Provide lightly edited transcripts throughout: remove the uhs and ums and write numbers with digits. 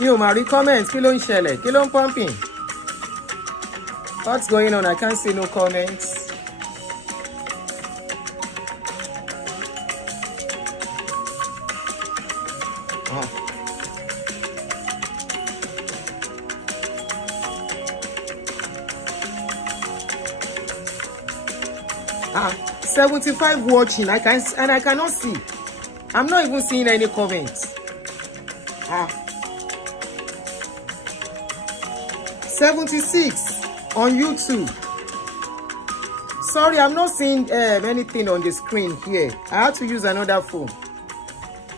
You Marie comments, kilo shele, kilo pumping. What's going on? I can't see no comments. Oh. 75 watching. I cannot see. I'm not even seeing any comments. 76 on YouTube. Sorry, I'm not seeing anything on the screen here. I had to use another phone.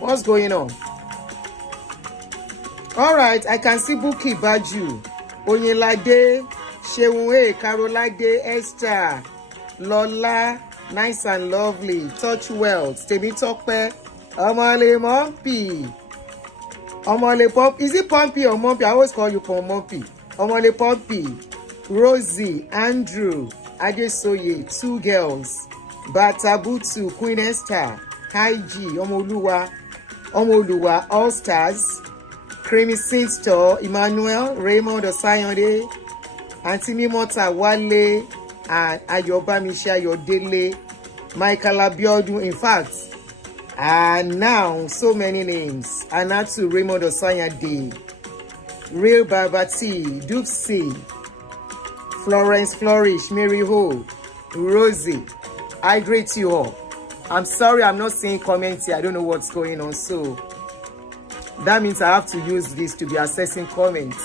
What's going on? All right, I can see Buki Baju, Onyelade, Sheunwe, Carolade, Esther, Lola, nice and lovely, touch well, Temitope, Omole Mompi, Omole Pump. Is it Pumpy or Mompi? I always call you Mompi. Omole Pumpy, Rosie, Andrew, Ajiboye, 2 girls, Batabutu, Queen Esther, Haiji, Omoluwa, All Stars, Creamy Sin Store, Emmanuel, Raymond Osayonde, Auntie Mimota Wale, and Ayobamisha Yodele, Michael Abiodun. In fact, now so many names. Anatu Raymond Osayonde, Real Babati, Dupsy, Florence Flourish, Mary Ho, Rosie. I greet you all. I'm sorry I'm not seeing comments here. I don't know what's going on. So that means I have to use this to be assessing comments.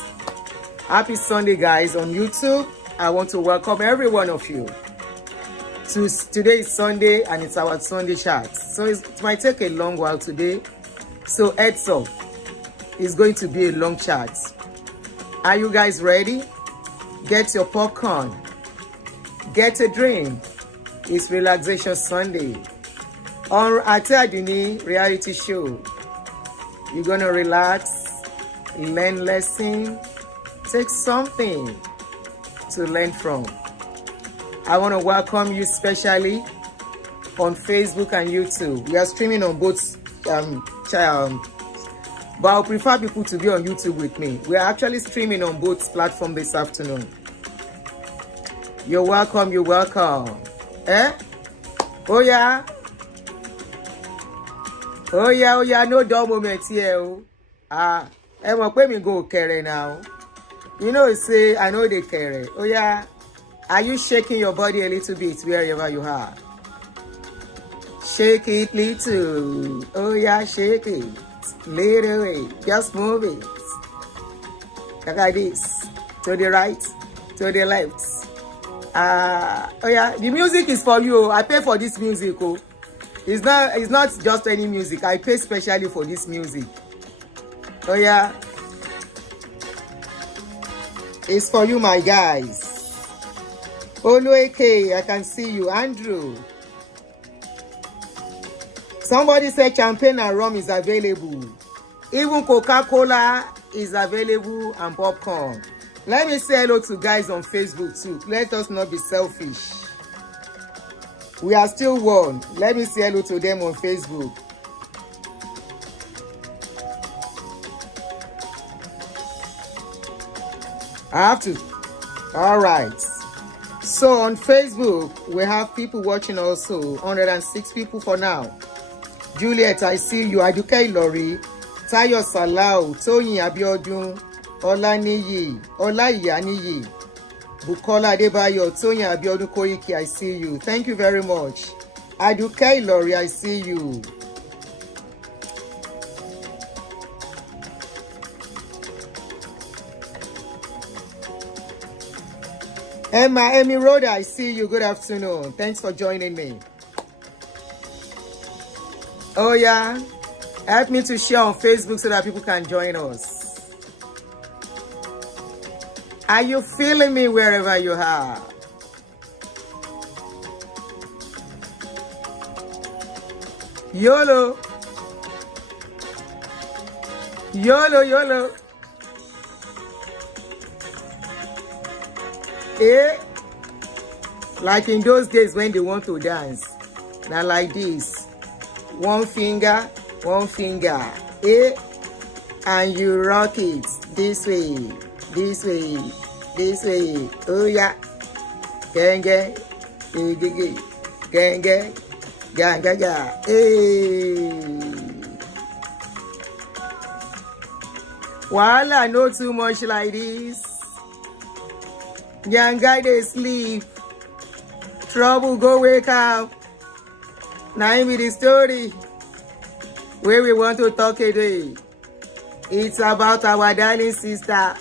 Happy Sunday, guys, on YouTube. I want to welcome every one of you. Today is Sunday and it's our Sunday chat. So it might take a long while today. So heads up, it's going to be a long chat. Are you guys ready? Get your popcorn. Get a drink. It's Relaxation Sunday. On Atadini reality show. You're going to relax, learn lesson, take something to learn from. I want to welcome you especially on Facebook and YouTube. We are streaming on both but I prefer people to be on YouTube with me. We are actually streaming on both platforms this afternoon. You're welcome, you're welcome. Oh yeah. Oh yeah, no dull moment here. Everyone pay me go carry now. You know, say, I know they carry. Oh yeah. Are you shaking your body a little bit wherever you are? Shake it little. Oh yeah, shake it. Little way. Just move it. Like this. To the right. To the left. Oh yeah, the music is for you. I pay for this music. Oh. It's not just any music. I pay specially for this music. Oh yeah. It's for you, my guys. Olueke, I can see you. Andrew. Somebody said champagne and rum is available. Even Coca-Cola is available and popcorn. Let me say hello to guys on Facebook too. Let us not be selfish. We are still one. Let me say hello to them on Facebook. I have to. All right. So on Facebook, we have people watching also. 106 people for now. Juliet, I see you. Aduke Lori, Tayo Salau, Toyin Abiodun, Olaniyi, Olayaniyi, Bukola Adebayo, Toyin Abiodun Koiki, I see you. Thank you very much. Aduke Lori, I see you. Emi Rhoda, I see you. Good afternoon. Thanks for joining me. Oh yeah, help me to share on Facebook so that people can join us. Are you feeling me wherever you are? YOLO. YOLO, YOLO. Like in those days when they want to dance. Now like this. One finger. and you rock it this way, this way, this way. Oh yeah, gang, gang, gang, gang, gang, gang, gang, gang. Hey, wahala no too much like this. Young guy dey sleep, trouble go wake up. Now be the story where we want to talk today. It's about our darling sister,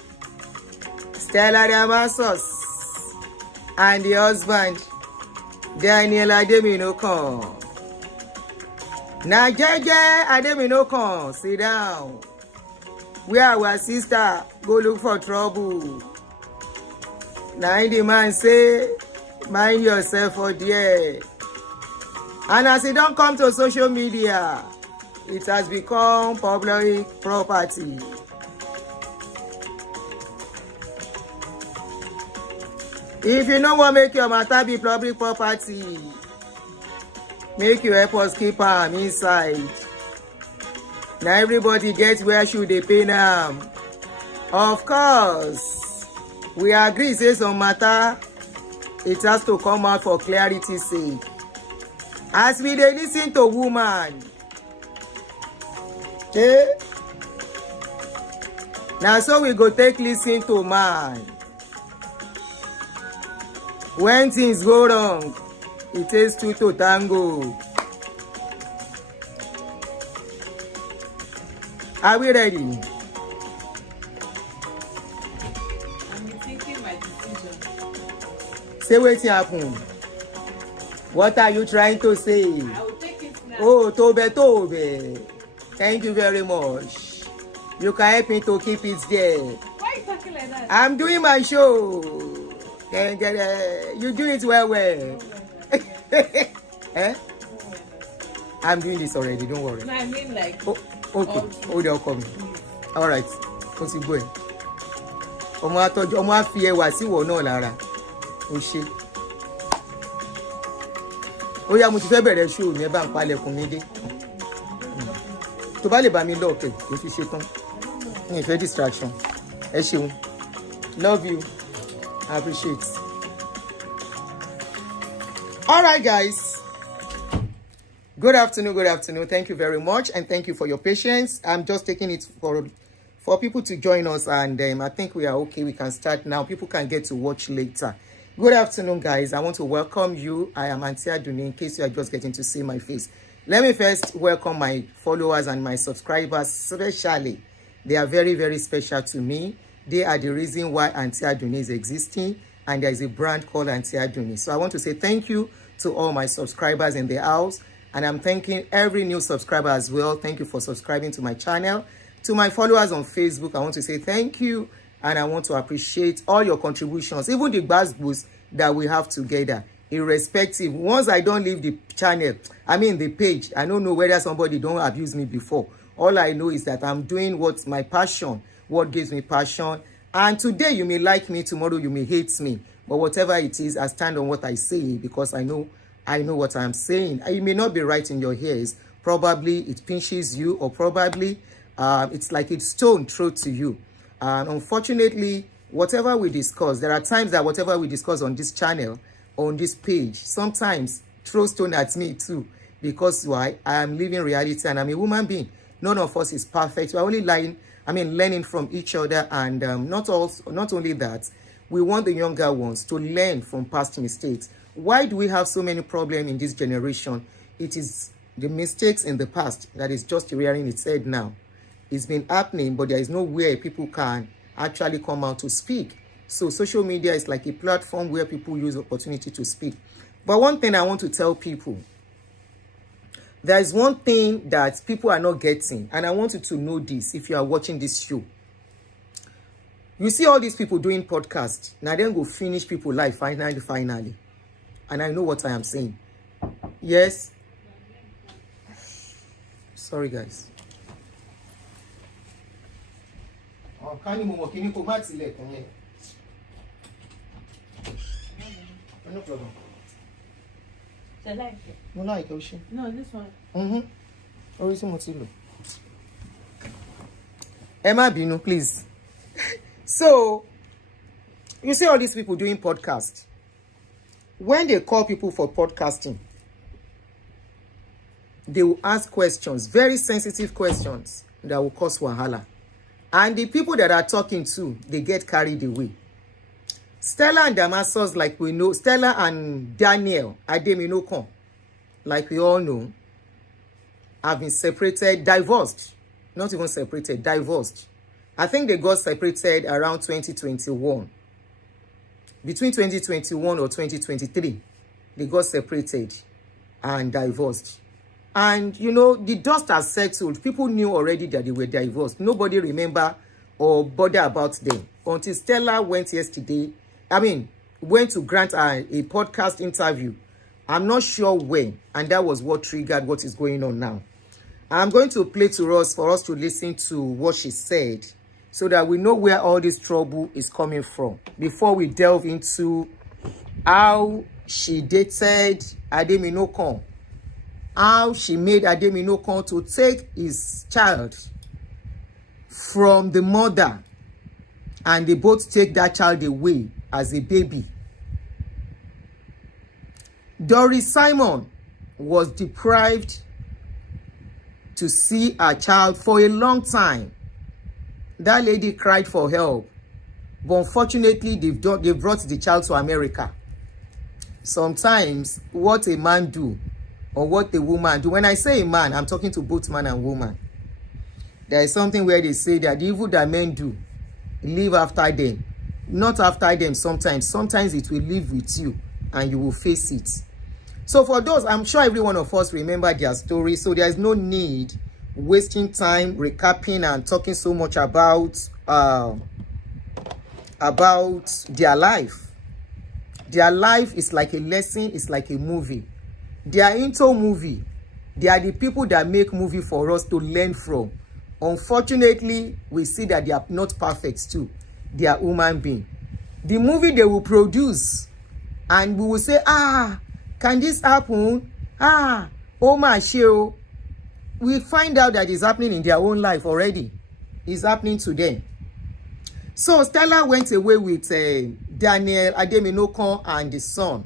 Stella Damasus, and the husband, Daniel Ademinokon. Now, Jeje Ademinokon, sit down. Where our sister go look for trouble. Now, the man say, mind yourself for there. And as it don't come to social media, it has become public property. If you don't want to make your matter be public property, make you help us keep am inside. Now everybody gets where should they pay them. Of course, we agree say some matter, it has to come out for clarity's sake. As we dey listen to woman, okay? Now so we go take listen to man. When things go wrong, it takes two to tango. Are we ready? I'm thinking my decision. Say wetin happen. What are you trying to say? I will take it now. Oh, Tobe. Thank you very much. You can help me to keep it there. Why are you talking like that? I'm doing my show. You do it well. Eh? I'm doing this already, don't worry. No, I mean like... Oh, okay. Oh, they'll come. All right. What's it going? Ọmọ àtọ́jú ọmọ àfi ẹwà sí wọ̀ náà lára. Ó ṣe. Ó yá mo ti fẹ́ bẹ̀rẹ̀ show yẹn bá ń palẹ̀kùn mi dé. Tó bá lè bá mi lọ́ọ̀kẹ̀ kò fi ṣe tán. Mi ì fẹ́ distraction. Ẹ ṣeun. Love you. I appreciate. All right, guys. Good afternoon. Thank you very much, and thank you for your patience. I'm just taking it for people to join us, and I think we are okay. We can start now. People can get to watch later. Good afternoon, guys. I want to welcome you. I am Auntie Aduni, in case you are just getting to see my face. Let me first welcome my followers and my subscribers, especially. They are very, very special to me. They are the reason why Auntie Aduni is existing, and there is a brand called Auntie Aduni. So I want to say thank you to all my subscribers in the house, and I'm thanking every new subscriber as well. Thank you for subscribing to my channel. To my followers on Facebook, I want to say thank you, and I want to appreciate all your contributions, even the boosts that we have together, irrespective. Once I don't leave the channel, the page, I don't know whether somebody don't abuse me before. All I know is that I'm doing what's my passion, what gives me passion. And today you may like me, tomorrow you may hate me. But whatever it is, I stand on what I say because I know what I'm saying. It may not be right in your ears. Probably it pinches you, or probably it's like it's stone thrown to you. And unfortunately, whatever we discuss, there are times that whatever we discuss on this channel, on this page, sometimes throw stone at me too. Because why? I am living reality and I'm a woman being. None of us is perfect. We're only learning from each other, and not only that, we want the younger ones to learn from past mistakes. Why do we have so many problems in this generation? It is the mistakes in the past that is just rearing its head now. It's been happening, but there is nowhere people can actually come out to speak. So social media is like a platform where people use opportunity to speak. But one thing I want to tell people, there is one thing that people are not getting, and I want you to know this if you are watching this show. You see all these people doing podcasts. Now then go finish people life finally. And I know what I am saying. Yes. Sorry, guys. No problem. I like it. No, like Ocean. No, this one. Oríṣi mo ti lò. Emma Binu, please. So, you see all these people doing podcasts. When they call people for podcasting, they will ask questions, very sensitive questions that will cause wahala. And the people that are talking to, they get carried away. Stella and Damasus, like we know, Stella and Daniel, Ademinokon, like we all know, have been separated, divorced. Not even separated, divorced. I think they got separated around 2021. Between 2021 or 2023, they got separated and divorced. And, you know, the dust has settled. People knew already that they were divorced. Nobody remember or bother about them. Until Stella went to grant a podcast interview. I'm not sure when. And that was what triggered what is going on now. I'm going to play to us for us to listen to what she said so that we know where all this trouble is coming from before we delve into how she dated Ademinokon, how she made Ademinokon to take his child from the mother, and they both take that child away as a baby. Doris Simon was deprived to see her child for a long time. That lady cried for help, but unfortunately they brought the child to America. Sometimes what a man do or what a woman do, when I say a man, I'm talking to both man and woman. There is something where they say that the evil that men do, live after them. Not after them sometimes. Sometimes it will live with you and you will face it. So for those, I'm sure every one of us remember their story. So there is no need wasting time recapping and talking so much about their life. Their life is like a lesson. It's like a movie. They are into movie. They are the people that make movie for us to learn from. Unfortunately, we see that they are not perfect too. They are human beings. The movie they will produce, and we will say, can this happen? Oh my shit. We find out that it's happening in their own life already. It's happening to them. So Stella went away with Daniel Ademinokon and the son.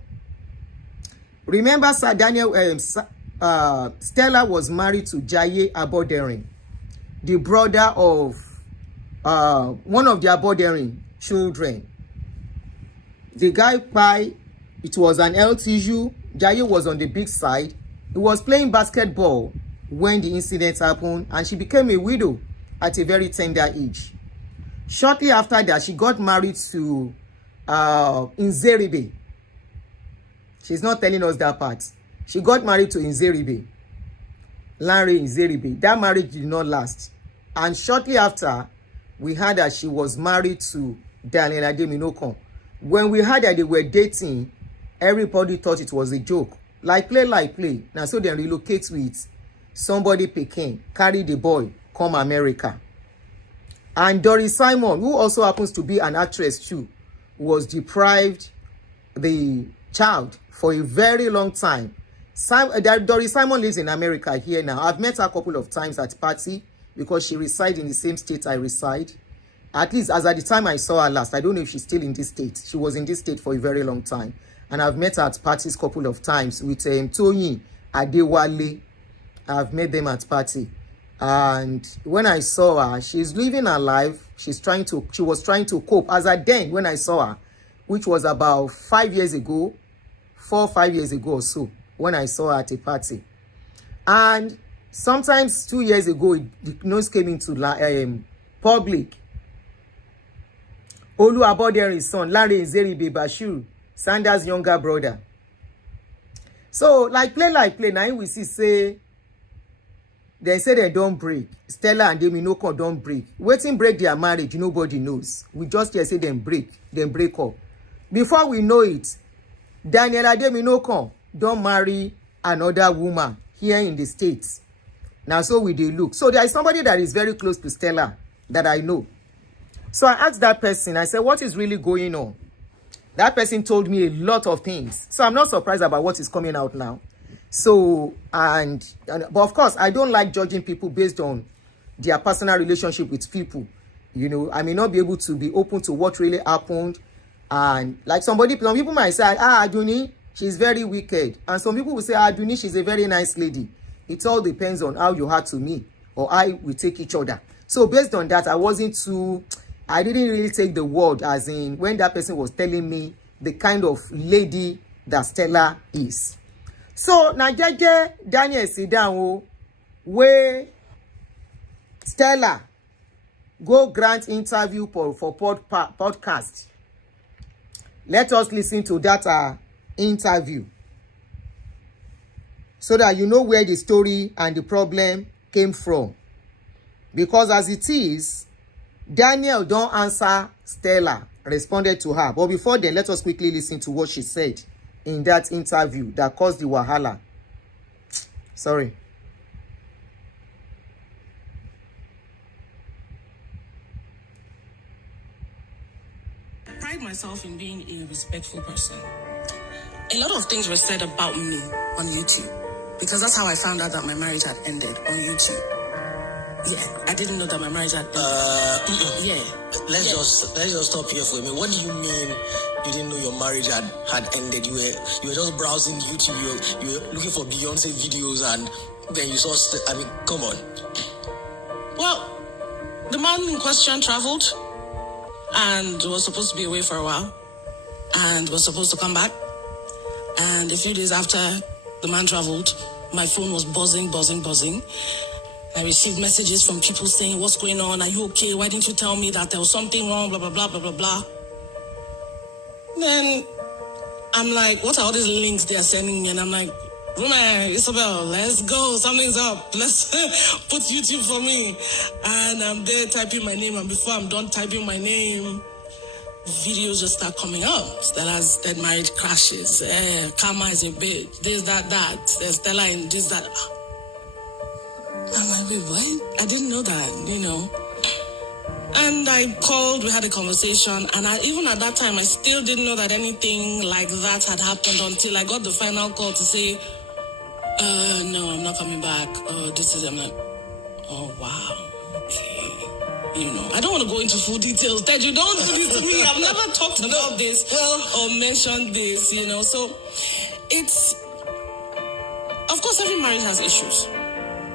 Remember, Sir Daniel, Stella was married to Jaye Aboderin, the brother of one of the Aboderin children. The guy it was an LTU. Jaye was on the big side. He was playing basketball when the incident happened, and she became a widow at a very tender age. Shortly after that, she got married to Nzeribe. She's not telling us that part. She got married to Nzeribe. Lanre Nzeribe. That marriage did not last. And shortly after, we heard that she was married to Daniel Ademinokon. When we heard that they were dating, everybody thought it was a joke. Like play. Now so they relocate with somebody Peking, carry the boy, come America. And Doris Simon, who also happens to be an actress too, was deprived the child for a very long time. Doris Simon lives in America here now. I've met her a couple of times at party because she resides in the same state I reside. At least as at the time I saw her last. I don't know if she's still in this state. She was in this state for a very long time. And I've met her at parties a couple of times with Tony Adewale. I've met them at party. And when I saw her, she's living her life. She was trying to cope. As at then, when I saw her, which was about 5 years ago, 4 or 5 years ago or so, when I saw her at a party. And sometimes 2 years ago, the news came into public. Olu Aboderin's son, Lanre Nzeribe Bashir, Sanders' younger brother. So, like play, now we see they say they don't break. Stella and Ademinokon don't break. Waiting break their marriage, nobody knows. We just hear say them break up. Before we know it, Daniel Ademinokon don't marry another woman here in the States. Now so we do look. So there is somebody that is very close to Stella that I know. So I asked that person, I said, what is really going on? That person told me a lot of things. So I'm not surprised about what is coming out now. So, but of course, I don't like judging people based on their personal relationship with people. You know, I may not be able to be open to what really happened. And like some people might say, Aduni, she's very wicked. And some people will say, Aduni, she's a very nice lady. It all depends on how you are to me or how we take each other. So based on that, I didn't really take the word as in when that person was telling me the kind of lady that Stella is. So now Daniel sit down where Stella go grant interview for podcast. Let us listen to that interview so that you know where the story and the problem came from. Because as it is, Daniel don't answer Stella, responded to her. But before then, let us quickly listen to what she said in that interview that caused the wahala. Sorry. I pride myself in being a respectful person. A lot of things were said about me on YouTube because that's how I found out that my marriage had ended, on YouTube. Yeah, I didn't know that my marriage had ended. Yeah. Let's just stop here for a minute. What do you mean you didn't know your marriage had ended? You were just browsing YouTube. You were looking for Beyonce videos, and then you saw. Come on. Well, the man in question traveled and was supposed to be away for a while, and was supposed to come back. And a few days after the man traveled, my phone was buzzing. I received messages from people saying, what's going on? Are you okay? Why didn't you tell me that there was something wrong? Blah, blah, blah, blah, blah, blah. Then I'm like, what are all these links they're sending me? And I'm like, Wunmi, Isabel, let's go. Something's up. Let's put YouTube for me. And I'm there typing my name. And before I'm done typing my name, videos just start coming up. Stella's dead marriage crashes. Karma is a bitch. This, that. There's Stella in this, that. I'm like, wait, what? I didn't know that, you know. And I called, we had a conversation, and even at that time, I still didn't know that anything like that had happened until I got the final call to say, no, I'm not coming back. I'm like, oh, wow, okay. You know, I don't want to go into full details. Dad, you don't do this to me. I've never talked about this or mentioned this, you know. So it's, of course, every marriage has issues.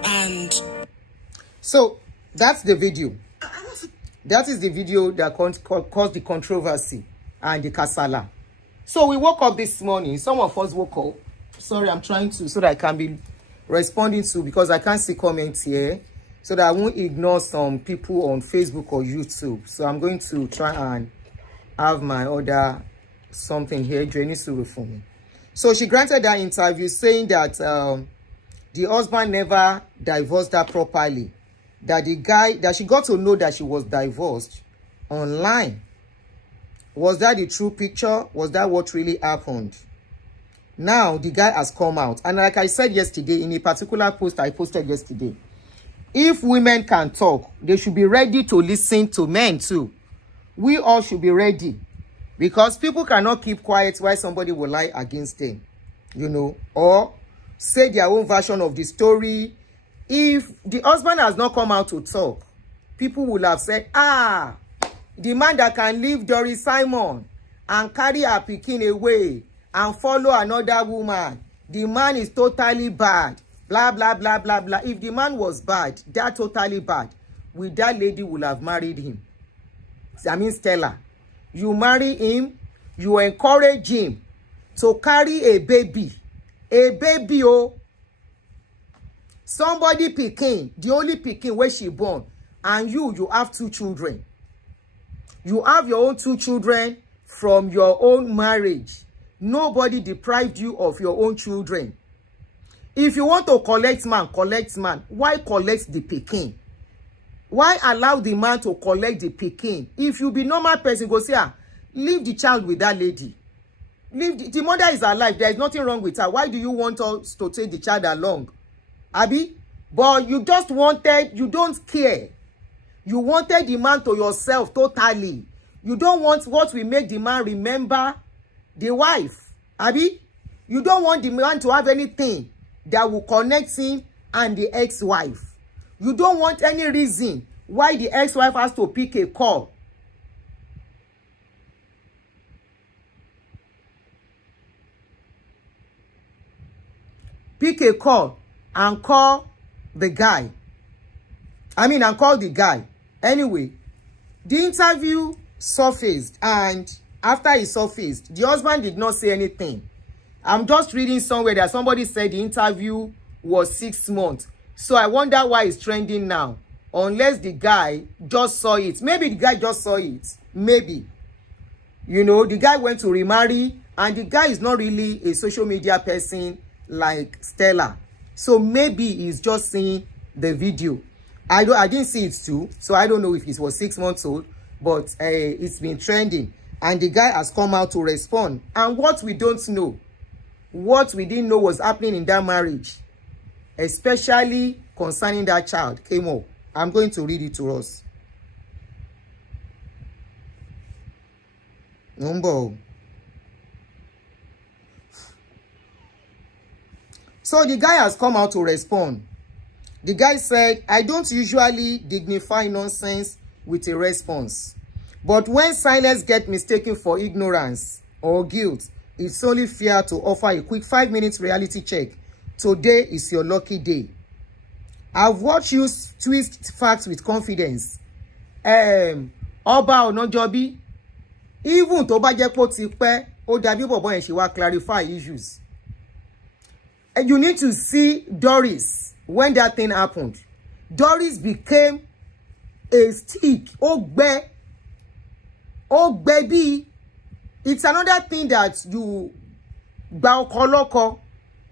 And so that's the video. That is the video that caused the controversy and the kasala. So we woke up this morning. Some of us woke up. Sorry, I'm trying to so that I can be responding to, because I can't see comments here, so that I won't ignore some people on Facebook or YouTube. So I'm going to try and have my other something here. Jenny Suru for me. So she granted that interview saying that the husband never divorced her properly. That the guy, that she got to know that she was divorced online. Was that the true picture? Was that what really happened? Now, the guy has come out. And like I said yesterday, in a particular post I posted yesterday, if women can talk, they should be ready to listen to men too. We all should be ready. Because people cannot keep quiet while somebody will lie against them. You know, or say their own version of the story. If the husband has not come out to talk, people will have said, the man that can leave Doris Simon and carry her pikin away and follow another woman, the man is totally bad, blah, blah, blah, blah, blah. If the man was bad, that totally bad, with that lady will have married him. I mean, Stella, you marry him, you encourage him to carry a baby, oh. Somebody pikin, the only pikin where she born, and you have 2 children. You have your own 2 children from your own marriage. Nobody deprived you of your own children. If you want to collect man. Why collect the pikin? Why allow the man to collect the pikin? If you be normal person, go say, leave the child with that lady. The mother is alive. There is nothing wrong with her. Why do you want us to take the child along? Abi, but you just wanted, you don't care. You wanted the man to yourself totally. You don't want what will make the man remember the wife. Abi, you don't want the man to have anything that will connect him and the ex-wife. You don't want any reason why the ex-wife has to pick a call. Pick a call and call the guy. And call the guy. Anyway, the interview surfaced, and after it surfaced, the husband did not say anything. I'm just reading somewhere that somebody said the interview was 6 months. So I wonder why it's trending now. Unless the guy just saw it. Maybe the guy just saw it. Maybe. The guy went to remarry, and the guy is not really a social media person like Stella. So maybe he's just seeing the video. I didn't see it too, so I don't know if it was 6 months old, but it's been trending, and the guy has come out to respond. And what we don't know, what we didn't know was happening in that marriage, especially concerning that child, came up. I'm going to read it to us. Number. So the guy has come out to respond. The guy said, I don't usually dignify nonsense with a response. But when silence gets mistaken for ignorance or guilt, it's only fair to offer a quick 5-minute reality check. Today is your lucky day. I've watched you twist facts with confidence. Oba Onajobi, even tó bá jẹ́ pé ó ti pẹ́, ó dàbí bọ̀bọ́ yẹn ṣe wá clarify issues. And you need to see Doris when that thing happened. Doris became a stick. Oh baby. It's another thing that you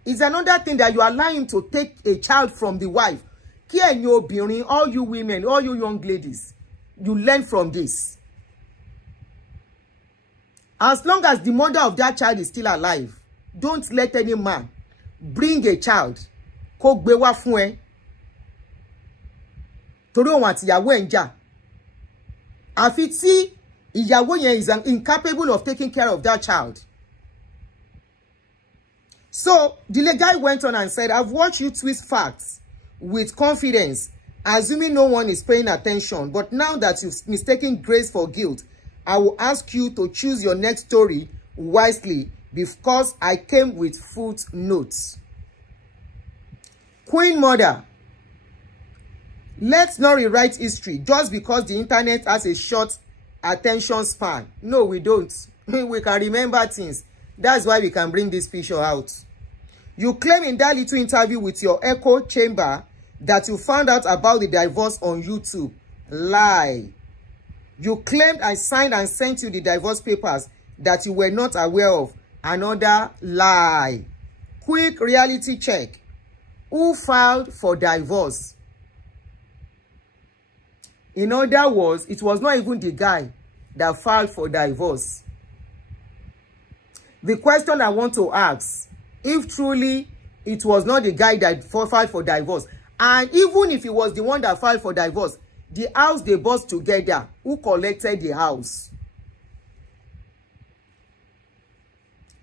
it's another thing that you allow him to take a child from the wife. Kí ẹ̀yin obìnrin, all you women, all you young ladies, you learn from this. As long as the mother of that child is still alive, don't let any man bring a child kó gbé wá fún ẹ torí òun àti ìyàwó ẹ̀ ń jà. Àfi tí ìyàwó yẹn is incapable of taking care of that child. So the guy went on and said, I've watched you twist facts with confidence, assuming no one is paying attention. But now that you've mistaken grace for guilt, I will ask you to choose your next story wisely, because I came with footnotes. Queen Mother, let's not rewrite history just because the internet has a short attention span. No, we don't. We can remember things. That's why we can bring this picture out. You claim in that little interview with your echo chamber that you found out about the divorce on YouTube. Lie. You claimed I signed and sent you the divorce papers that you were not aware of. Another lie. Quick reality check. Who filed for divorce? In other words, it was not even the guy that filed for divorce. The question I want to ask, if truly it was not the guy that filed for divorce, and even if it was the one that filed for divorce, the house they bought together, who collected the house?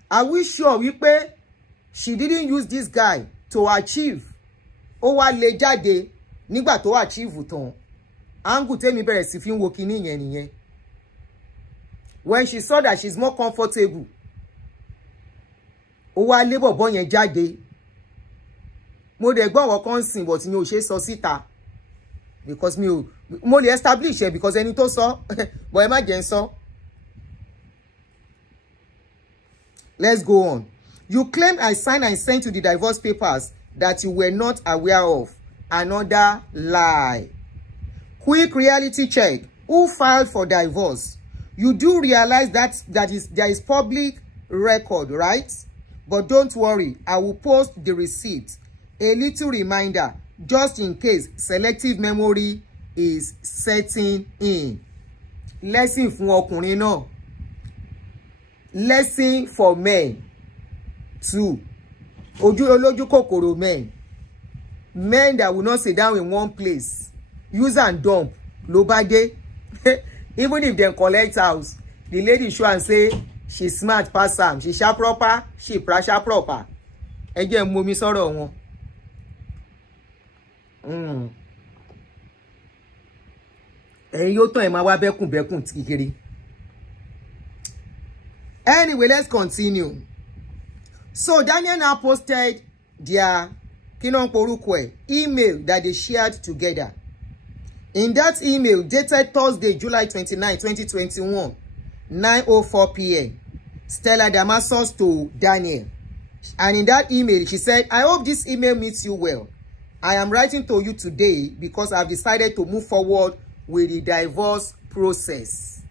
Are we sure wípé she didn't use this guy to achieve? Ó wá lè jáde nígbà tó achieve tán. Angu tèmi bẹ̀rẹ̀ sí fi ń wo kíní yẹn nìyẹn. When she saw that she's more comfortable, ó wá lé bọ̀bọ́ yẹn jáde. Mo dẹ̀ gbọ́ àwọn kan sìn, but mi ò ṣe sọ síta. Because mo lè establish ẹ because ẹni tó sọ, but ẹ má jẹ́ n sọ. Let's go on. You claim I signed and sent you the divorce papers that you were not aware of. Another lie. Quick reality check. Who filed for divorce? You do realize that there is public record, right? But don't worry, I will post the receipt. A little reminder, just in case selective memory is setting in. Lesson fún ọkùnrin náà. Lesson for men too. Olójú kòkòrò men. Men that will not sit down in one place. Use and dump. Ló bá dé. Even if they collect house, the lady show and say she smart pass am, she sharp proper, she pressure proper. Ẹ jẹ́ mú mi sọ̀rọ̀ wọn. ẹ̀yin yóò tán ẹ̀ máa wá bẹ́kùn kékeré. Anyway, let's continue. So Daniel now posted their email that they shared together. In that email, dated Thursday, July 29, 2021, 9:04 p.m., Stella Damasus to Daniel. And in that email, she said, I hope this email meets you well. I am writing to you today because I've decided to move forward with the divorce process.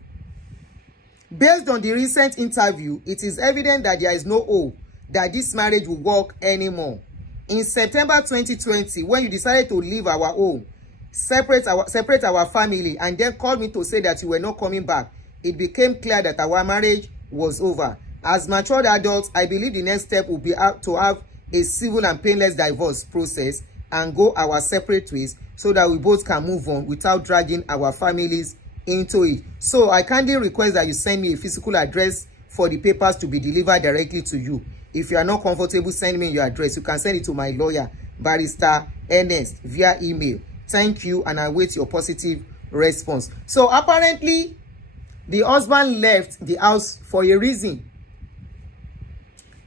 Based on the recent interview, it is evident that there is no hope that this marriage will work anymore. In September 2020, when you decided to leave our home, separate our family, and then called me to say that you were not coming back, it became clear that our marriage was over. As matured adults, I believe the next step will be to have a civil and painless divorce process and go our separate ways so that we both can move on without dragging our families into it. So I kindly request that you send me a physical address for the papers to be delivered directly to you. If you are not comfortable sending me your address, you can send it to my lawyer, Barrister Ernest, via email. Thank you, and I wait your positive response. So apparently, the husband left the house for a reason.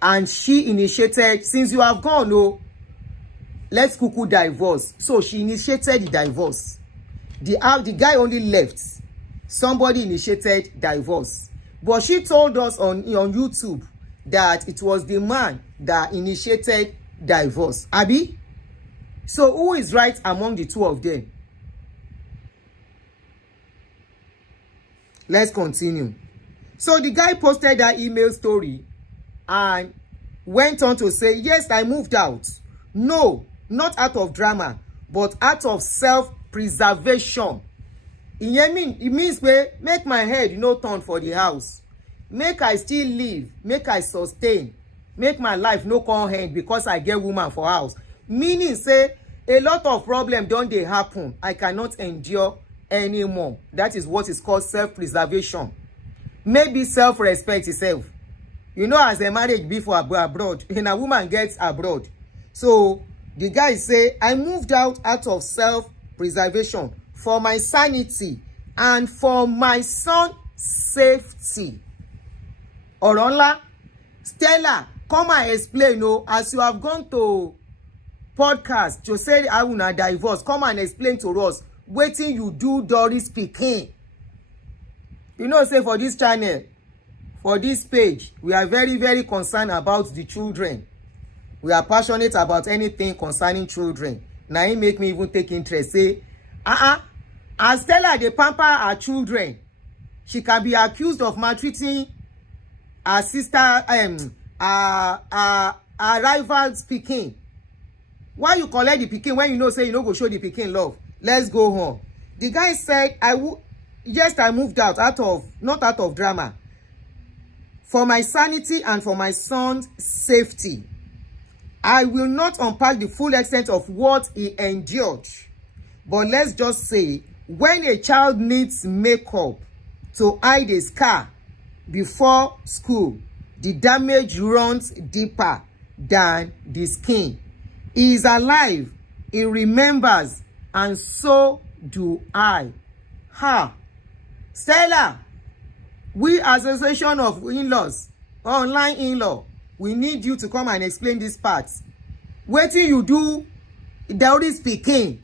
And she initiated, since you have gone, no, let's cuckoo divorce. So she initiated the divorce. The guy only left. Somebody initiated divorce. But she told us on YouTube that it was the man that initiated divorce. Abi? So who is right among the two of them? Let's continue. So the guy posted that email story and went on to say, yes, I moved out. No, not out of drama, but out of self-preservation. It means make my head turn for the house. Make I still live, make I sustain, make my life no come end because I get woman for house. Meaning say a lot of problem don't they happen. I cannot endure anymore. That is what is called self-preservation. Maybe self-respect itself. As a marriage before abroad, and a woman gets abroad. So the guy say, I moved out of self-preservation for my sanity and for my son's safety. Oronla, Stella, come and explain, as you have gone to podcast to say I will not divorce, come and explain to us wetin you do Doris pikin. Say for this channel, for this page, we are very, very concerned about the children. We are passionate about anything concerning children. Now it make me even take interest. Say, as Stella dey pamper her children, she can be accused of maltreating her sister, her rival's pikin. Why you collect the pikin when say you no go show the pikin love? Let's go home. The guy said, I moved out not out of drama, for my sanity and for my son's safety. I will not unpack the full extent of what he endured. But let's just say, when a child needs makeup to hide a scar before school, the damage runs deeper than the skin. He is alive, he remembers, and so do I. Stella, we Association of In-Laws, online in-law, we need you to come and explain this part. Wetin you do, Doris pikin.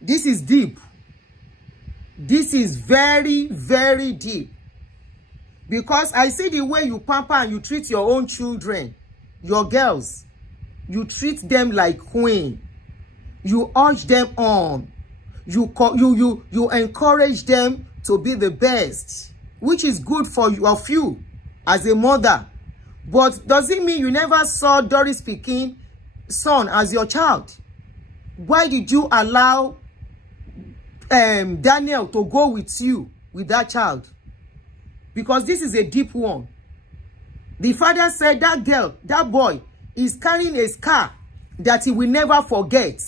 This is deep. This is very, very deep. Because I see the way you pamper and you treat your own children, your girls. You treat them like queen. You urge them on. You encourage them to be the best, which is good for you as a mother. But does it mean you never saw Doris pikin son as your child? Why did you allow Daniel to go with you with that child? Because this is a deep one. The father said that boy is carrying a scar that he will never forget.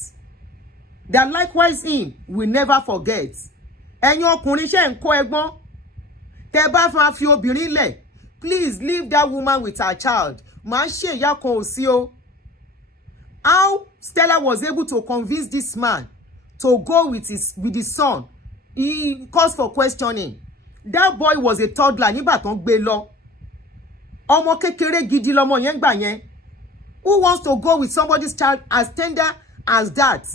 That likewise him will never forget. Ẹ̀yin ọkùnrin ṣe ń kọ́ ẹ̀gbọ́n. Tẹ́ bá fẹ́ fi obìnrin lẹ̀, please leave that woman with her child. Má ṣe ìyá kan ò sí o. How Stella was able to convince this man to go with his son he calls for questioning. That boy was a toddler nígbà tán gbé lọ. Ọmọ kékeré gidi lọmọ yẹn gbà yẹn. Who wants to go with somebody's child as tender as that?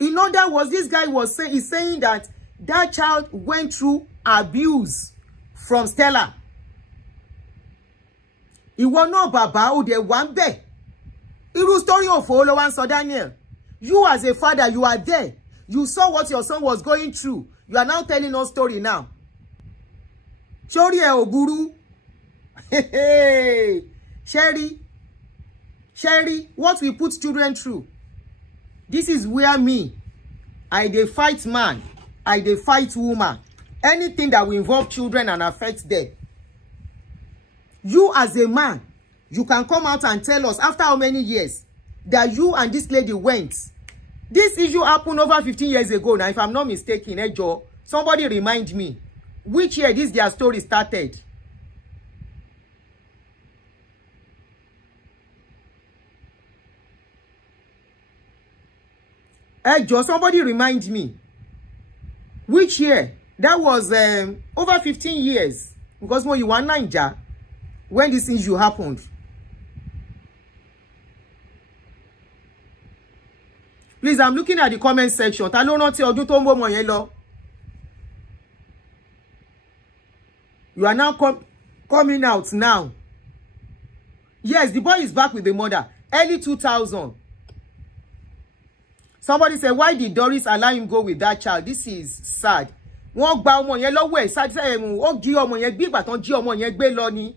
In other words, this guy is saying that that child went through abuse from Stella. Ìwọ náà bàbá ó dẹ̀ wá ń bẹ̀. Irú story òfò ló wá ń sọ Daniel. You as a father, you are there. You saw what your son was going through. You are now telling us story now. Shori ẹ ò burú. Sherry, what we put children through. This is where me, I dey fight man, I dey fight woman. Anything that will involve children and affect them. You as a man, you can come out and tell us after how many years that you and this lady went. This issue happened over 15 years ago now, if I'm not mistaken. Joe, somebody remind me. Which year this their story started? Joe, somebody remind me. Which year? That was over 15 years. Because when you were Ninja, when this issue happened. Please, I'm looking at the comment section. Ta ló rántí ọdún tó ń bọ̀ mọ́ yẹn lọ. You are now coming out now. Yes, the boy is back with the mother. Early 2000. Somebody said, why did Doris allow him go with that child? This is sad. Wọ́n gba ọmọ yẹn lọ́wọ́ ẹ̀ sad ó jí ọmọ yẹn gbé ìgbà tán jí ọmọ yẹn gbé lọ ni.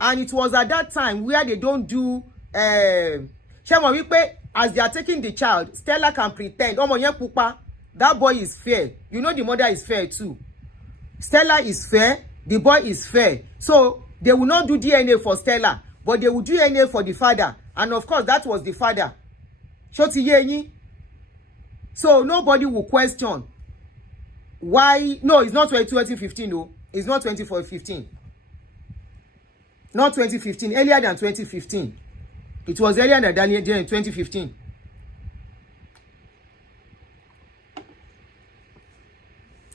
And it was at that time where they don't do ṣé mo wípé as they are taking the child, Stella can pretend ọmọ yẹn pupa. That boy is fair. You know the mother is fair too. Stella is fair. The boy is fair. So they will not do DNA for Stella, but they will do DNA for the father. And of course, that was the father. Ṣó ti yé yín? So nobody will question why. No, it's not 2015. No, it's not 2015. Not 2015. Earlier than 2015. It was earlier than Daniel in 2015.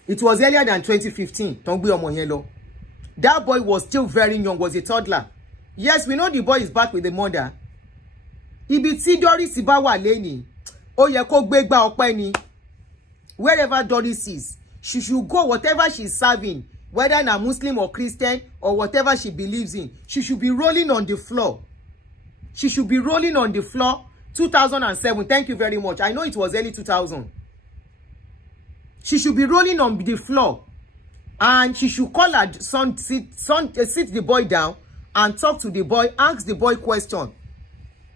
It was earlier than 2015. Tọ́n gbé ọmọ yẹn lọ. That boy was still very young, was a toddler. Yes, we know the boy is back with the mother. Ibi tí Doris bá wà lẹ́ni, ó yẹ kó gbégbá ọpẹ́ ni. Wherever Doris is, she should go whatever she's serving, whether na Muslim or Christian or whatever she believes in. She should be rolling on the floor. She should be rolling on the floor. 2007. Thank you very much. I know it was early 2000. She should be rolling on the floor. And she should call her son, sit the boy down and talk to the boy, ask the boy question.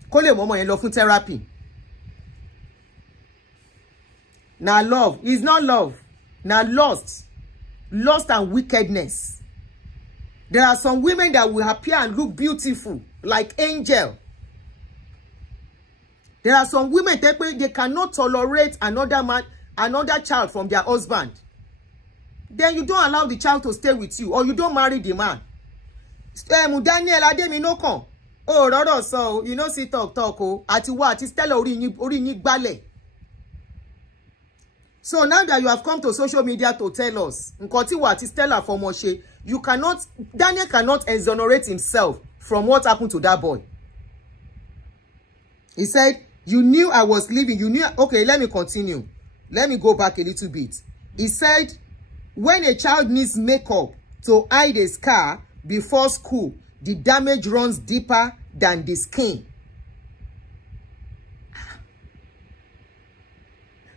Kó lè mọ́mọ́ yẹn lọ fún therapy. Now love is not love. Now lust and wickedness. There are some women that will appear and look beautiful like angel. There are some women they cannot tolerate another child from their husband. Then you don't allow the child to stay with you, or you don't marry the man. Daniel Ademi no kan. Oh, rọ́rọ̀ sọ, you know, see talk o. Àti wá àti Stella orí yín gbálẹ̀. So now that you have come to social media to tell us, nǹkan tí wá àti Stella fọmọ ṣe, Daniel cannot exonerate himself from what happened to that boy. He said, you knew I was leaving. You knew. Okay, let me continue. Let me go back a little bit. He said, when a child needs makeup to hide a scar before school, the damage runs deeper than the skin.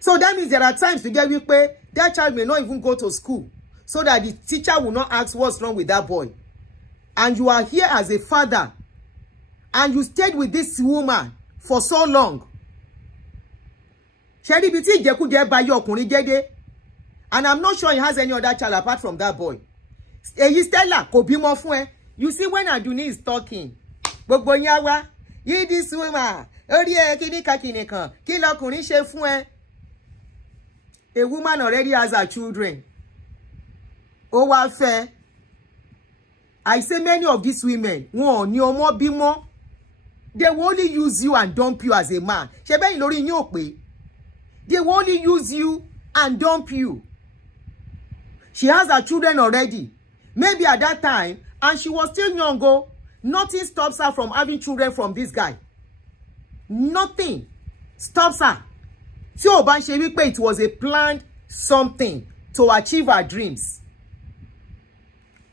So that means there are times to get wípé that child may not even go to school, so that the teacher will not ask what's wrong with that boy. And you are here as a father, and you stayed with this woman for so long. Ṣé ibi tí ìjẹkújẹ bá yọ ọkùnrin jẹ́dé? And I'm not sure he has any other child apart from that boy. Èyí Stella kò bímọ fún ẹ. You see, when Aduni is talking, gbogbo yín wá, you this woman, orí ẹ kíní kan, kí lọkùnrin ṣe fún ẹ? A woman already has her children. Ó wá fẹ́. I say many of these women, wọn ò ní ọmọ bímọ. They will only use you and dump you as a man. Ṣé bẹ́ẹ̀ lórí yín ò pé? They will only use you and dump you. She has her children already. Maybe at that time, and she was still young. Nothing stops her from having children from this guy. Nothing stops her. Tí ó bá ń ṣe wípé it was a planned something to achieve her dreams.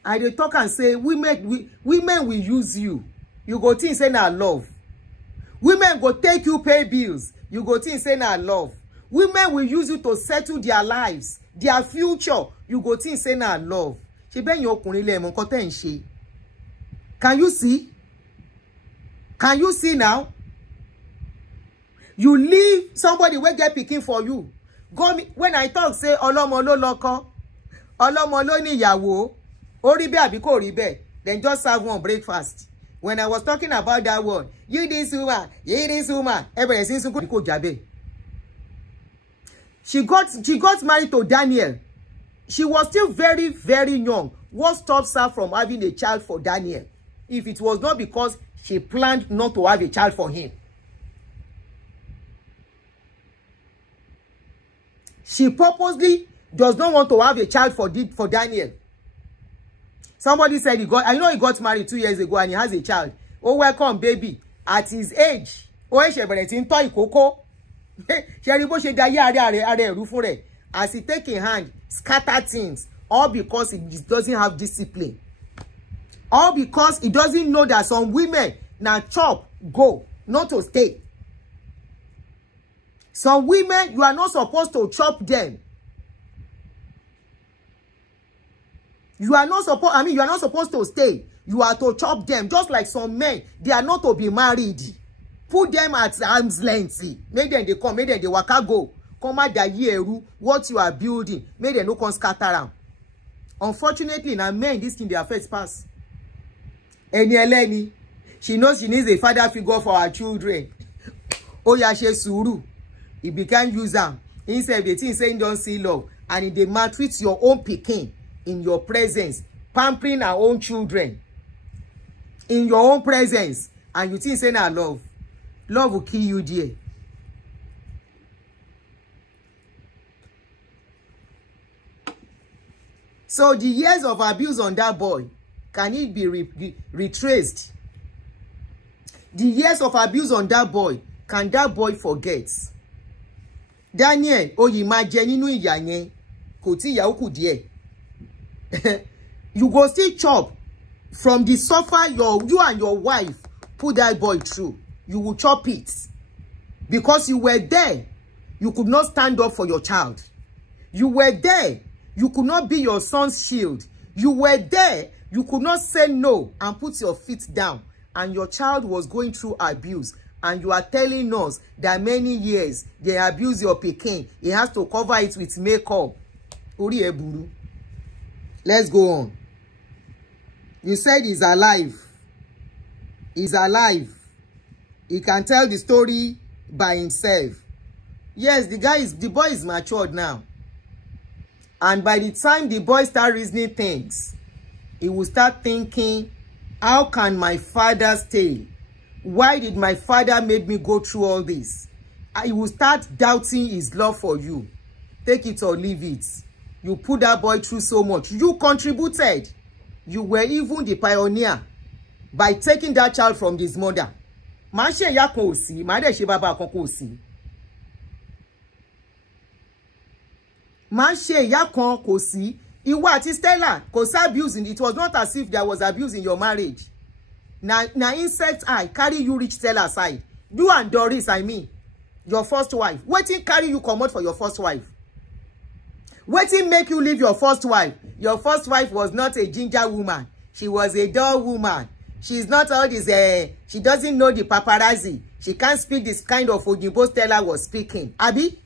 I dey talk and say women will use you. You go think say na love. Women go take you pay bills. You go think say na love. Women will use you to settle their lives, their future. You go think say na love. Ṣé bẹ́ẹ̀ yẹn ọkùnrin lẹ mọ̀ nǹkan tẹ́ ń ṣe? Can you see? Can you see now? You leave somebody wey get pikin for you. When I talk say ọlọ́mọ ló lọ́kọ, ọlọ́mọ ló ní ìyàwó, ó rí bẹ́ẹ̀ àbí kò rí bẹ́ẹ̀, then just serve one breakfast. When I was talking about that one, you this woman, everybody seems to go jabe. She got married to Daniel. She was still very, very young. What stops her from having a child for Daniel? If it was not because she planned not to have a child for him. She purposely does not want to have a child for Daniel. Somebody said I know he got married 2 years ago and he has a child. Oh, welcome, baby. At his age, as he take in hand, scatter things, all because he doesn't have discipline. All because he doesn't know that some women now chop, go, not to stay. Some women, you are not supposed to chop them. You are not supposed to stay. You are to chop them. Just like some men, they are not to be married. Put them at arm's length. Make them they come, make them they waka go. Come at the year, what you are building. Make them no come scatter around. Unfortunately, now men, this thing they affect pass. Eleni, she knows she needs a father figure for her children. Oh yeah, she suru. He began use them. Instead, the thing saying don't see love. And they maltreat your own pikin in your presence, pampering our own children in your own presence, and you think say na love. Love will kill you there. So the years of abuse on that boy, can it be retraced? The years of abuse on that boy, can that boy forget? Daniel, oyi ma jẹ nínú ìyà yẹn, kò tí ìyà ó kù díẹ̀. You go still chop from the suffer you and your wife put that boy through. You will chop it because you were there. You could not stand up for your child. You were there. You could not be your son's shield. You were there. You could not say no and put your feet down. And your child was going through abuse. And you are telling us that many years they abuse your pikin. He has to cover it with makeup. Ori eburu. Let's go on. You said he's alive. He's alive. He can tell the story by himself. Yes, the boy is matured now. And by the time the boy start reasoning things, he will start thinking, how can my father stay? Why did my father make me go through all this? He will start doubting his love for you. Take it or leave it. You put that boy through so much. You contributed. You were even the pioneer by taking that child from his mother. Ma ṣe ìyá kan ò sí, ma dẹ̀ ṣe bàbá kan kò sí. Ma ṣe ìyá kan kò sí. Ìwọ àti Stella kò sí abuse. It was not as if there was abuse in your marriage. Na insect eye carry you reach Stella side. You and Doris, I mean, your first wife. Wetin carry you comot for your first wife? Wetin make you leave your first wife? Your first wife was not a ginger woman. She was a dull woman. She's not all this, she doesn't know the paparazzi. She can't speak this kind of Oyinbo Stella was speaking. Abi?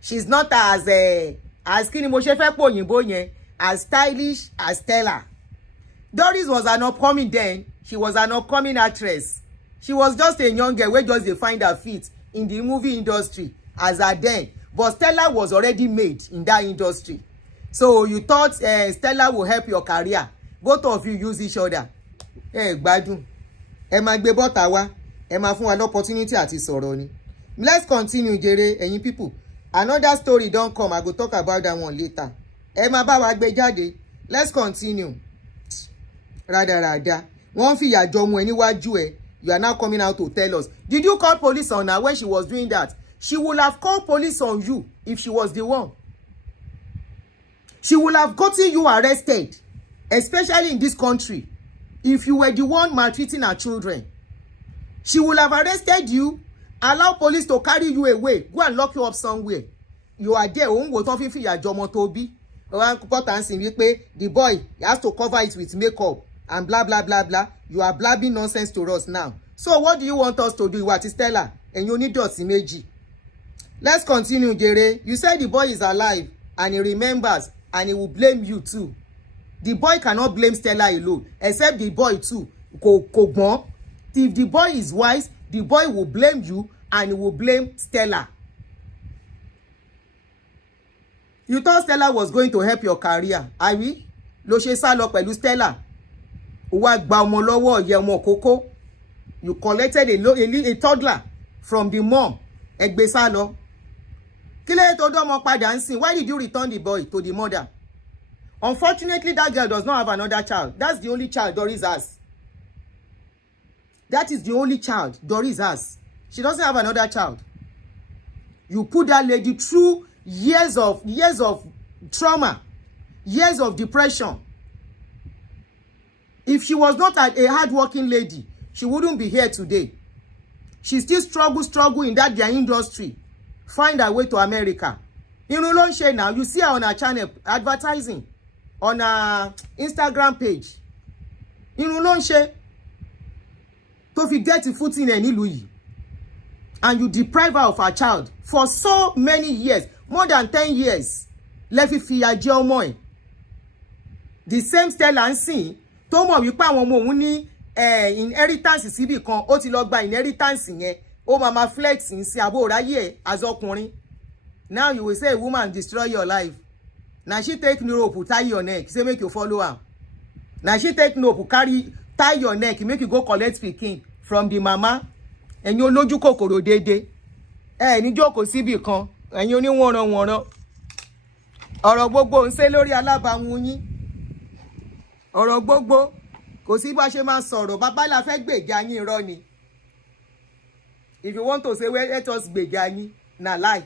She's not as kini mo ṣe fẹ́ pò Oyinbo yẹn, as stylish as Stella. Doris was an upcoming then. She was an upcoming actress. She was just a young girl wey just dey find her feet in the movie industry as her then. But Stella was already made in that industry. So you thought Stella will help your career. Both of you use each other. Gbádùn. Ẹ máa gbé bọ́tà wá. Ẹ máa fún wa l'opportunity àti sọ̀rọ̀ ni. Let's continue, jere, ẹ̀yin people. Another story don come. I go talk about that one later. Ẹ máa bá wa gbé jáde. Let's continue. Rada. Wọ́n fi ìyà jọ ọmọ ẹ níwájú ẹ. You are now coming out to tell us. Did you call police on her when she was doing that? She would have called police on you if she was the one. She would have gotten you arrested, especially in this country, if you were the one maltreating her children. She would have arrested you, allow police to carry you away, go and lock you up somewhere. You are there, òun wò tán fi ìyà jọ ọmọ tó bí. The boy has to cover it with makeup and blah blah blah blah. You are blabbing nonsense to us now. So what do you want us to do? What is Stella? And you need dọ̀tí méjì. Let's continue, Jere. You said the boy is alive and he remembers and he will blame you too. The boy cannot blame Stella alone, except the boy too. If the boy is wise, the boy will blame you and he will blame Stella. You thought Stella was going to help your career, àbí? Ló ṣe sá lọ pẹ̀lú Stella. Ó wá gba ọmọ lọ́wọ́ ìyá ọmọ kókó. You collected a toddler from the mom. Ẹ gbé sá lọ. Kí ló dé tó dọ́mọ padà ń sìn? Why did you return the boy to the mother? Unfortunately, that girl does not have another child. That's the only child Doris has. That is the only child Doris has. She doesn't have another child. You put that lady through years of trauma, years of depression. If she was not a hardworking lady, she wouldn't be here today. She still struggle in that their industry. Find her way to America. Irun ló ń ṣe now. You see her on her channel advertising on her Instagram page. Irun ló ń ṣe tó fi get footing ẹ̀ nílùú yìí. And you deprive her of her child for so many years, more than 10 years. Lẹ fi fìyà jẹ ọmọ ẹ̀. The same Stella ń sìn tó mọ̀ wípé àwọn ọmọ òun ní inheritance síbì kan, ó ti lọ gba inheritance yẹn, ó máa flex ń sí àbò ráyè ẹ̀ as ọkùnrin. Now you will say a woman destroy your life. Now she take rope, tie your neck, say make you follow her. Now she take rope, tie your neck, make you go collect pikin from the mama. Ẹ̀yin olójú kòkòrò dédé. Ní jókòó síbì kan, ẹ̀yin oníwọ̀nranwọ̀nran. Ọ̀rọ̀ gbogbo ń ṣe lórí alábàáhùn yín. Ọ̀rọ̀ gbogbo kò sí bá ṣe máa sọ̀rọ̀, bàbá la fẹ́ gbèjà yín irọ́ ni. If you want to say, well, let us gbèjà yín, na lie.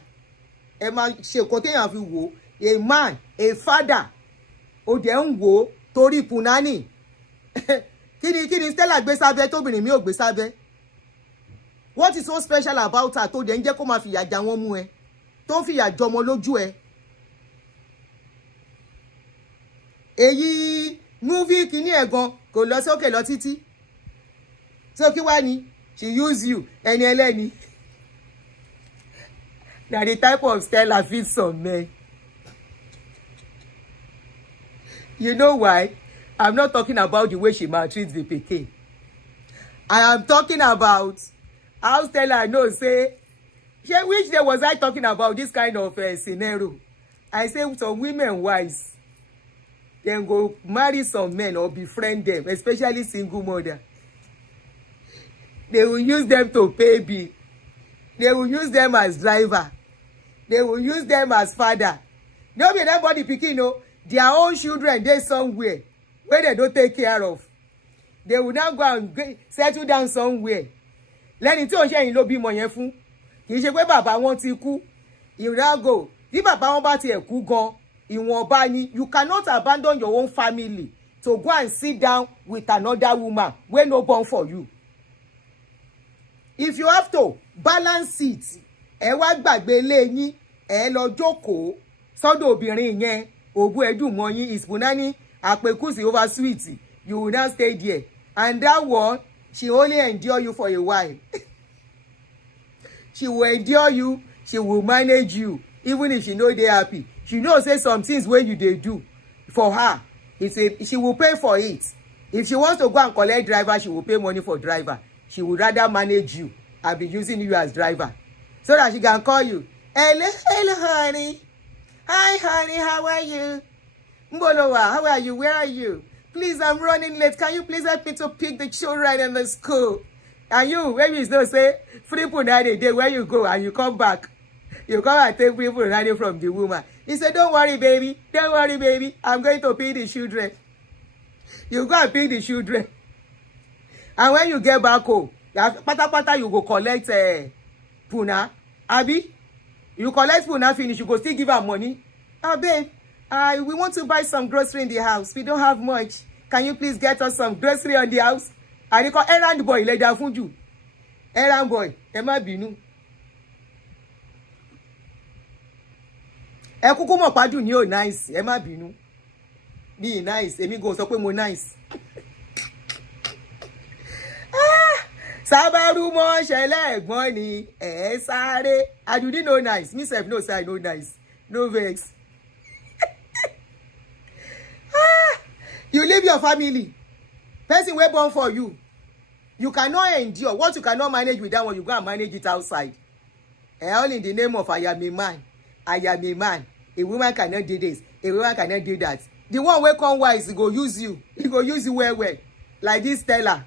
Ẹ máa ṣe nǹkan téèyàn fi wò. A man, a father, ó dẹ̀ ń wò torí punani. Kí ni Stella gbé sábẹ́ tóbìnrin mi ò gbé sábẹ́? What is so special about her tó dẹ̀ ń jẹ́ kó máa fìyà já wọn mú ẹ? Tó ń fìyà jọmọ lójú ẹ? Èyí movie kìíní ẹ̀gan kò lọ sókè lọ títí. So kí wá ni? She use you, ẹni ẹlẹ́ni. Na the type of Stella fit some men. You know why? I'm not talking about the way she maltreats the pikin. I am talking about how Stella knows, say, which day was I talking about this kind of scenario? I say some women wise, then go marry some men or befriend them, especially single mother. They will use them to pay bill. They will use them as driver. They will use them as father. No be everybody pikin, no. Their own children, they somewhere where they don't take care of. They will now go and settle down somewhere. Lẹ́ni tí ó ṣe yín ló bímọ yẹn fún. Kì í ṣe pé bàbá wọn ti kú. You now go. Bí bàbá wọn bá tiẹ̀ kú gan, ìwọ̀nba ni. You cannot abandon your own family to go and sit down with another woman wey no born for you. If you have to balance it, ẹ wá gbàgbé ilé yín, ẹ lọ jókòó sọ́dọ̀ obìnrin yẹn, òbú ẹdùn mọ́ yín, ìspúnání àpèkúsì over sweet. You will not stay there. And that one, she only endure you for a while. She will endure you, she will manage you, even if she know they happy. She know say some things wey you dey do for her, she will pay for it. If she wants to go and collect driver, she will pay money for driver. She would rather manage you and be using you as driver so that she can call you. Hello, honey. Hi, honey. How are you? Mbolowa, how are you? Where are you? Please, I'm running late. Can you please help me to pick the children in the school? And you, when you don't say, free punani day, where you go and you come back, You come and take people running from the woman. He said, don't worry, baby. Don't worry, baby. I'm going to pick the children. You go and pick the children. And when you get back home, pata you go collect puna. Abi, you collect puna finish, you go still give her money. Oh, babe, we want to buy some grocery in the house. We don't have much. Can you please get us some grocery on the house? And you call errand boy, let that food you. Errand boy, Emma Binu. Ẹ kúkú mọ̀ pàdù ní ò nice, ẹ má bínú. Be nice, èmi go sọ pé mo nice. Sábàrú mọ́ ṣẹlẹ̀ ẹ̀gbọ́n ni ẹ̀ sáré. Àdùdí no nice, me sef no say I no nice. No vex. You leave your family. Person wey born for you. You cannot endure. What you cannot manage with that one, you go and manage it outside. All in the name of I am a man. I am a man. A woman cannot do this. A woman cannot do that. The one wey come wise, he go use you. He go use you well. Like this Stella.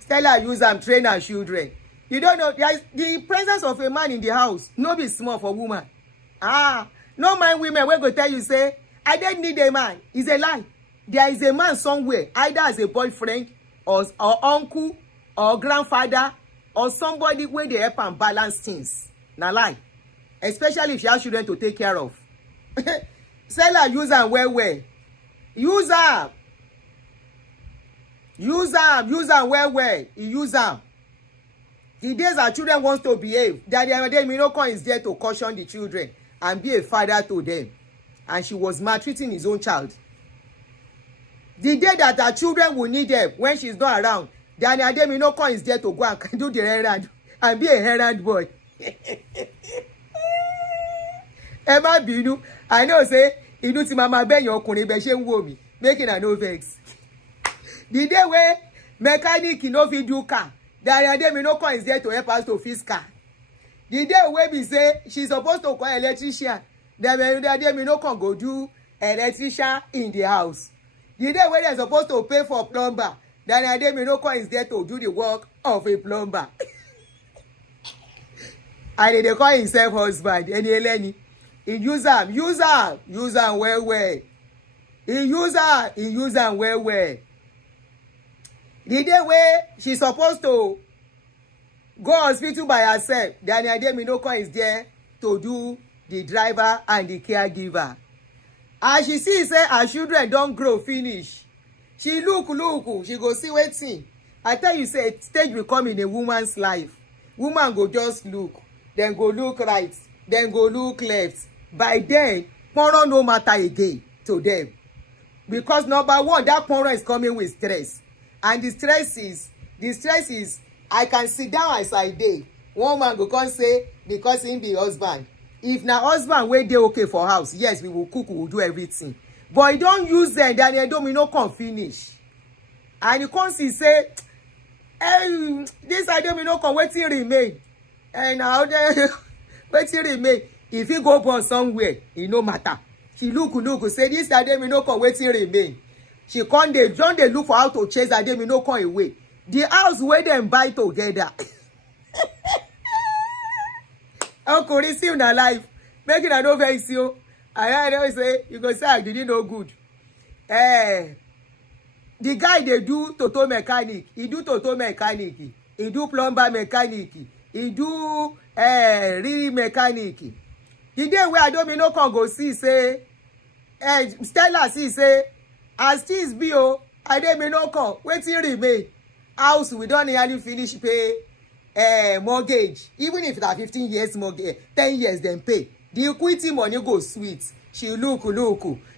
Stella use am train her children. You don't know, there is the presence of a man in the house. No be small for woman. No mind women wey go tell you say, I don't need a man. It's a lie. There is a man somewhere, either as a boyfriend or uncle or grandfather or somebody where they help and balance things. Na lie. Especially if you have children to take care of. Stella use am well. Use am. Use am well. He use am. The days our children wants to behave, Daddy Minoko is there to caution the children and be a father to them. And she was maltreating his own child. The day that her children will need help when she's not around, Daddy Minoko is there to go and do the errand and be a errand boy. Emma Binu, I know say, Idu ti mama ben your ọkùnrin be ṣe ń wò mí, making a no vex. The day where mechanic no fit do car, Daddy Minoko is there to help us to fix car. The day where we say she's supposed to call electrician, Daddy Minoko go do electrician in the house. The day where they're supposed to pay for plumber, Daddy Minoko is there to do the work of a plumber. And they call himself husband. And Eleni, he use am well. He use am well. The day where she's supposed to go hospital by herself, Daniel Minoko is there to do the driver and the caregiver. As she see say her children don't grow finish, she look, she go see wetin. I tell you say stage will come in a woman's life. Woman go just look, then go look right, then go look left. By then, porno no matter again to them. Because number one, that porno is coming with stress. And the stress is, I can sit down as I dey. One man go come say, because him be husband. If na husband wey dey okay for house, yes, we will cook, we will do everything. But you don't use them, Daniel Domino come finish. And you come see say, hey, this Domino come wetin remain. And how there wetin remain. If he go born somewhere, it no matter. She look, say this Domino come wetin remain. She come dey look for how to chase Domino come away. The house where them buy together. Uncle, see you in life. Making a no vex you. I know say you go say I didn't know good. The guy they do toto mechanic. He do toto mechanic. He do plumber mechanic. He do real mechanic. The day where Domino can go see say, Stella see say, as things be Domino can wetin remain. House we don nearly finish pay mortgage. Even if that 15 years mortgage, 10 years then pay. The equity money go sweet. She look.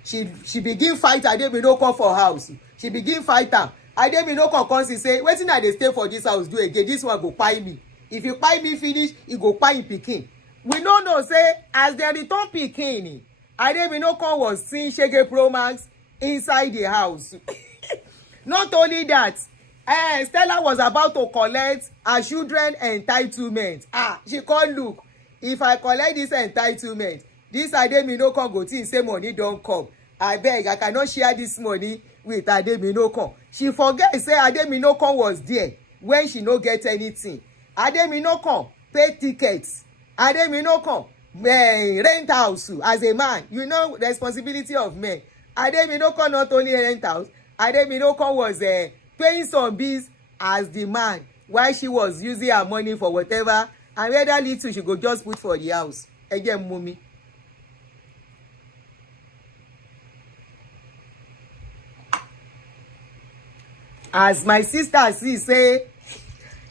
She begin fight Domino for house. She begin fight am. Domino come see say, wetin I dey stay for this house do again? This one go kpai me. If you kpai me finish, e go kpai him pikin. We no know say as they return pikin, Domino was seeing Shege Pro Max inside the house. Not only that, Stella was about to collect her children entitlement. She can't look. If I collect this entitlement, this Domino go think say money don't come. I beg, I cannot share this money with Domino. She forget say Domino was there when she no get anything. Domino pay tickets Ademi no come rent house as a man. You know responsibility of men. Ademi no come not only rent house. Ademi no come was paying some bills as the man while she was using her money for whatever, and whether little she go just put for the house. Again, mommy. As my sister see say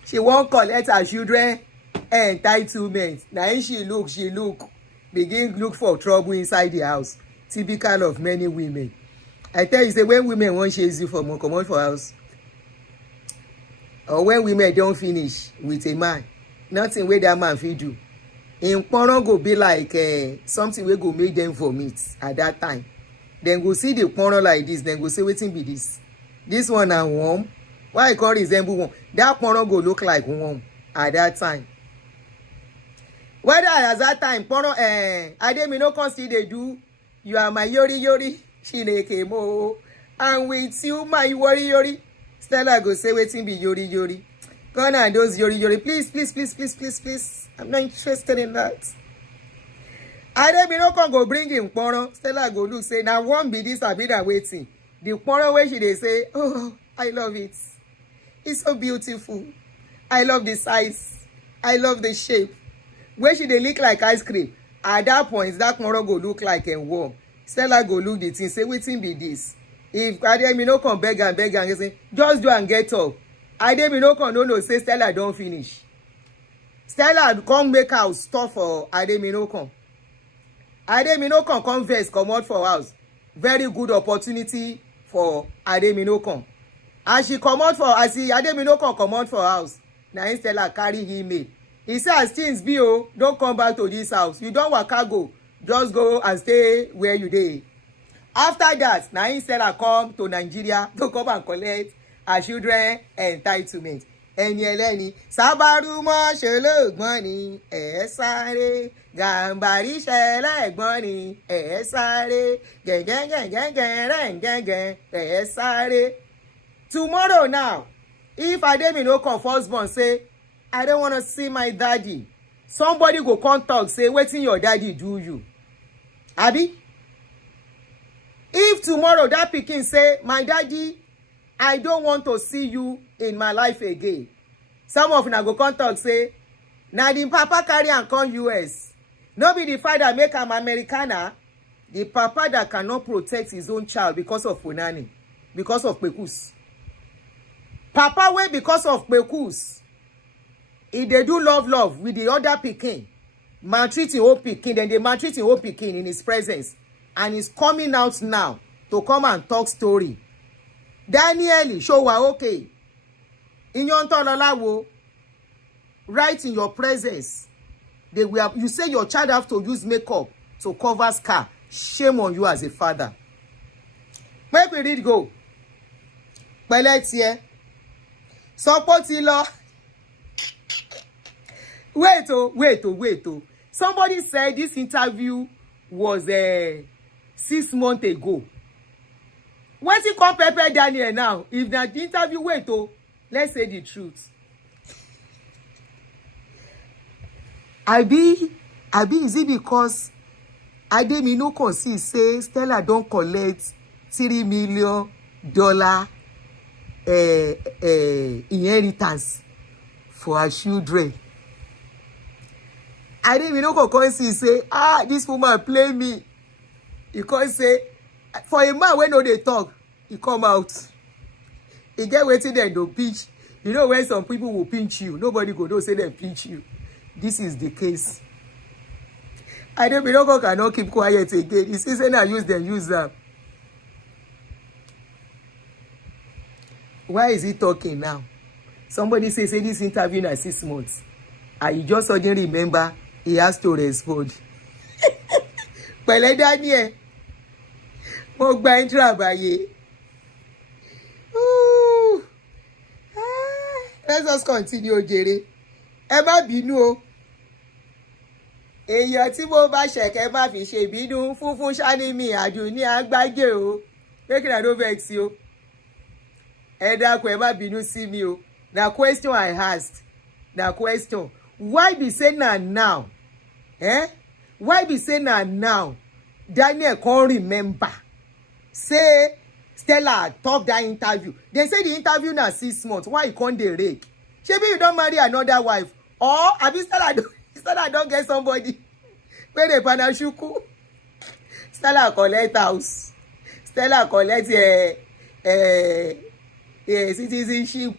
she won't collect her children entitlement. Now she look begin look for trouble inside the house. Typical of many women. I tell you, say when women wan chase you for more, comot for house, or when women don't finish with a man, nothing wey that man fit do. In kporon go be like something wey go make them vomit at that time. Then go see the kporon like this, then go say wetin be this. This one na worm. Why I call resemble worm? That kporon go look like worm at that time. Whether at that time kporon Ademi no come still dey do you are my yori Chineke mo, and with you my yori. Stella go say wetin be yori. Gone are those yori. Please. I'm not interested in that. Ademi no come go bring him kporon. Stella go look say na one be this abi na waiting. The kporon wey she dey say, oh, I love it. It's so beautiful. I love the size. I love the shape. Where she dey look like ice cream. At that point, that kporon go look like a worm. Stella go look the thing, say wetin be this. If Ademi no come beg and say just do and get up. Ademi no come no say Stella don finish. Stella come make house stop for Ademi no come. Ademi no come vex comot for house. Very good opportunity for Ademi no come. As she comot for, as Ademi no come comot for house, na Stella carry email. He say as things be don't come back to this house. You don waka go. Just go and stay where you dey. After that, na Stella come to Nigeria to come and collect her children entitlement. Ẹni ẹlẹ́ni sábàrúmọ́ ṣe lóògbọ́n ni sáré gàǹbàrí ṣẹlẹ́gbọ́n ni sáré gẹ̀gẹ́gẹ̀gẹ́gẹ́ sáré. Tomorrow now, if Ademi no come firstborn say, I don't want to see my daddy, somebody go come talk say wetin your daddy do you. Abi? If tomorrow that pikin say, my daddy, I don't want to see you in my life again. Some of una go come talk say, na the papa carry am come US. No be the father make am Americana. The papa that cannot protect his own child because of punani, because of pekus. Papa wey because of pekus, if they do love with the other pikin, maltreat him own pikin, then they maltreat him own pikin in his presence, and he's coming out now to come and talk story. Daniel, show wa okay. In your ntololawo, right in your presence, you say your child have to use makeup to cover scar. Shame on you as a father. Make we read go. Pẹ̀lẹ́ tiẹ̀. Support lo. Wait oh. Somebody said this interview was 6 months ago. Wetin come pepper Daniel now? If na the interview let's say the truth. Abi is it because Ademi no consider say Stella don collect $3 million inheritance for her children? Ademi no go consider say this woman play me. He come say for a man wey no dey talk, he come out. He get wetin dem go pinch. You know when some people will pinch you, nobody go know say dem pinch you. This is the case. Ademi no go cannot keep quiet again. He say na use them. Why is he talking now? Somebody say this interview na 6 months, and you just suddenly remember he has to respond. Pẹ̀lẹ́ Daniel, mo gba intro àbáyé. Let's just continue jèrè. Ẹ má bínú o. Èèyàn tí mo bá ṣẹ̀kẹ́ má fi ṣe bínú funfun ṣánimi àdùnní àgbájé o. Make una no vex o. Ẹ dákun ẹ má bínú sí mi o. Na question I asked. Na question. Why be say na now Why be say now Daniel can't remember say Stella talk that interview. They say the interview na 6 months. Why you can't dey rake? Maybe you don't marry another wife, or abi Stella don't get somebody wey dey panashuku. Stella collect house. Stella collect citizenship.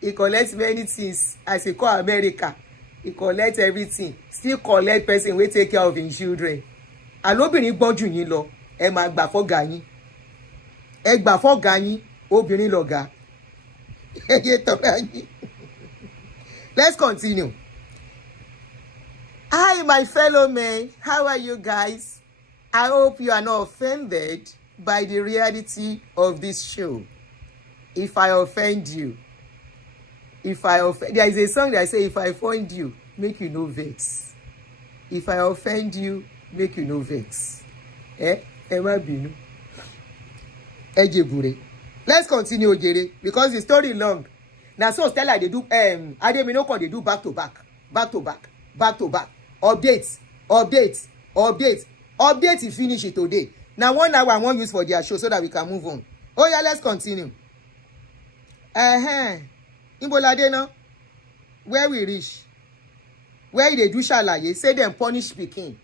He collects many things as he call America. He collect everything. Still collect person wey take care of him children. Alobìnrin gbọ́n jù yín lọ. Ẹ máa gbà fọ́gà yín. Ẹ gbà fọ́gà yín. Obìnrin lọ̀gá. Ẹ yé tọ́ra yín. Let's continue. Hi, my fellow men. How are you guys? I hope you are not offended by the reality of this show. If I offend you, there is a song that say, if I offend you, make you no vex. If I offend you, make you no vex. Má bínú. Ajiboye. Let's continue, Ojere, because the story long. Now, so Stella, they do, Ademinoko, they do back to back. Updates. Update, you finish it today. Now, 1 hour I want use for their show so that we can move on. Oh, yeah, let's continue. Imbolade now, where we reach, where they do shalaye, say them punish pikin,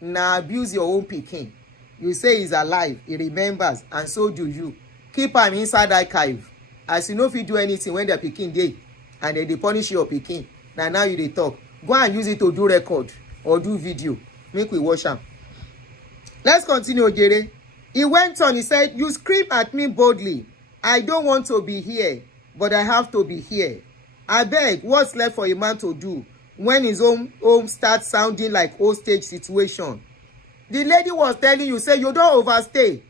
now abuse your own pikin. You say he's alive, he remembers, and so do you. Keep him inside archive. As you know, if you do anything when the pikin dey, and they punish your pikin, now you dey talk. Go and use it to do record or do video. Make we watch am. Let's continue, Ojere. He went on, he said, you scream at me boldly. I don't want to be here, but I have to be here. I beg, what's left for a man to do when his own home starts sounding like hostage situation? The lady was telling you, say, you don't overstay.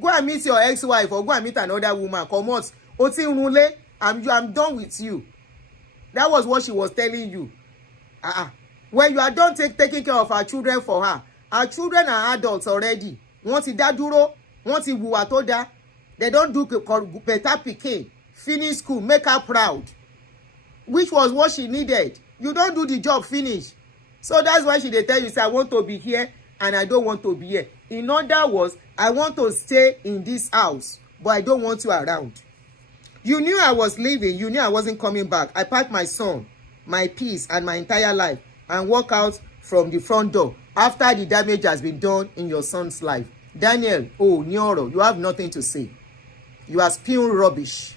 Go and meet your ex-wife or go and meet another woman. Come on. Oti unule, I'm done with you. That was what she was telling you. When you are done taking care of her children for her, her children are adults already. Wọ́n ti dá dúró, wọ́n ti hùwà tó dá. They don't do better pikin. Finish school, make her proud. Which was what she needed. You don't do the job, finish. So that's why she dey tell you, say, I want to be here and I don't want to be here. In other words, I want to stay in this house, but I don't want you around. You knew I was leaving. You knew I wasn't coming back. I packed my son, my peace, and my entire life and walk out from the front door after the damage has been done in your son's life. Daniel, Nyoro, you have nothing to say. You are spewing rubbish.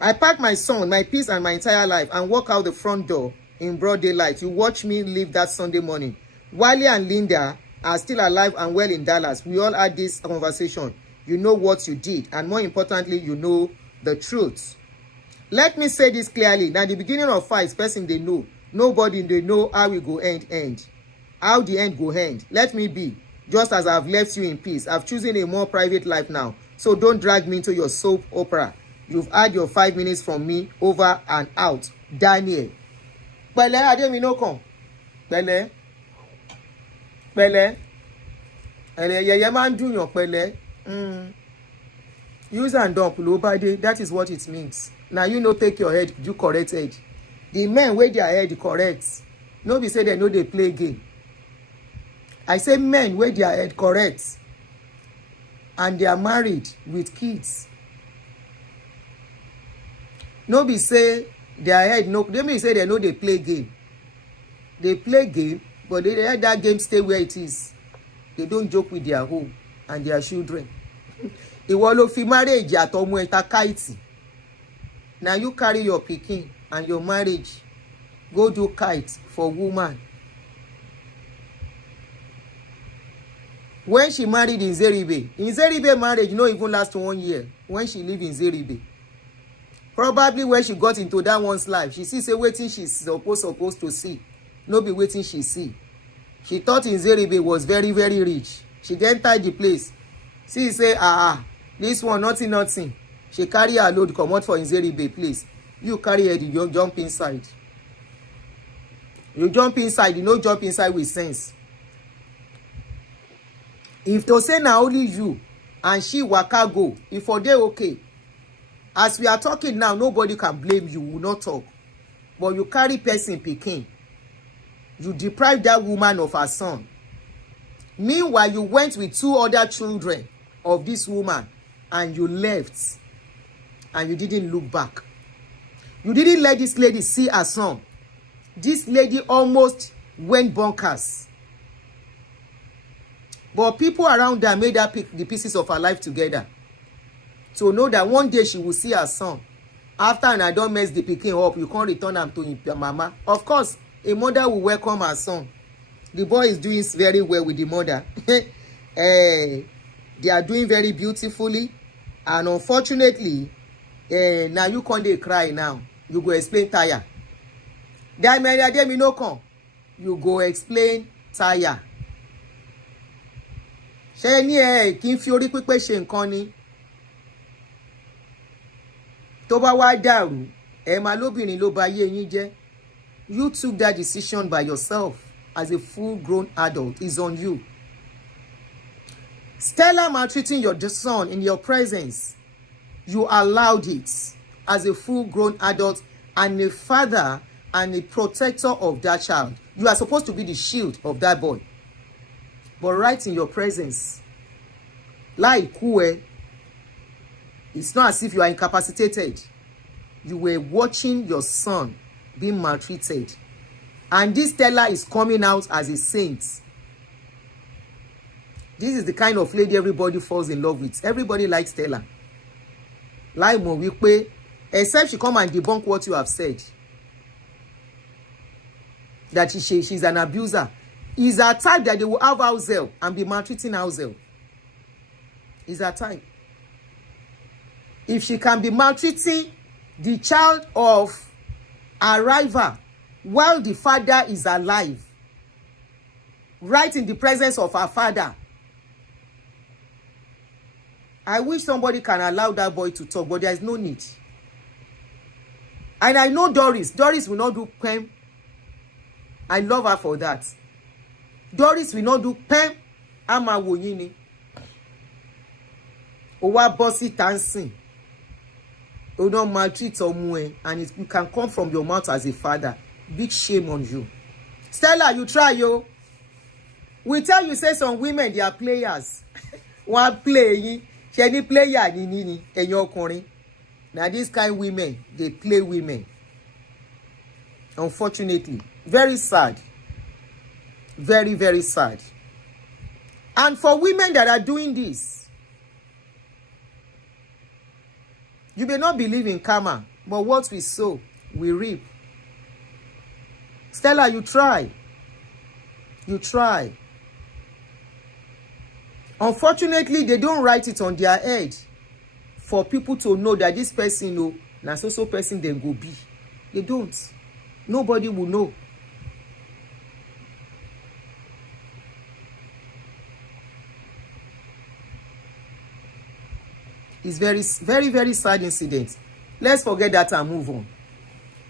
I packed my son, my peace, and my entire life and walk out the front door in broad daylight. You watch me leave that Sunday morning. Wally and Linda are still alive and well in Dallas. We all had this conversation. You know what you did, and more importantly, you know the truth. Let me say this clearly. Now, the beginning of fights, person they know. Nobody they know how we go end. How the end go end. Let me be. Just as I've left you in peace. I've chosen a more private life now. So don't drag me into your soap opera. You've had your 5 minutes from me, over and out. Daniel. Pẹ̀lẹ́, Ademinoko. Pẹ̀lẹ́. Yẹ̀yẹ́ máa ń dùnyàn pẹ̀lẹ́. Use and dump low by day. That is what it means. Now you know, take your head, do correct head. The men wey their head correct. No be say they know they play game. I say men wey their head correct and they are married with kids. No be say their head no. They may say they know they play game. They play game, but they let that game stay where it is. They don't joke with their home and their children. Ìwọ ló fi marriage àtọmọ ẹ ta kite. Now you carry your pikin and your marriage go do kite for woman. When she married in Zeribe marriage no even last 1 year. When she live in Zeribe, probably when she got into that one's life, she see say wetin she's supposed to see, no be wetin she see. She thought in Zeribe was very, very rich. She enter the place, see say this one nothing. She carry her load comot for Nzeribe place. You carry head, you jump inside. You jump inside, you no jump inside with sense. If to say na only you and she waka go, if for dey okay. As we are talking now, nobody can blame you, we will not talk. But you carry person pikin. You deprived that woman of her son. Meanwhile, you went with 2 other children of this woman and you left and you didn't look back. You didn't let this lady see her son. This lady almost went bonkers. But people around her made her pick the pieces of her life together to know that one day she will see her son. After and I don't mess the pikin up, you can't return him to your mama. Of course, a mother will welcome her son. The boy is doing very well with the mother. They are doing very beautifully. And unfortunately, now you can't cry now. You go explain tire. You go explain tire. Ṣé ní kí n fi orí pípé ṣe nǹkan ni? Tó bá wá dàrú, máa lóbìnrin ló ba ayé yín jẹ́. You took that decision by yourself as a full-grown adult. It's on you. Stella maltreating your son in your presence. You allowed it as a full-grown adult and a father and a protector of that child. You are supposed to be the shield of that boy. But right in your presence, like it's not as if you are incapacitated. You were watching your son being maltreated. And this Stella is coming out as a saint. This is the kind of lady everybody falls in love with. Everybody likes Stella. Like Mowipe, except she come and debunk what you have said. That she's an abuser. Is a type that they will have house help and be maltreating house help. Is a type. If she can be maltreating the child of a rival while the father is alive, right in the presence of her father, I wish somebody can allow that boy to talk, but there is no need. And I know Doris. Doris will not do pen. I love her for that. Doris will not do pen. Ama woyini. Owa bossy dancing. You don't maltreat someone, and you can come from your mouth as a father. Big shame on you. Stella, you try, yo. We tell you, say some women, they are players. One play, she any player, ni, and your corny. Now, these kind of women, they play women. Unfortunately. Very sad. Very, very sad. And for women that are doing this, you may not believe in karma, but what we sow, we reap. Stella, you try. You try. Unfortunately, they don't write it on their head for people to know that this person, no, na so person then go be. They don't. Nobody will know. It's very, very, very sad incident. Let's forget that and move on.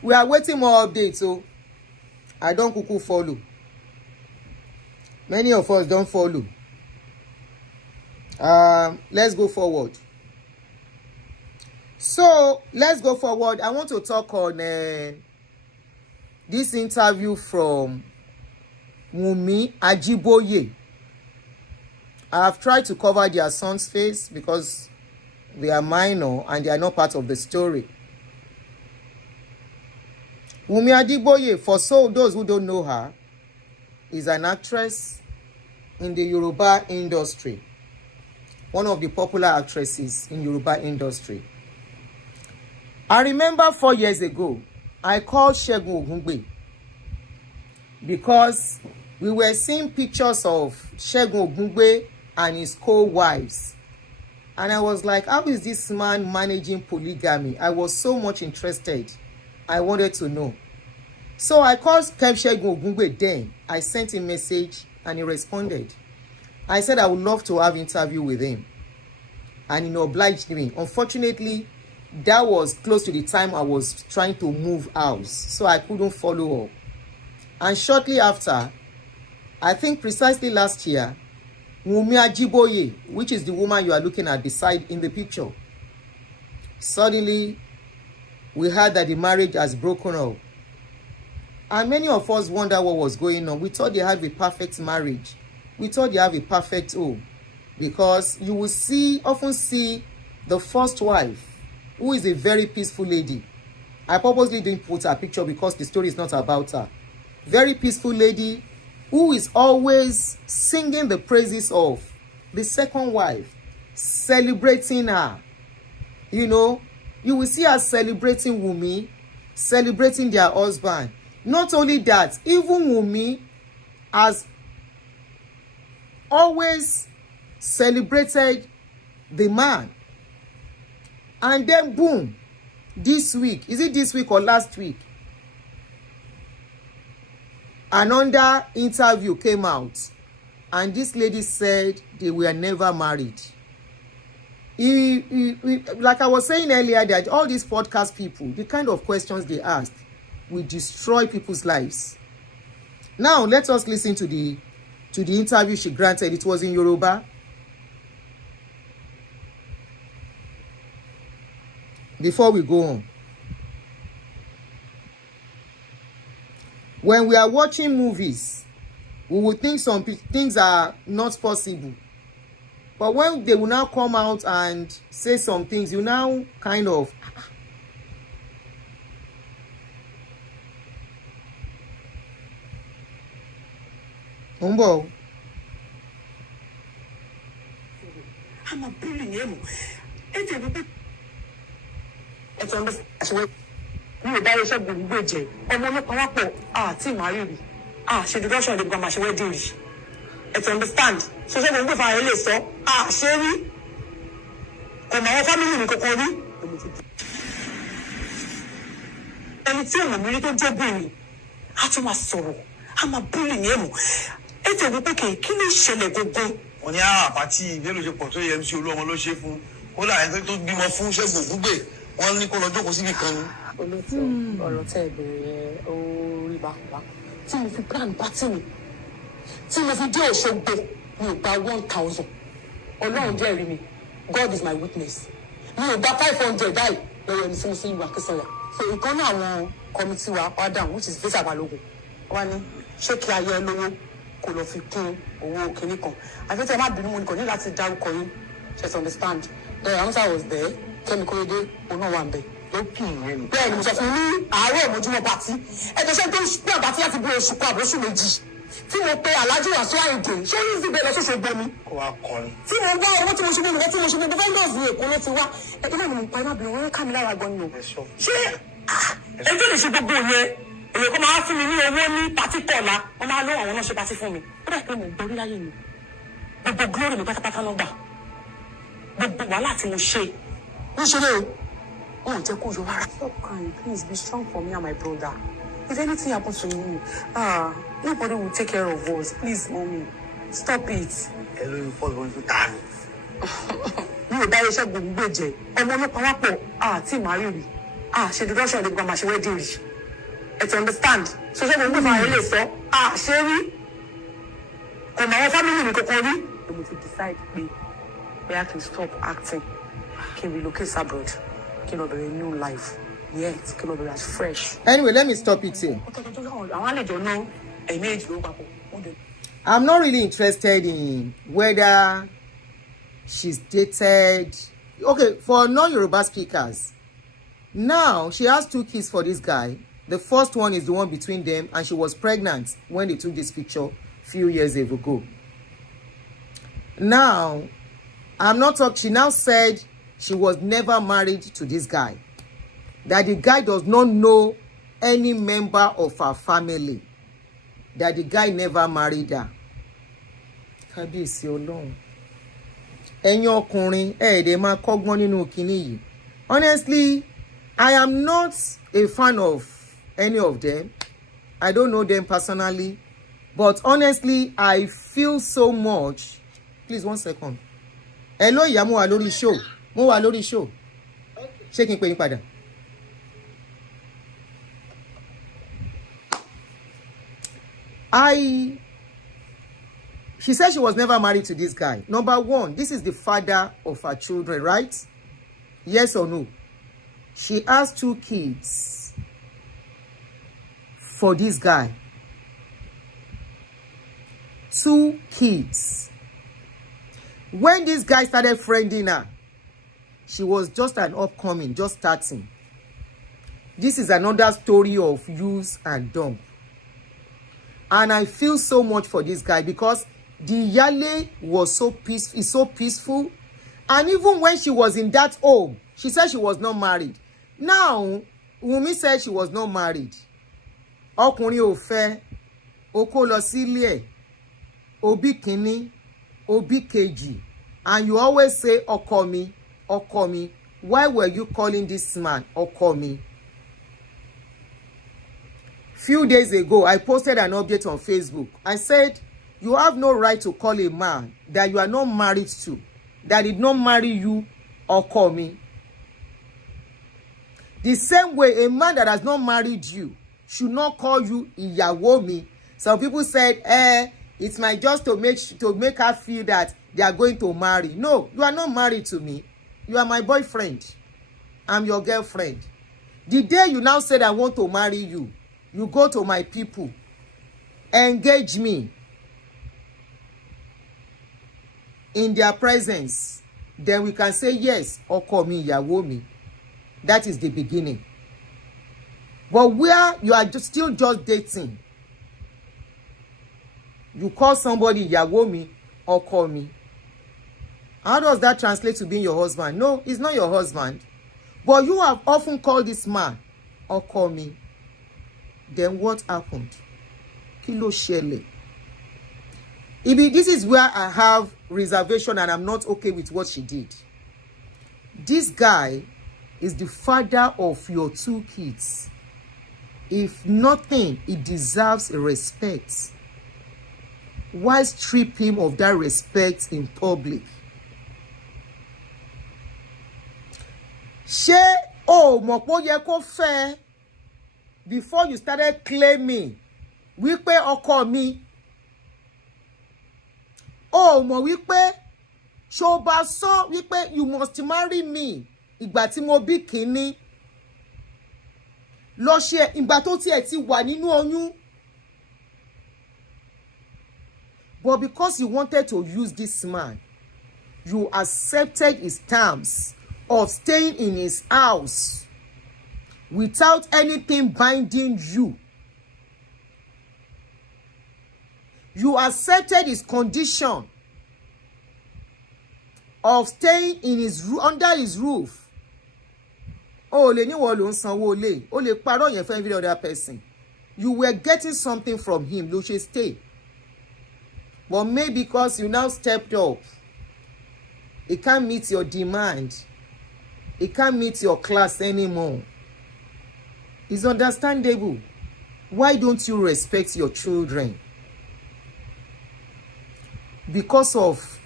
We are waiting more updates, so I don't cuckoo follow. Many of us don't follow. Let's go forward. So let's go forward. I want to talk on this interview from Wunmi Ajiboye. I have tried to cover their son's face because they are minor and they are not part of the story. Wunmi Ajiboye, for those who don't know her, is an actress in the Yoruba industry. One of the popular actresses in Yoruba industry. I remember 4 years ago, I called Segun Ogungbe because we were seeing pictures of Segun Ogungbe and his co-wives. And I was like, how is this man managing polygamy? I was so much interested. I wanted to know. So I called Segun Ogungbe then. I sent him a message and he responded. I said I would love to have an interview with him. And he obliged me. Unfortunately, that was close to the time I was trying to move house. So I couldn't follow up. And shortly after, I think precisely last year, Wunmi Ajiboye, which is the woman you are looking at beside in the picture, suddenly we heard that the marriage has broken up. And many of us wonder what was going on. We thought they had a perfect marriage. We thought they have a perfect home. Because you will often see the first wife, who is a very peaceful lady. I purposely didn't put her picture because the story is not about her. Very peaceful lady who is always singing the praises of the second wife, celebrating her. You know, you will see her celebrating Wunmi, celebrating their husband. Not only that, even Wunmi has always celebrated the man. And then boom, this week, is it this week or last week? Another interview came out and this lady said they were never married. Like I was saying earlier, that all these podcast people, the kind of questions they ask will destroy people's lives. Now let us listen to the interview she granted. It was in Yoruba. Before we go on, when we are watching movies, we will think some things are not possible. But when they will now come out and say some things, you now kind of... Umbo. I'm a bullying him. It's on the mi ò dáre iṣẹ́ gbogbo jẹ ọmọ ọlọ́pàá wá pọ̀ àti màrí rí ṣe deduction lè gbà máa ṣe wedding rí ẹ ti understand so ṣé gbogbo ìfàyè lè sọ ṣé rí kò mọ àwọn family mi kankan rí ẹni tí òun mi rí tó jẹ́ bìnrin á tún máa sọ̀rọ̀ á máa búlì ní ẹ̀mọ́ ẹ ti ẹ̀gbọ́n pé kí ló ṣẹlẹ̀ gbogbo. wọ́n ní àpàtì ìbélòṣepọ̀ tó yẹ MC Olúọmọ ló ṣe fún ó láàyè tó bímọ fún Ṣẹ́gun Ògúngbè wọ́n ní kó lọ jókòó síbi kan ni. olóòtú ọ̀rọ̀ tẹ́ ẹ bẹ̀rẹ̀ yẹn ó rí bákúbákú tí mo fi plan pátì mi tí mo fi dé Òṣogbo mi ò gba 1,000 Ọlọ́run jẹ́rìí mi God is my witness mi ò gba 500 báyìí lọ́wọ́ ẹni tí mo fi ń wà Akínsọ́yà so ìkan náà àwọn kọ́mítì wa wá dáhùn which is Visa Balogun wá ní ṣé kí ayé ẹ lówó kò lọ fi kún owó kìíní kan àfi tí ẹ má bínú mo nìkan ní láti dárúkọ yín just understand the answer was there Kẹ́mi Kórédé òun náà wà ń bẹ̀. Bẹ́ẹ̀ ni mo sọ fún ní àárọ̀ ìmọ̀júmọ́ pàtí ẹ̀jọ̀ ṣe tó ń pè àbátí láti bí oṣù kan àbóṣù méjì tí mo pe Alhaji Wasiu Ayinde ṣé ó ní ìdíbẹ̀ lọ ṣoṣogbo ni. kó wa kọrin. tí mo gbọ́ owó tí mo ṣe gbogbo tí mo ṣe gbogbo vendors ní Èkó ló ti wá ẹ̀jọ̀ náà ni mo pa iná bìnrin wọn ká mi lára gan ni o. ṣé ẹjọ́ lè ṣe gbogbo yẹn èèyàn kó máa fún mi ní owó ní pàtí kọ̀ọ̀la wọ́n máa lọ́wọ́ àwọn náà ṣe pàtí fún mi ó dà pé mo gbọ́ láyé mi gbogbo glory mi pátápátá lọ́gbà gbogbo wàhálà tí mo ṣe ń ṣe lé o. Oh, stop crying. Please be strong for me and my brother. If anything happens to me, nobody will take care of us. Please, mommy, stop it. Hello, you fall going to die. Mi ò dáre iṣẹ́ gbogbo jẹ ọmọ ọlọ́pàá wá pọ̀ àti màrí rí ṣe deduction lè gbà máa ṣe wedding rí ẹ ti understand so ṣé gbogbo ìfàyè lè sọ ṣé rí kò mọ àwọn family mi kankan rí. mo ti decide pé I can stop acting can relocate abroad. A new life. Yes, as fresh. Anyway, let me stop it here. I'm not really interested in whether she's dated. Okay, for non-Yoruba speakers, now she has 2 kids for this guy. The first one is the one between them, and she was pregnant when they took this picture a few years ago. Now, I'm not talking. She now said she was never married to this guy. That the guy does not know any member of her family. That the guy never married her. Kábíyèsí Ọlọ́run. Ẹ̀yin ọkùnrin, dẹ̀ máa kọ́gbọ́n nínú kinní yìí. Honestly, I am not a fan of any of them. I don't know them personally. But honestly, I feel so much. Please, 1 second. Hello, ìyá, mo wà lórí show. Mo wà lórí show. Ṣé kí n pè yín padà? She said she was never married to this guy. Number one, this is the father of her children, right? Yes or no? She has 2 kids for this guy. 2 kids. When this guy started friending her, she was just an upcoming, just starting. This is another story of use and dump. And I feel so much for this guy because the Yale was so peaceful. And even when she was in that home, she said she was not married. Now, Wunmi said she was not married. Ọkùnrin ò fẹ́, ó kó lọ sílé ẹ̀, òbí kìíní, òbí kejì. And you always say, ọkọ mi, ọkọ mi. Why were you calling this man ọkọ mi? Few days ago, I posted an update on Facebook. I said, you have no right to call a man that you are not married to, that did not marry you, ọkọ mi. The same way, a man that has not married you should not call you ìyàwó mi. Some people said, it's my just to make her feel that they are going to marry. No, you are not married to me. You are my boyfriend. I'm your girlfriend. The day you now said I want to marry you, you go to my people, engage me in their presence, then we can say yes, ọkọ mi, ìyàwó mi. That is the beginning. But where you are still just dating, you call somebody ìyàwó mi, ọkọ mi. How does that translate to being your husband? No, he's not your husband. But you have often called this man ọkọ mi. Then what happened? Kí ló ṣẹlẹ̀? This is where I have reservation and I'm not okay with what she did. This guy is the father of your 2 kids. If nothing, he deserves respect. Why strip him of that respect in public? Ṣé o mọ̀ pé ó yẹ kó fẹ́ before you started claiming wípé ọkọ mi? O mọ̀ wípé ṣó bá sọ wípé you must marry me ìgbà tí mo bí kìíní lọ ṣe ìgbà tó tiẹ̀ ti wà nínú oyún. But because you wanted to use this man, you accepted his terms of staying in his house without anything binding you. You accepted his condition of staying in under his roof. O lè ní wọ́n ló ń sanwó lé, o lè parọ́ yẹn for every other person. You were getting something from him, ló ṣe stay. But maybe because you now stepped up, it can't meet your demand. It can't meet your class anymore. It's understandable. Why don't you respect your children? Because of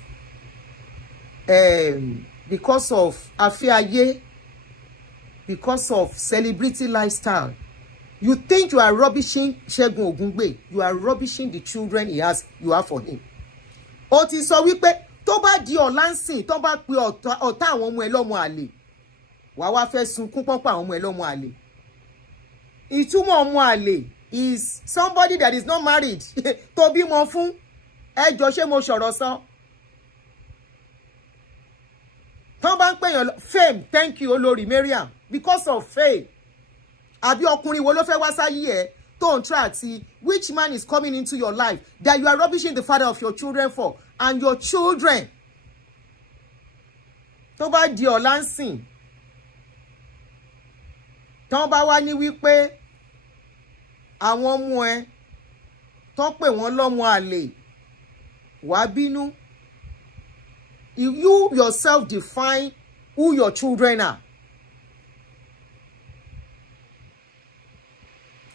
affaire, because of celebrity lifestyle. You think you are rubbishing Segun Ogungbe. You are rubbishing the children you have for him. Ó ti sọ wípé tó bá di ọ̀la ńsìn tó bá pe ọ̀tá àwọn ọmọ ẹ lọ́mọ àlè. Wàá wá fẹ́ sunkún pọ́npọ́ àwọn ọmọ ẹ lọ́mọ àlè. Ìtumọ̀ ọmọ àlè is somebody that is not married. Tó bímọ fún ẹ jọ ṣé mo sọ̀rọ̀ sọ. Tó bá ń pèyàn fame, thank you olórí Mariam, because of fame. Àbí ọkùnrin wo ló fẹ́ wá sáyé ẹ tó ń try àti which man is coming into your life that you are rubbishing the father of your children for and your children. Tó bá di ọ̀la ńsìn tán bá wá ní wípé àwọn ọmọ ẹ tán pè wọ́n lọ́mọ àlè wá bínú. You yourself define who your children are.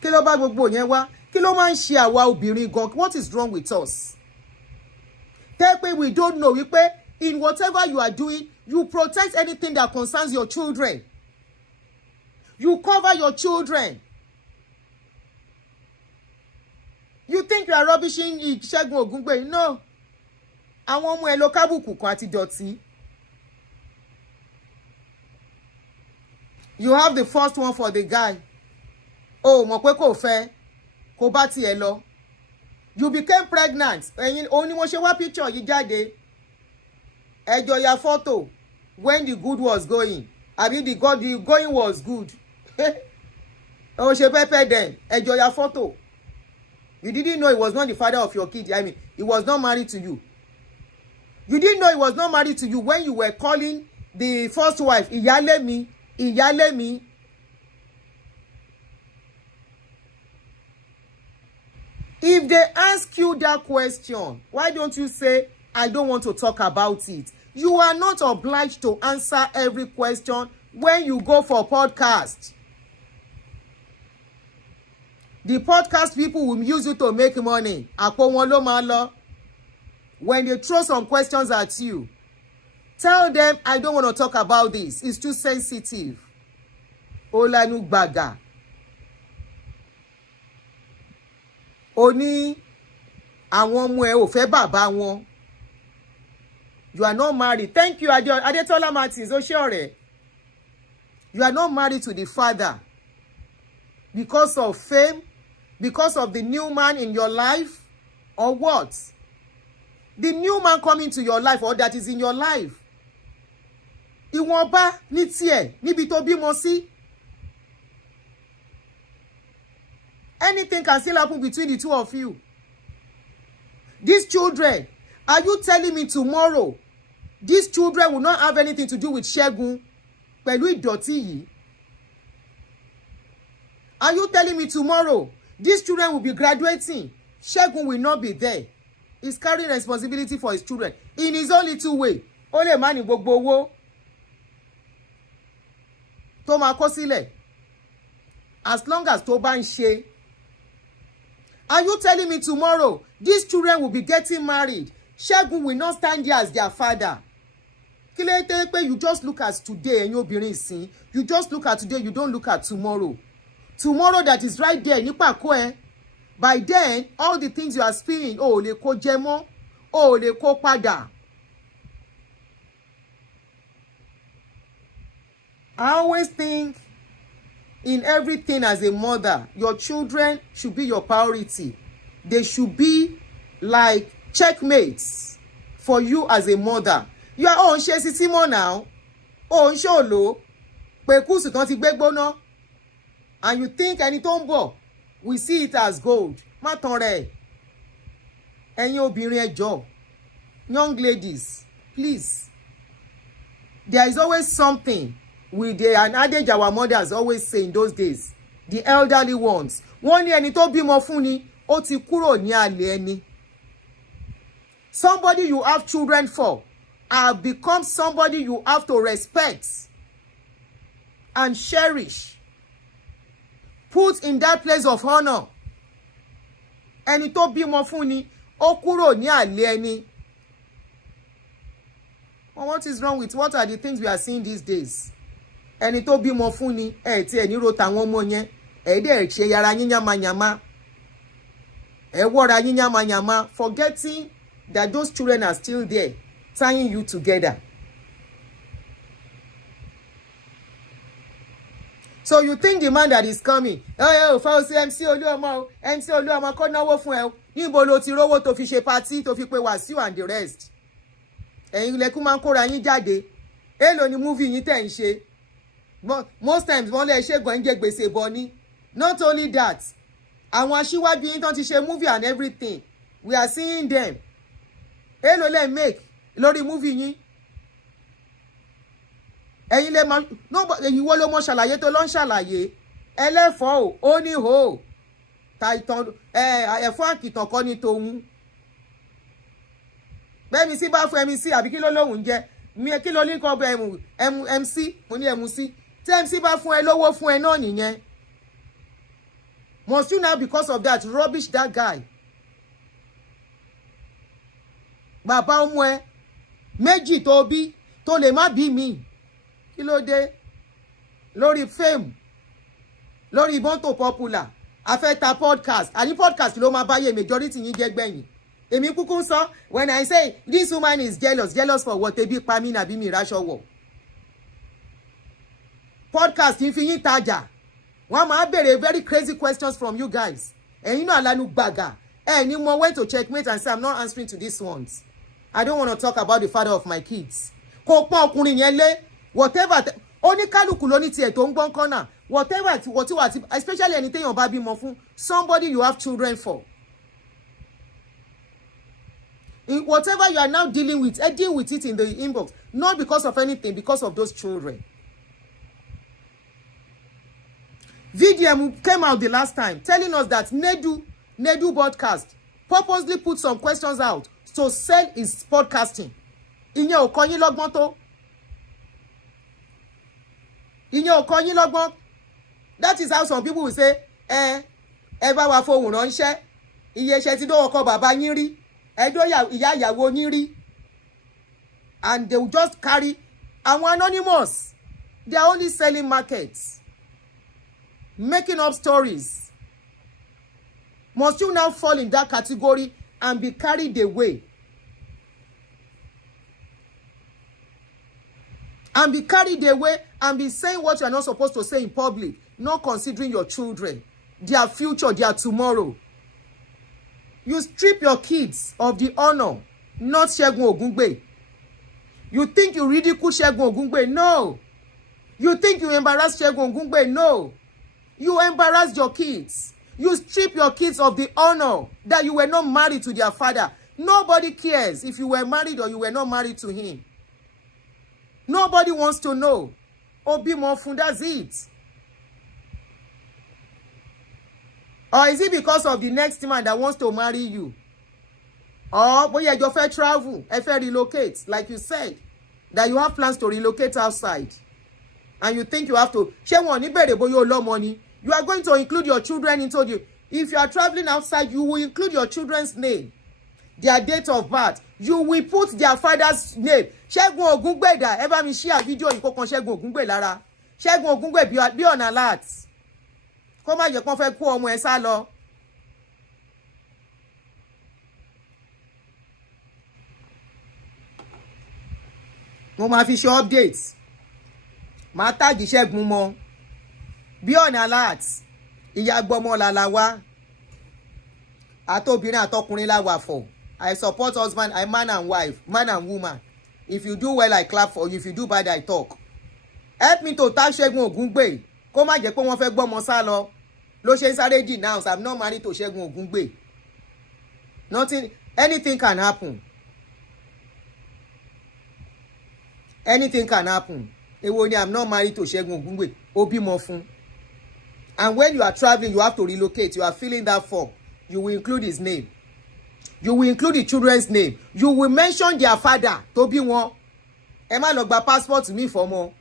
Kí ló bá gbogbo yẹn wá? Kí ló máa ń ṣe àwa obìnrin gan? What is wrong with us? Tell me we don't know wípé in whatever you are doing, you protect anything that concerns your children. You cover your children. You think you are rubbishing Segun Ogungbe? No. Àwọn ọmọ ẹ ló kábùkù kan àti dọ̀tí. You have the first one for the guy. Oh, mọ̀ pé kò fẹ́. kó bá tiẹ̀ lọ. You became pregnant. Ẹ̀yin òun ni mo ṣe wá picture yìí jáde. Ẹjọ́ ya photo when the good was going. Àbí the going was good. Ó ṣe pẹ́pẹ́ then. Ẹjọ́ ya photo. You didn't know he was not the father of your kid. I mean, he was not married to you. You didn't know he was not married to you when you were calling the first wife, ìyálé mi, ìyálé mi. If they ask you that question, why don't you say, I don't want to talk about it? You are not obliged to answer every question when you go for podcast. The podcast people will use you to make money. Àpò wọn ló máa lọ. When they throw some questions at you, tell them, I don't want to talk about this. It's too sensitive. Olanu gbaga. Ó ní àwọn ọmọ ẹ ò fẹ́ bàbá wọn. You are not married. Thank you, Adetola Martins. Ó ṣé ọ̀rẹ́. You are not married to the father because of fame, because of the new man in your life, or what? The new man coming to your life or that is in your life. Ìwọ̀nba ní tiẹ̀ níbi tó bímọ sí. Anything can still happen between the two of you. These children, are you telling me tomorrow these children will not have anything to do with Ṣẹ́gun pẹ̀lú ìdọ̀tí yìí? Are you telling me tomorrow these children will be graduating? Ṣẹ́gun will not be there. He's carrying responsibility for his children in his own little way. Ó lè má ní gbogbo owó tó máa kó sílẹ̀. As long as tó bá ń ṣe. Are you telling me tomorrow these children will be getting married? Ṣẹ́gun will not stand there as their father. Kí ló dé pé you just look at today, ẹ̀yin obìnrin ìsìn. You just look at today, you don't look at tomorrow. Tomorrow that is right there ní pàkó ẹ. By then, all the things you are spilling, ó lè kó jẹ mọ́, ó lè kó padà. I always think in everything as a mother, your children should be your priority. They should be like checkmates for you as a mother. You are on ṣe sisi mọ́ now. Ó ń ṣòlò pé kùsù kan ti gbé gbóná. And you think ẹni tó ń bọ̀, we see it as gold. Má tàn rẹ̀. Ẹ̀yin obìnrin ẹ jọ̀ọ́. Young ladies, please. There is always something with an adage our mothers always say in those days. The elderly ones. Wọ́n ní ẹni tó bímọ fún ni, ó ti kúrò ní àlè ẹni. Somebody you have children for have become somebody you have to respect and cherish. Put in that place of honor. Ẹni tó bímọ fún ni, ó kúrò ní àlè ẹni. Well, what is wrong with what are the things we are seeing these days? Ẹni tó bímọ fún ni, tí ẹ ní ro tàwọn ọmọ yẹn, dẹ̀ ṣe yàrá yín yamayama. Wọ́ra yín yamayama, forgetting that those children are still there, tying you together. So you think the man that is coming, Fauci MC Oluomo, MC Oluomo kó náwó fún ẹ, níbo ló ti rówó tó fi ṣe party tó fi pe Wasiu and the rest. Ẹ̀yin lẹ́kún máa ń kóra yín jáde. Èló ni movie yín tẹ̀ ń ṣe. Most times wọ́n lè ṣe gan jẹ gbèsè bọ̀ ni. Not only that, àwọn aṣíwájú yín tán ti ṣe movie and everything, we are seeing them. Èló lè make lórí movie yín. Ẹ̀yin lè máa èyí wo ló mọ ṣàlàyé tó lọ ń ṣàlàyé. Ẹlẹ́fọ̀ọ́ ó ní hò. Ta ìtàn ẹ̀fọ́ àkìtàn kọ́ ní tòun. Bẹ́ẹ̀ni sí bá fún MC àbí kí ló lóhùn jẹ́. Kí ló ní kan bẹ MC mo ní MC. Tí MC bá fún ẹ lówó fún ẹ náà nìyẹn. Must you now because of that rubbish that guy? Bàbá ọmọ ẹ méjì tó bí tó lè má bí mi. Kí ló dé? Lórí fame, lórí Bonto popular, a fẹ́ ta podcast. Àní podcast ló máa báyé majority yín jẹ́ gbẹ̀yìn. Èmi kúkú sọ, when I say this woman is jealous for what? Ebi pa mí nàbí mi ráṣọ wọ̀. Podcast ń fi yín tajà. Wọ́n máa béèrè very crazy questions from you guys. ẹ̀yin náà lanu gbàgà ẹ̀ ní mo went to checkmate and say I'm not answering to these ones. I don't want to talk about the father of my kids. Kò pọ́n ọkùnrin yẹn lé whatever oníkálukú ló ní tiẹ̀ tó ń gbọ́n kọ́nà whatever ti especially ẹni téèyàn bá bímọ fún somebody you have children for. Whatever you are now dealing with, deal with it in the inbox. Not because of anything, because of those children. VDM came out the last time telling us that Nedu broadcast purposely put some questions out to sell his podcasting. Ìyẹn ò kọ́ yín lọ́gbọ́n tó. Ìyẹn ò kọ́ yín lọ́gbọ́n. That is how some people will say, ẹ bá wa fohùn ránṣẹ́. Iye iṣẹ́ tí dọ́wọ́ kọ bàbá yín rí. Ẹjọ́ ìyá ìyàwó yín rí. And they will just carry. Àwọn anonymous. They are only selling markets. Making up stories. Must you now fall in that category and be carried away? And be carried away and be saying what you are not supposed to say in public, not considering your children, their future, their tomorrow. You strip your kids of the honor, not Segun Ogungbe. You think you ridicule Segun Ogungbe? No. You think you embarrass Segun Ogungbe? No. You embarrass your kids. You strip your kids of the honor that you were not married to their father. Nobody cares if you were married or you were not married to him. Nobody wants to know. Obi Mofun, that's it. Or is it because of the next man that wants to marry you? Or boy, you fair travel, you fair relocate, like you said, that you have plans to relocate outside. And you think you have to. Money. You are going to include your children into you. If you are traveling outside, you will include your children's name, their date of birth. You will put their father's name. Segun Ogungbe da. Ẹ bá mi share video yìí kó kan Segun Ogungbe lára. Segun Ogungbe be on alert. Kó má jẹ́ kó fẹ́ kó ọmọ ẹ̀ sá lọ. Mo máa fi ṣe updates. Màá tag Segun mọ́. Be on alert. Ìyá gbọ́mọ làlà wá. Àtobìnrin àtọkùnrin la wà for. I support husband, I man and wife, man and woman. If you do well, I clap for you. If you do bad, I talk. Help me to tag Segun Ogungbe. Kó má jẹ́ pé wọ́n fẹ́ gbọ́mọ sá lọ. Ló ṣe ń sáré denounce. I'm not married to Segun Ogungbe. Nothing, anything can happen. Anything can happen. Èwo ni I'm not married to Segun Ogungbe. Obi Mofun. And when you are traveling, you have to relocate. You are filling that form. You will include his name. You will include the children's name. You will mention their father. Tobi wọn. Ẹ má lọ gba passport mi fọ́mọ.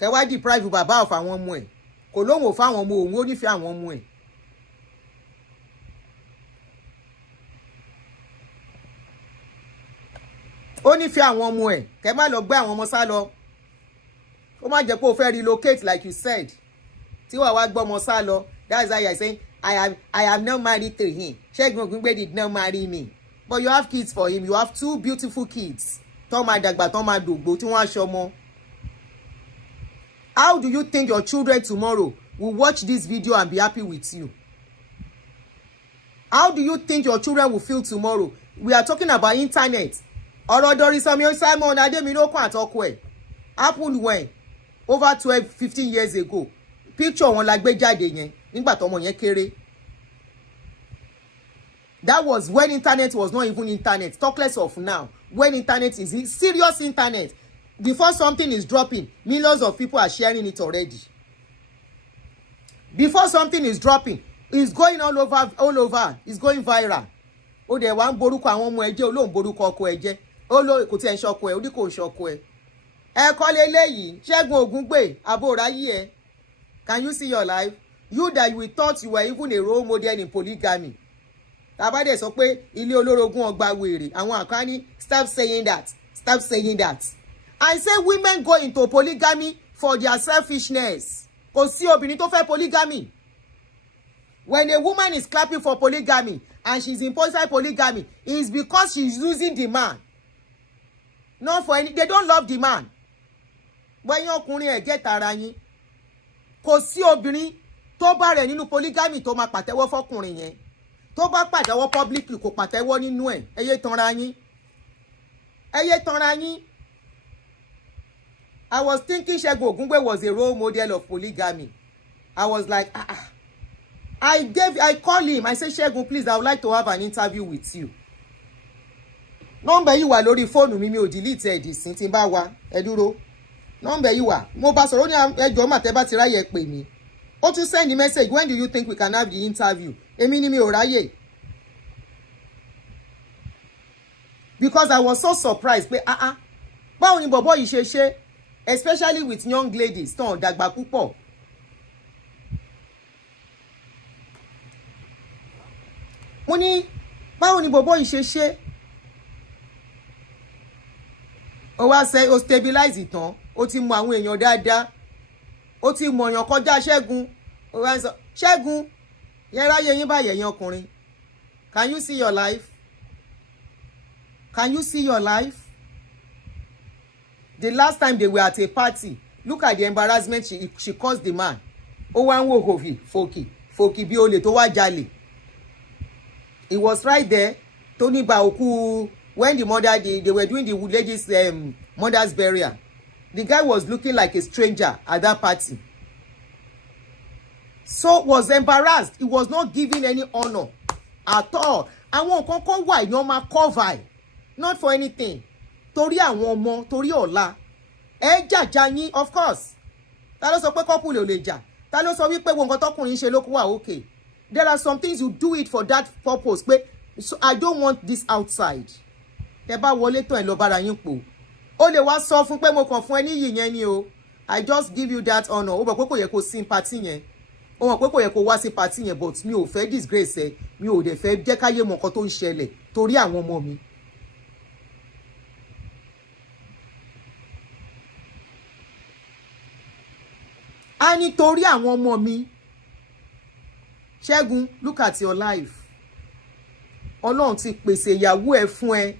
Kẹ́ wá deprive bàbá of àwọn ọmọ ẹ̀. Kò lóhùn ò fáwọn ọmọ òun ó nífẹ̀ẹ́ àwọn ọmọ ẹ̀. Ó nífẹ̀ẹ́ àwọn ọmọ ẹ̀. Kẹ́ má lọ gbé àwọn ọmọ sá lọ. Ó má jẹ́ pé o fẹ́ relocate like you said. Tí wàá wá gbọ́mọ sá lọ. That's why you are saying I am not married to him. Segun Ogungbe did not marry me. But you have kids for him. You have 2 beautiful kids. Tó máa dàgbà, tó máa dògbò, tí wọ́n aṣọ ọmọ. How do you think your children tomorrow will watch this video and be happy with you? How do you think your children will feel tomorrow? We are talking about internet. Ọ̀rọ̀ Dorisomi Simon Adéminókun àtọkọ ẹ̀ happened when? Over 12-15 years ago. Picture wọn la gbé jáde yẹn nígbà tọ́mọ yẹn kéré. That was when internet was not even internet. Talk less of now. When internet is serious internet. Before something is dropping, millions of people are sharing it already. Before something is dropping, it's going all over. It's going viral. Ó dẹ̀ wá ń borúkọ àwọn ọmọ ẹ jẹ́, olóhùn borúkọ ọkọ ẹ jẹ́. Kò tí ẹ̀ ń ṣọkọ ẹ̀, ó ní kò ń ṣọkọ ẹ̀. Ẹ kọ́ leléyìí, Segun Ogungbe, àbòráyé ẹ. Can you see your life? You that you thought you were even a role model in polygamy. Tàbádẹ̀ sọ pé ilé olórogún ọgbà wèrè. Àwọn àkànní stop saying that. Stop saying that. I say women go into polygamy for their selfishness. Kò sí obìnrin tó fẹ́ polygamy. When a woman is clapping for polygamy and she's imposing polygamy, it's because she's losing the man. Not for any. They don't love the man. When ọkùnrin ẹ̀ get ara yín. Kò sí obìnrin tó bá rẹ̀ nínú polygamy tó máa pàtẹ́wọ́ fọ́kùnrin yẹn tó bá pàtẹ́wọ́ publicly kò pàtẹ́wọ́ nínú ẹ̀ ẹ yé tanra yín ẹ yé tanra yín. I was thinking Segun Ogungbe was a role model of polygamy. I was like, I call him. I say, Segun, please, I would like to have an interview with you. Number yìí wà lórí fóònù mi ò delete ẹ̀ dìsín tí n bá wa ẹ dúró. Number yìí wà. Mo bá sọ̀rọ̀ ní ẹjọ́ mà tẹ́ bá ti ráyè pè mí. Ó tún send the message, when do you think we can have the interview? Èmi ni mi ò ráyè. Because I was so surprised pé báwo ni bọ̀bọ́ yìí ṣe ṣe, especially with young ladies tán dàgbà púpọ̀. Mo ní báwo ni bọ̀bọ́ yìí ṣe ṣe. Ó wá ṣe ó stabilize tán ó ti mọ àwọn èèyàn dáadáa ó ti mọ èèyàn kọjá Ṣẹ́gun ó wá ń sọ Ṣẹ́gun yẹn ráyè yín báyẹn yẹn ọkùnrin. Can you see your life? Can you see your life? The last time they were at a party, look at the embarrassment she caused the man. Ó wá ń wò fòkì bí olè tó wá jalè. He was right there. Tony Baoku, when the mother they were doing the lady's mother's burial, the guy was looking like a stranger at that party. So was embarrassed. He was not giving any honor at all. Àwọn nǹkan kan wà èèyàn máa cover not for anything. Torí àwọn ọmọ, torí ọ̀la. Ẹ jàjà yín, of course. Ta ló sọ pé couple ò lè jà? Ta ló sọ wípé wo nǹkan tọkùnrin ṣe ló kó wà okay? There are some things you do it for that purpose. Pé so I don't want this outside. Tẹ́ bá wọlé tán ẹ lọ bára yín pọ̀. Ó lè wá sọ fún pé mo kàn fún ẹ ní yìí yẹn ni o. I just give you that honor. Ó mọ̀ pé kò yẹ kó sí party yẹn. Ó mọ̀ pé kò yẹ kó wá sí party yẹn, but mi ò fẹ́ disgrace ẹ. Mi ò dẹ̀ fẹ́ jẹ́ káyé mọ̀ nǹkan tó ń ṣẹlẹ̀ torí àwọn ọmọ mi. A ní torí àwọn ọmọ mi. Ṣẹ́gun, look at your life. Ọlọ́run ti pèsè ìyàwó ẹ fún ẹ.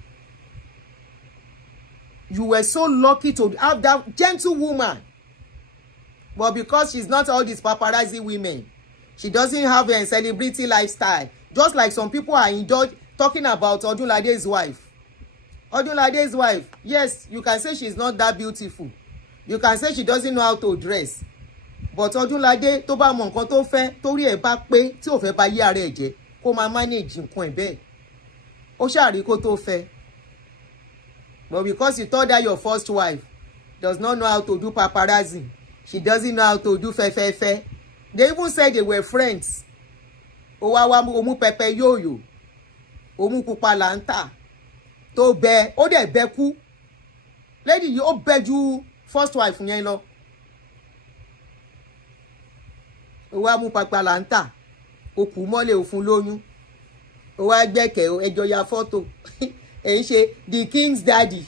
You were so lucky to have that gentle woman. But because she's not all these paparazzi women, she doesn't have a celebrity lifestyle. Just like some people are indulged talking about Odunlade's wife. Odunlade's wife, yes, you can say she's not that beautiful. You can say she doesn't know how to dress. But Odunlade tó bá mọ nǹkan tó fẹ́, torí ẹ̀ bá pé tí ò fẹ́ bá yí ara ẹ̀ jẹ́, kó máa manage nǹkan ẹ̀ bẹ́ẹ̀. Ó ṣàrí kó tó fẹ́. But because you thought that your first wife does not know how to do paparazzi, she doesn't know how to do fẹ́fẹ́fẹ́. They even said they were friends. Ó wá omu pẹpẹ yóòyò. Omu pupa lanta. Tó bẹ, ó dẹ̀ bẹ kú. Lady yìí ó bẹ ju first wife yẹn lọ. Ó wá mú pupa lanta. Ó kù mọ́lẹ̀ ó fún lóyún. Ó wá gbẹ́kẹ̀ ẹjọ́ ya fọ́tò. Èyí ṣe the king's daddy.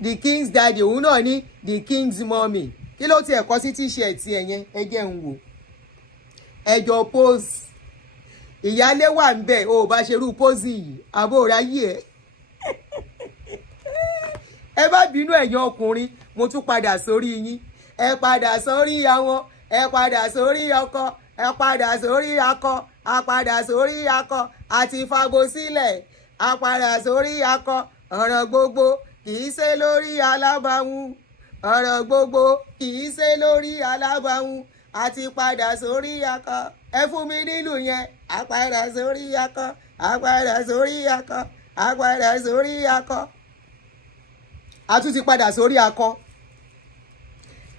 The king's daddy òun náà ní the king's mommy. Kí ló ti ẹ̀kọ́ sí t-shirt ẹ̀yẹn ẹjẹ́ ń wò. Ẹjọ́ pose. Ìyálé wà ń bẹ̀ ó bá ṣerú pose yìí àbó ráyè ẹ̀. Ẹ bá bínú ẹ̀yin ọkùnrin mo tún padà sórí yín. Ẹ padà sórí àwọn, ẹ padà sórí ọkọ, ẹ padà sórí akọ, a padà sórí akọ, àti fagbó sílẹ̀, a padà sórí akọ, ọ̀rọ̀ gbogbo kì í ṣe lórí alábàáhùn, ọ̀rọ̀ gbogbo kì í ṣe lórí alábàáhùn, àti padà sórí akọ. Ẹ fún mi nílùú yẹn, a padà sórí akọ, a padà sórí akọ, a padà sórí akọ. A tún ti padà sórí akọ.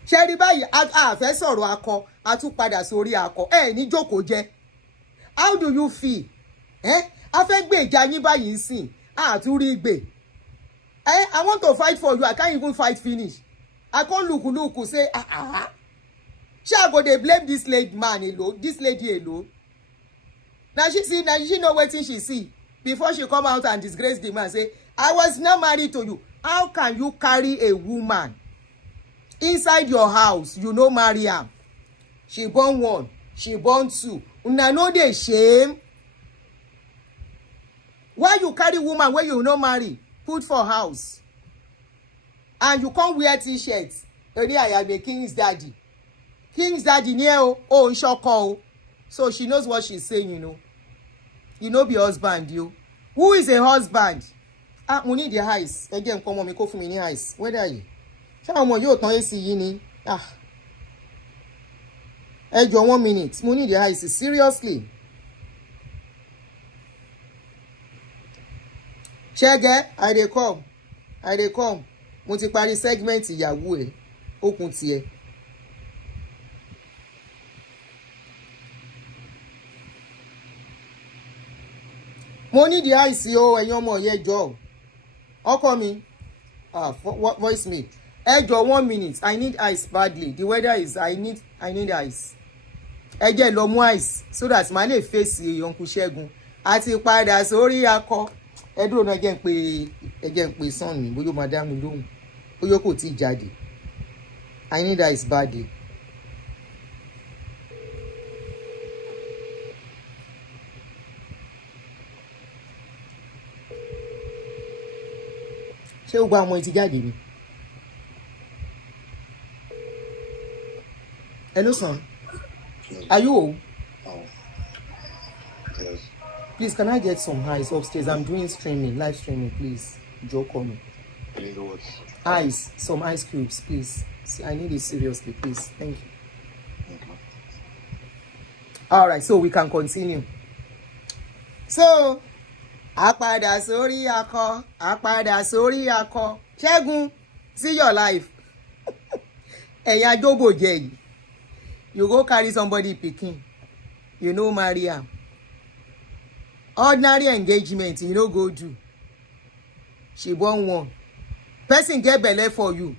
Ṣé rí báyìí a fẹ́ sọ̀rọ̀ akọ, a tún padà sórí akọ. Ẹ ní jókòó jẹ́. How do you feel? A fẹ́ gbé ìjà yín báyìí sìn, a tún rí gbé. I want to fight for you, I can't even fight finish. I can't look say Ṣé I go dey blame this lady man alone, this lady alone? Now she know wetin she see before she come out and disgrace the man say I was not married to you. How can you carry a woman inside your house, you no marry am? She born one, she born two. Una no dey shame? Why you carry woman wey you no marry put for house and you come wear t-shirts only I am a king's daddy? King's daddy near oh in shock oh. So she knows what she's saying, you know. You know be husband, you. Who is a husband? Mo need the eyes. Again, come on, me go for me eyes. Where are you? Ṣé àwọn yóò tán AC yìí ni? Ẹ jọ̀ọ́ 1 minute. Mo need the eyes. Seriously. Ṣẹ́gẹ́, I dey come. Mo ti parí segment ìyàwó ẹ̀. Okùn tiẹ̀. Mo need the eyes o, ẹ̀yin ọmọ yẹn jọ̀ọ́. Ọkọ mi. Voice me. Ẹ jọ̀ọ́ 1 minute. I need ice badly. The weather is I need ice. Ẹ jẹ́ lọ mú ice so that màá lè face Uncle Ṣẹ́gun. Àti padà sórí akọ. Ẹ dúró náà ẹ jẹ́ ń pè son mi bóyá máa dá mi lóhùn. Bóyá kò tí jáde. I need ice badly. Ṣé o gba ọmọ ẹ ti jáde ni? Hello, son. Are you home? Oh. Yes. Please, can I get some ice upstairs? I'm doing live streaming, please. Joe, call me. I need what? Ice, some ice cubes, please. I need it seriously, please. Thank you. Okay. All right, so we can continue. So, àpadà sórí akọ. Ṣẹ́gun, see your life. Ẹ̀yin Ajiboye yìí. You go carry somebody pikin. You know marry am. Ordinary engagement, you no go do. She born one. Person get belle for you.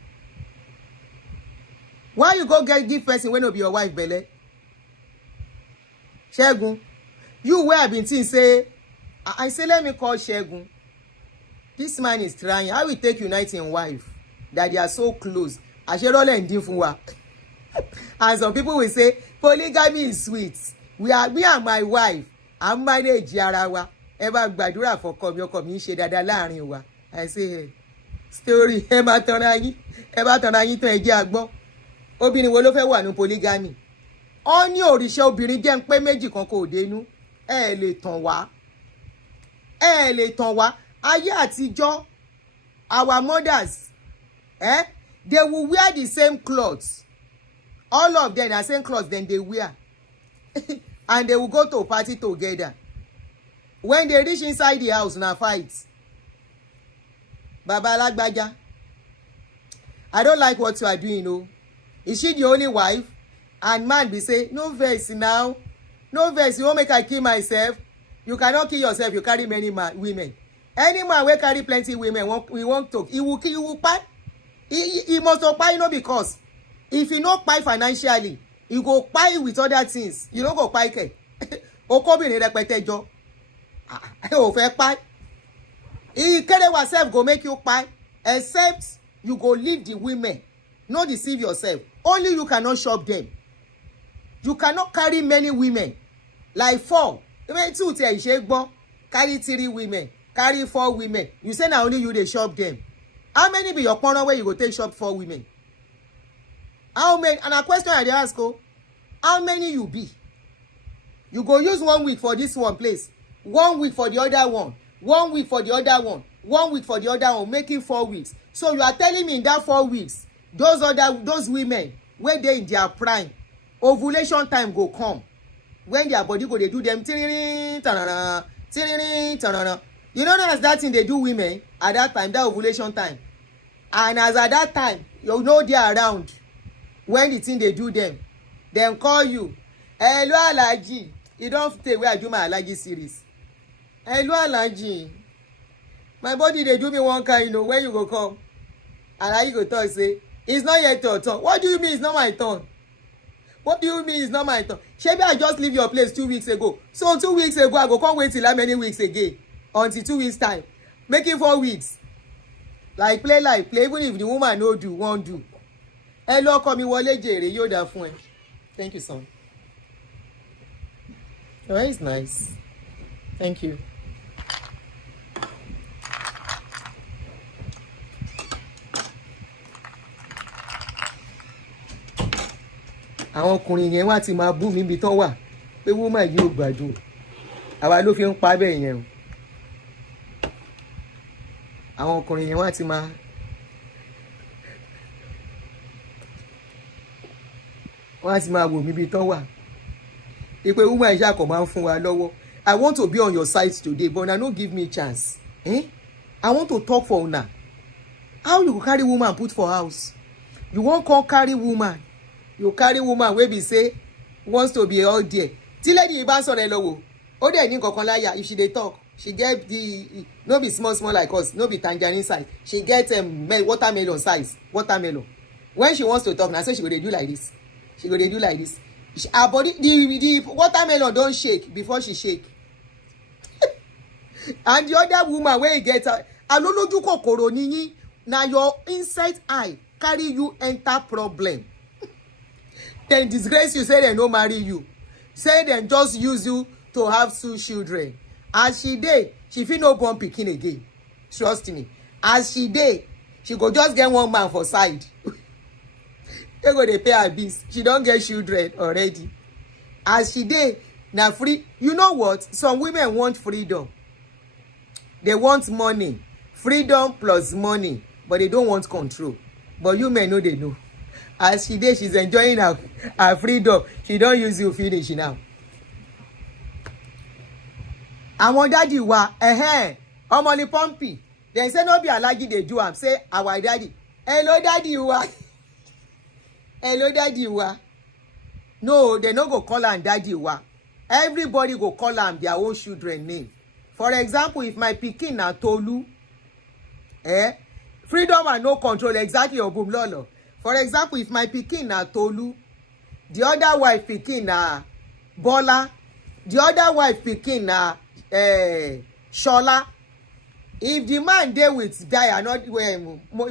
Why you go give person wey no be your wife belle? Ṣẹ́gun, you wey I been think say, I say let me call Ṣẹ́gun. This man is trying. How we take unite him wife that they are so close? Àṣerọ́lẹ̀ ń dín fún wa. And some people will say polygamy is sweet. Me and my wife, I manage ara wa. Ẹ bá gbàdúrà fọ́kọ mi, ọkọ mi ń ṣe dáadáa láàrin wa. I say hey, story ẹ bá tanra yín tán ẹ jẹ́ agbọ́. Obìnrin wo ló fẹ́ wà ní polygamy? Ó ní òrìṣà obìnrin jẹ́ ń pé méjì kan kò dénú. Ẹ lè tàn wá. Ayé àtijọ́, our mothers, they will wear the same clothes. All of them are same clothes then they wear. And they will go to a party together. When they reach inside the house, na fight. Baba Alagbaja, I don't like what you are doing, no. Is she the only wife? And man be say, no vex now. No vex, you won't make I kill myself. You cannot kill yourself, you carry many women. Any man will carry plenty women, we won't talk. He will buy. He must buy, you know, because if you no buy financially, you go buy with other things. You don't go buy ke. Okobìnrin rẹpẹtẹ jọ. O fẹ́ buy. Ikere yourself go make you buy. Except you go leave the women. No deceive yourself. Only you cannot shop them. You cannot carry many women. Like 4. Even 2 tell you carry 3 women. Carry 4 women. You say now only you dey shop them. How many be your partner where you go take shop 4 women? How many? And a question I dey ask you, how many you be? You go use 1 week for this one place, 1 week for the other one, 1 week for the other one, 1 week for the other one, making 4 weeks. So you are telling me in that 4 weeks, those women when they in their prime, ovulation time go come, when their body go they do them tiririn tarara, tiririn tarara. You know as that thing they do women at that time, that ovulation time, and as at that time you know they are around. When the thing they do them call you. Hello Alaji. You don't stay where I do my Alaji series. Hello Alaji. My body they do me one kind, you know, when you go come. Alaji go talk say, it's not yet your turn. What do you mean it's not my turn? What do you mean it's not my turn? Maybe I just leave your place 2 weeks ago. So 2 weeks ago, I go come wait till how many weeks again? Until 2 weeks time. Making 4 weeks. Like play, even if the woman no do, won't do. Hello, ọkọ mi wọlé jèrè yóò dá fún ẹ. Thank you, son. Oh, it's nice. Thank you. àwọn ọkùnrin yẹn wá ti máa bú mi ibi tán wà pé woman yìí ò gbádùn àwa ló fi ń pa bẹ́ẹ̀ yẹn o àwọn ọkùnrin yẹn wá ti máa wò mí ibi tán wà pé woman yìí ṣàkọ̀ máa ń fún wa lọ́wọ́. I want to be on your side today but una no give me chance. I want to talk for una. How you go carry woman put for house? You wan come carry woman? You carry woman wey be say wants to be all there. Tí lady yìí bá ń sọ̀rọ̀ ẹ lọ́wọ́, ó dẹ̀ ní nǹkan kan láyà. If she dey talk, she get the no be small like us, no be tangerine size. She get watermelon size. Watermelon. When she wants to talk, na so she go dey do like this. She go dey do like this. Her body, the watermelon don shake before she shake. And the other woman wey get her aloloju kokoro niyin na your inside eye carry you enter problem. Then disgrace you, say dem no marry you, say dem just use you to have 2 children. As she dey, she fit no born pikin again. Trust me. As she dey, she go just get one man for side. They go dey pay her bills. She don get children already. As she dey, na free. You know what? Some women want freedom. They want money. Freedom plus money. But they don't want control. But you men know they know. As she dey, she's enjoying her freedom. She don't use you finish now. Àwọn daddy wa, ọmọ ni pumpy. Dem say no be allergy dey do am. Say our daddy. Hello daddy wa. Hello daddy wa. No, they no go call am daddy wa. Everybody go call am their own children name. For example, if my pikin na Tolu, freedom and no control, exactly Obumlolo. For example, if my pikin na Tolu, the other wife pikin na Bola, the other wife pikin na Shola. If the man dey with guy and not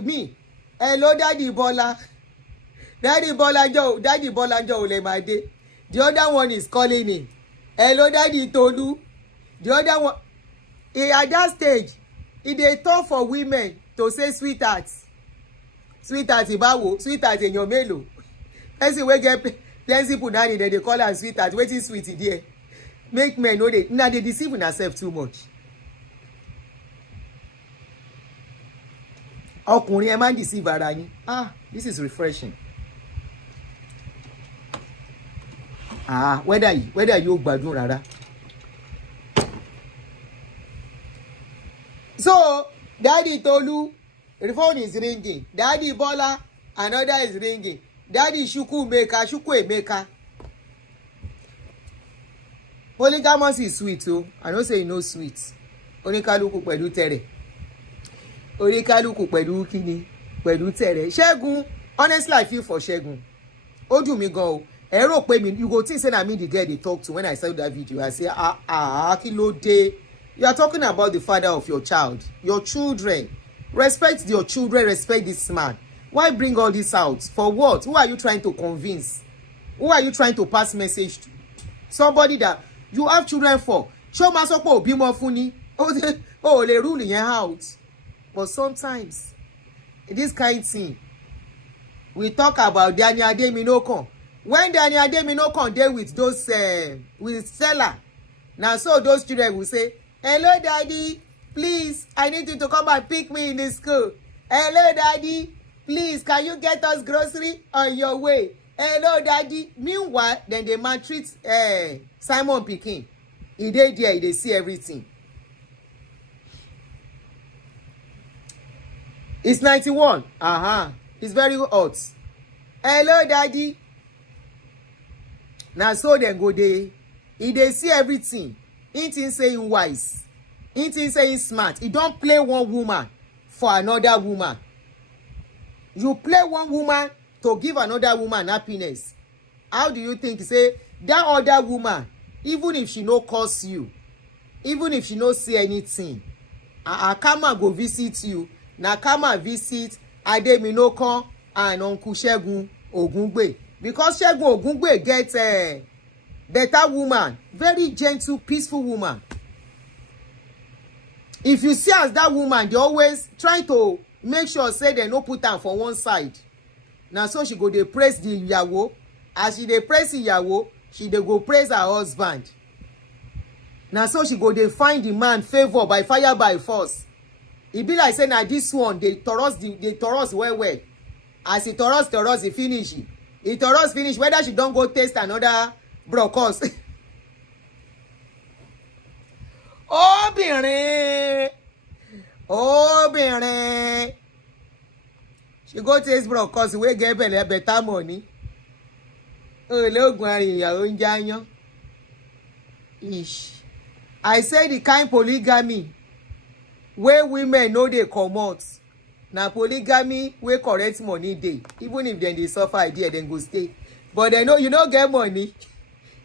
me, hello daddy Bola. Daddy Bola jo Olemade. The other one is calling him. Hello daddy Tolu. The other one, at that stage, e dey tough for women to say sweetheart. Sweetheart ibawo, sweetheart èèyàn mélòó. Person wey get plenty punani dem dey call am sweetheart. Wetin sweet e there? Make men know dey una dey deceive una self too much. Ọkùnrin ẹ máa ń deceive ara yín. This is refreshing. Whether you gbádùn rárá. So, Daddy Tolu, the phone is ringing. Daddy Bola, another is ringing. Daddy Shuku Emeka. Polygamous is sweet, oh. I don't say no sweet. Oníkálùkù pẹ̀lú tẹ̀rẹ̀. Oníkálùkù pẹ̀lú kíni? Pẹ̀lú tẹ̀rẹ̀. Ṣẹ́gun, honestly, I feel for Ṣẹ́gun. Ó dùn mí gan o. Ẹ rò pé mi, you go think say na me the girl they talk to when I saw that video. I say, kí ló dé? You are talking about the father of your child, your children. Respect your children, respect this man. Why bring all this out? For what? Who are you trying to convince? Who are you trying to pass message to? Somebody that you have children for. Show ma sọ pé ó bímọ fún ni. Ó lè rule yẹn out. But sometimes, this kind thing, we talk about Daniel Ademinokan. When Daniel Ademinokan dey with those, with Stella, now so those children will say, hello daddy, please, I need you to come and pick me in the school. Hello daddy, please, can you get us grocery on your way? Hello daddy. Meanwhile, then they maltreat Simon Pikin. He dey there, he dey see everything. It's 91. It's very hot. Hello daddy. Now so then go there. He dey see everything. He think saying wise. He think saying smart. He don't play one woman for another woman. You play one woman to give another woman happiness. How do you think? Say that other woman, even if she no curse you, even if she no say anything, Akama go visit you. Nakama visit Ademinokan and Uncle Ṣẹ́gun Ògúngbè. Because Ṣẹ́gun Ògúngbè get a better woman, very gentle, peaceful woman. If you see as that woman, they always try to make sure say they no put am for one side. Now so she go dey praise the ìyàwó. as she dey praise ìyàwó she dey go praise her husband. Na so she go dey find the man favour by fire by force. E be like say na this one dey toros well well. As e toros e finish. E toros finish whether she don go taste another brocos. Obìnrin she go taste brocos wey get belle better money. Ológun arìnrìnyàwó ń jáyán. I say the kind polygamy wey women no dey comot na polygamy wey correct money dey. Even if dem dey suffer there dem go stay, but dem know you no get money.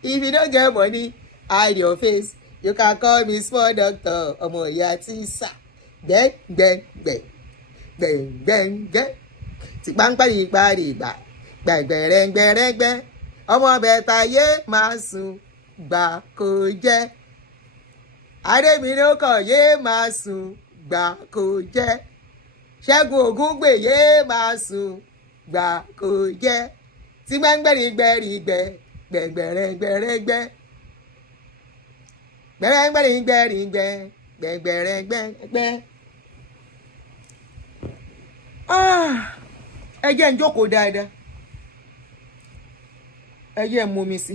If you no get money, hide your face. You can call me small doctor. Ọmọ ìyá tíṣà gbẹ̀ngbẹ̀ngbẹ̀ tí páńpẹ́ yìí parí ìgbà gbẹ̀gbẹ̀rẹ̀ngbẹ̀rẹ̀ngbẹ̀ ọmọ bẹ̀ta yé máa sùn gbà kó jẹ́. Adémilókàn yé máa sùn gbà kó jẹ́. Ṣẹ́gun Ògúngbè yé máa sùn gbà kó jẹ́. Tí gbẹ̀ngbẹ̀rìngbẹ̀rìngbẹ̀ gbẹ̀gbẹ̀rẹ̀ngbẹ̀rẹ̀ngbẹ̀ gbẹ̀rẹ̀ngbẹ̀rìngbẹ̀rìngbẹ̀ gbẹ̀gbẹ̀rẹ̀ngbẹ̀rẹ̀ngbẹ̀. Ẹ jẹ́ n jókòó dáadáa. Ẹ jẹ́ n mú mi sí.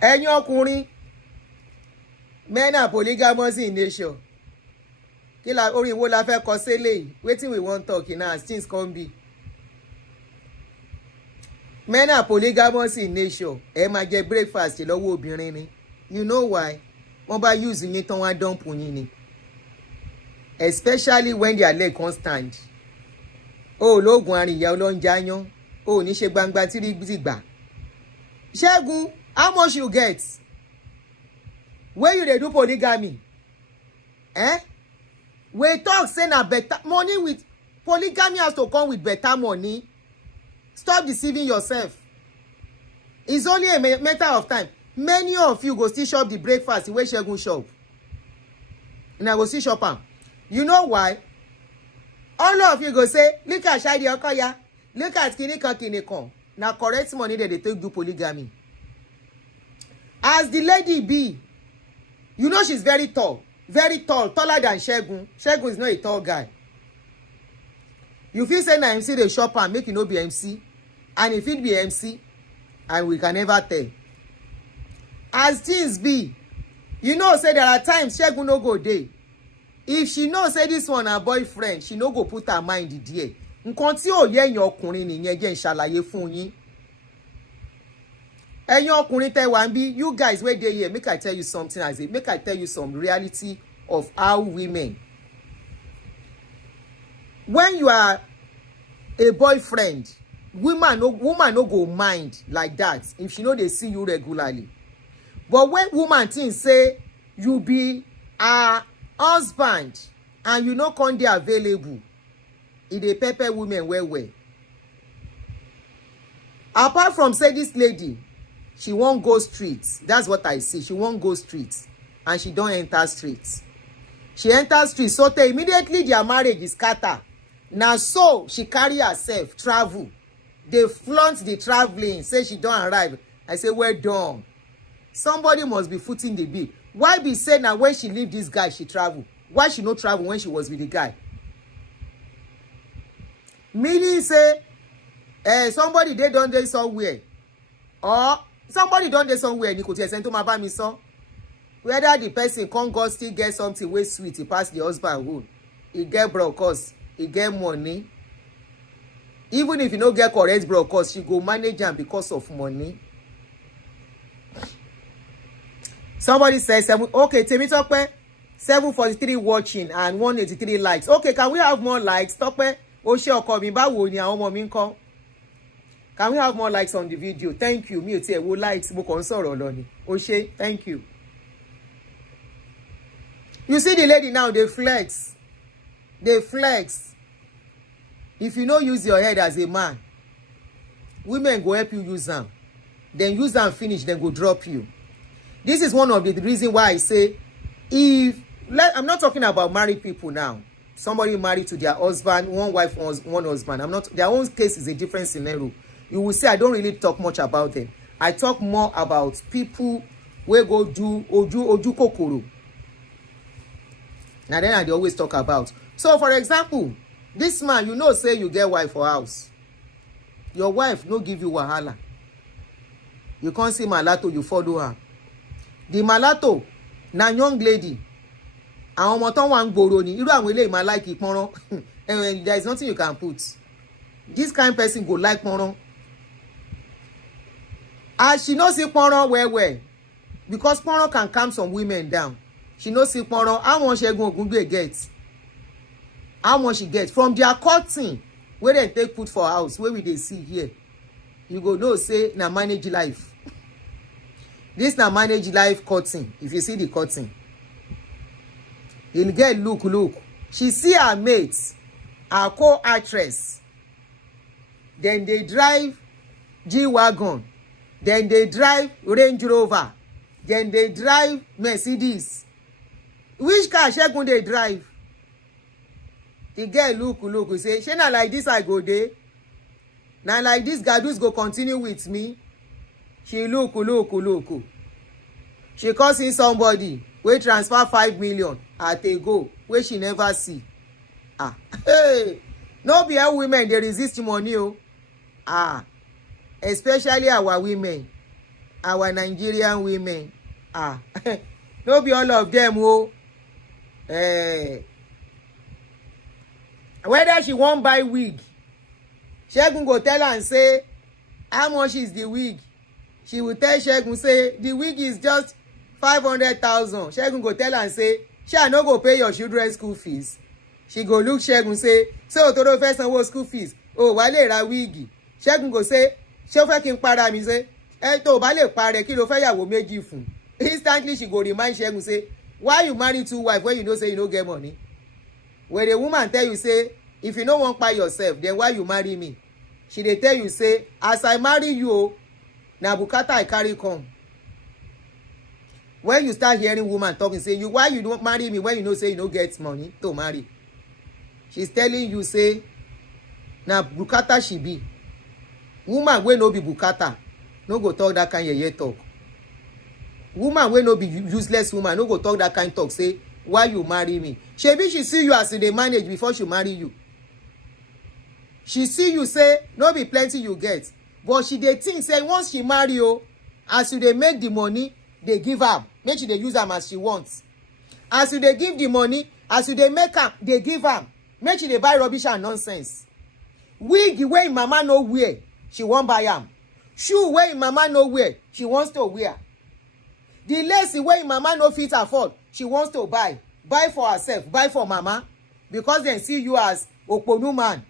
Ẹ̀yin ọkùnrin, men are polygamous in nature. Orin wo la fẹ́ kọ sílẹ̀ yìí? Wetin we wan talk now as things come be. Men are polygamous in nature. Ẹ máa jẹ breakfast lọ́wọ́ obìnrin ni. You know why? Wọ́n bá use yín tán wá dump yín ni. Especially when their leg can't stand. Ológun arìnrìnyà olóúnjayán. Ní ṣe gbangba tírí gbà. Ṣẹ́gun, how much you get? Where you dey do polygamy? We talk say na better money with polygamy has to come with better money. Stop deceiving yourself. It's only a matter of time. Many of you go still shop the breakfast wey Ṣẹ́gun shop. Una go still shop am. You know why? All of you go say, look at Shadi Okoya, look at Kinikan. Na correct money that they take do polygamy. As the lady be, you know she's very tall, taller than Ṣẹ́gun. Ṣẹ́gun is not a tall guy. You feel say na MC dey shop am, make e no be MC, and if it be MC, and we can never tell. As things be, you know say there are times Ṣẹ́gun no go dey. If she know say this one her boyfriend, she no go put her mind there. Nǹkan tí ò yé ẹ̀yin ọkùnrin nìyẹn jẹ́ n ṣàlàyé fún yín. Ẹ̀yin ọkùnrin tẹ́ wá ń bí, you guys wey dey here, make I tell you something make I tell you some reality of how women. When you are a boyfriend, woman no go mind like that if she no dey see you regularly. But when woman think say you be her husband and you no come dey available, e dey pepper women well. Apart from say this lady, she wan go streets. That's what I see. She wan go streets and she don enter streets. She enter streets so tey immediately their marriage is scatter. Na so she carry herself travel. Dey flaunt the traveling, say she don arrive. I say well done. Somebody must be footing the bill. Why be say na when she leave this guy she travel? Why she no travel when she was with the guy? Meaning say somebody dey don dey somewhere, or somebody don dey somewhere ni kò tiẹ̀ sẹ́ni tó máa bá mi sọ. Whether the person come God still get something wey sweet, e pass the husband own. E get brocos, e get money. Even if you no get correct brocos, she go manage am because of money. Somebody says 7. Okay, Temitope, 743 watching and 183 likes. Okay, can we have more likes? Tope, Oṣé ọkọ mi báwo ni àwọn ọmọ mi ńkọ́? Can we have more likes on the video? Thank you. Mi ò tiẹ̀ wo likes, mo kàn ń sọ̀rọ̀ lọ ni. Oṣé, thank you. You see the lady now, they flex. They flex. If you no use your head as a man, women go help you use them. Then use them finish, then go drop you. This is one of the reasons why I say, I'm not talking about married people now. somebody married to their husband, one wife, one husband. I'm not, their own case is a different scenario. You will see I don't really talk much about them. I talk more about people wey go do oju kokoro. Na then I dey always talk about. So for example, this man, you know say you get wife for house. Your wife no give you wahala. You can't see malato, you follow her. The malato na young lady. Àwọn ọmọ tán wà ń gbòòrò ni. Irú àwọn eléyìí máa like ìpọ́nrán. And there is nothing you can put. This kind of person go like pọ́nrán. And she no see pọ́nrán well. Because pọ́nrán can calm some women down. She no see pọ́nrán. How much Ṣẹ́gun Ògúngbè get? How much she get? From their cutting wey dem take put for house, wey we dey see here. You go know say na manage life. This na manage life cutting. If you see the cutting. He'll get look. She see her mates, her co-actress. Then they drive G-Wagon. Then they drive Range Rover. Then they drive Mercedes. Which car Ṣẹ́gun dey drive? The girl look. He say, "Shey na like this I go dey? Na like this Gadus go continue with me?" She look. She call see somebody wey transfer 5 million at a go wey she never see. Hey, no be all women dey resist money o. Especially our women, our Nigerian women. No be all of them o. Whether she wan buy wig, Ṣẹ́gun go tell am say how much is the wig. She will tell Ṣẹ́gun say the wig is just 500,000. Ṣẹ́gun go tell am say ṣé I no go pay your children school fees. She go look Ṣẹ́gun say ṣé o tó ló fẹ́ sanwó school fees o wá lè ra wíìgì. Ṣẹ́gun go say ṣé o fẹ́ kí n para mi say tó o bá lè parẹ́ kí ló fẹ́ yàwó méjì fún. Instantly she go remind Ṣẹ́gun say why you marry 2 wives when you know say you no get money. When a woman tell you say if you no wan kpai yourself then why you marry me, she dey tell you say as I marry you na bukata I carry come. When you start hearing woman talking say you why you don't marry me when you know say you no get money to marry, she's telling you say na bukata she be. Woman wey no be bukata no go talk that kind yeye talk. Woman wey no be useless woman no go talk that kind talk say why you marry me. Shebi she see you as you dey manage before she marry you. She see you say no be plenty you get, but she dey think say once she marry you, as you dey make the money dey give am, make she dey use am as she wants. As you dey give the money, as you dey make am dey give am, make she dey buy rubbish and nonsense. Wig wey im mama no wear, she wan buy am. Shoe wey im mama no wear, she wants to wear. The lace wey im mama no fit afford, she wants to buy for herself, buy for mama, because dem see you as oponu man.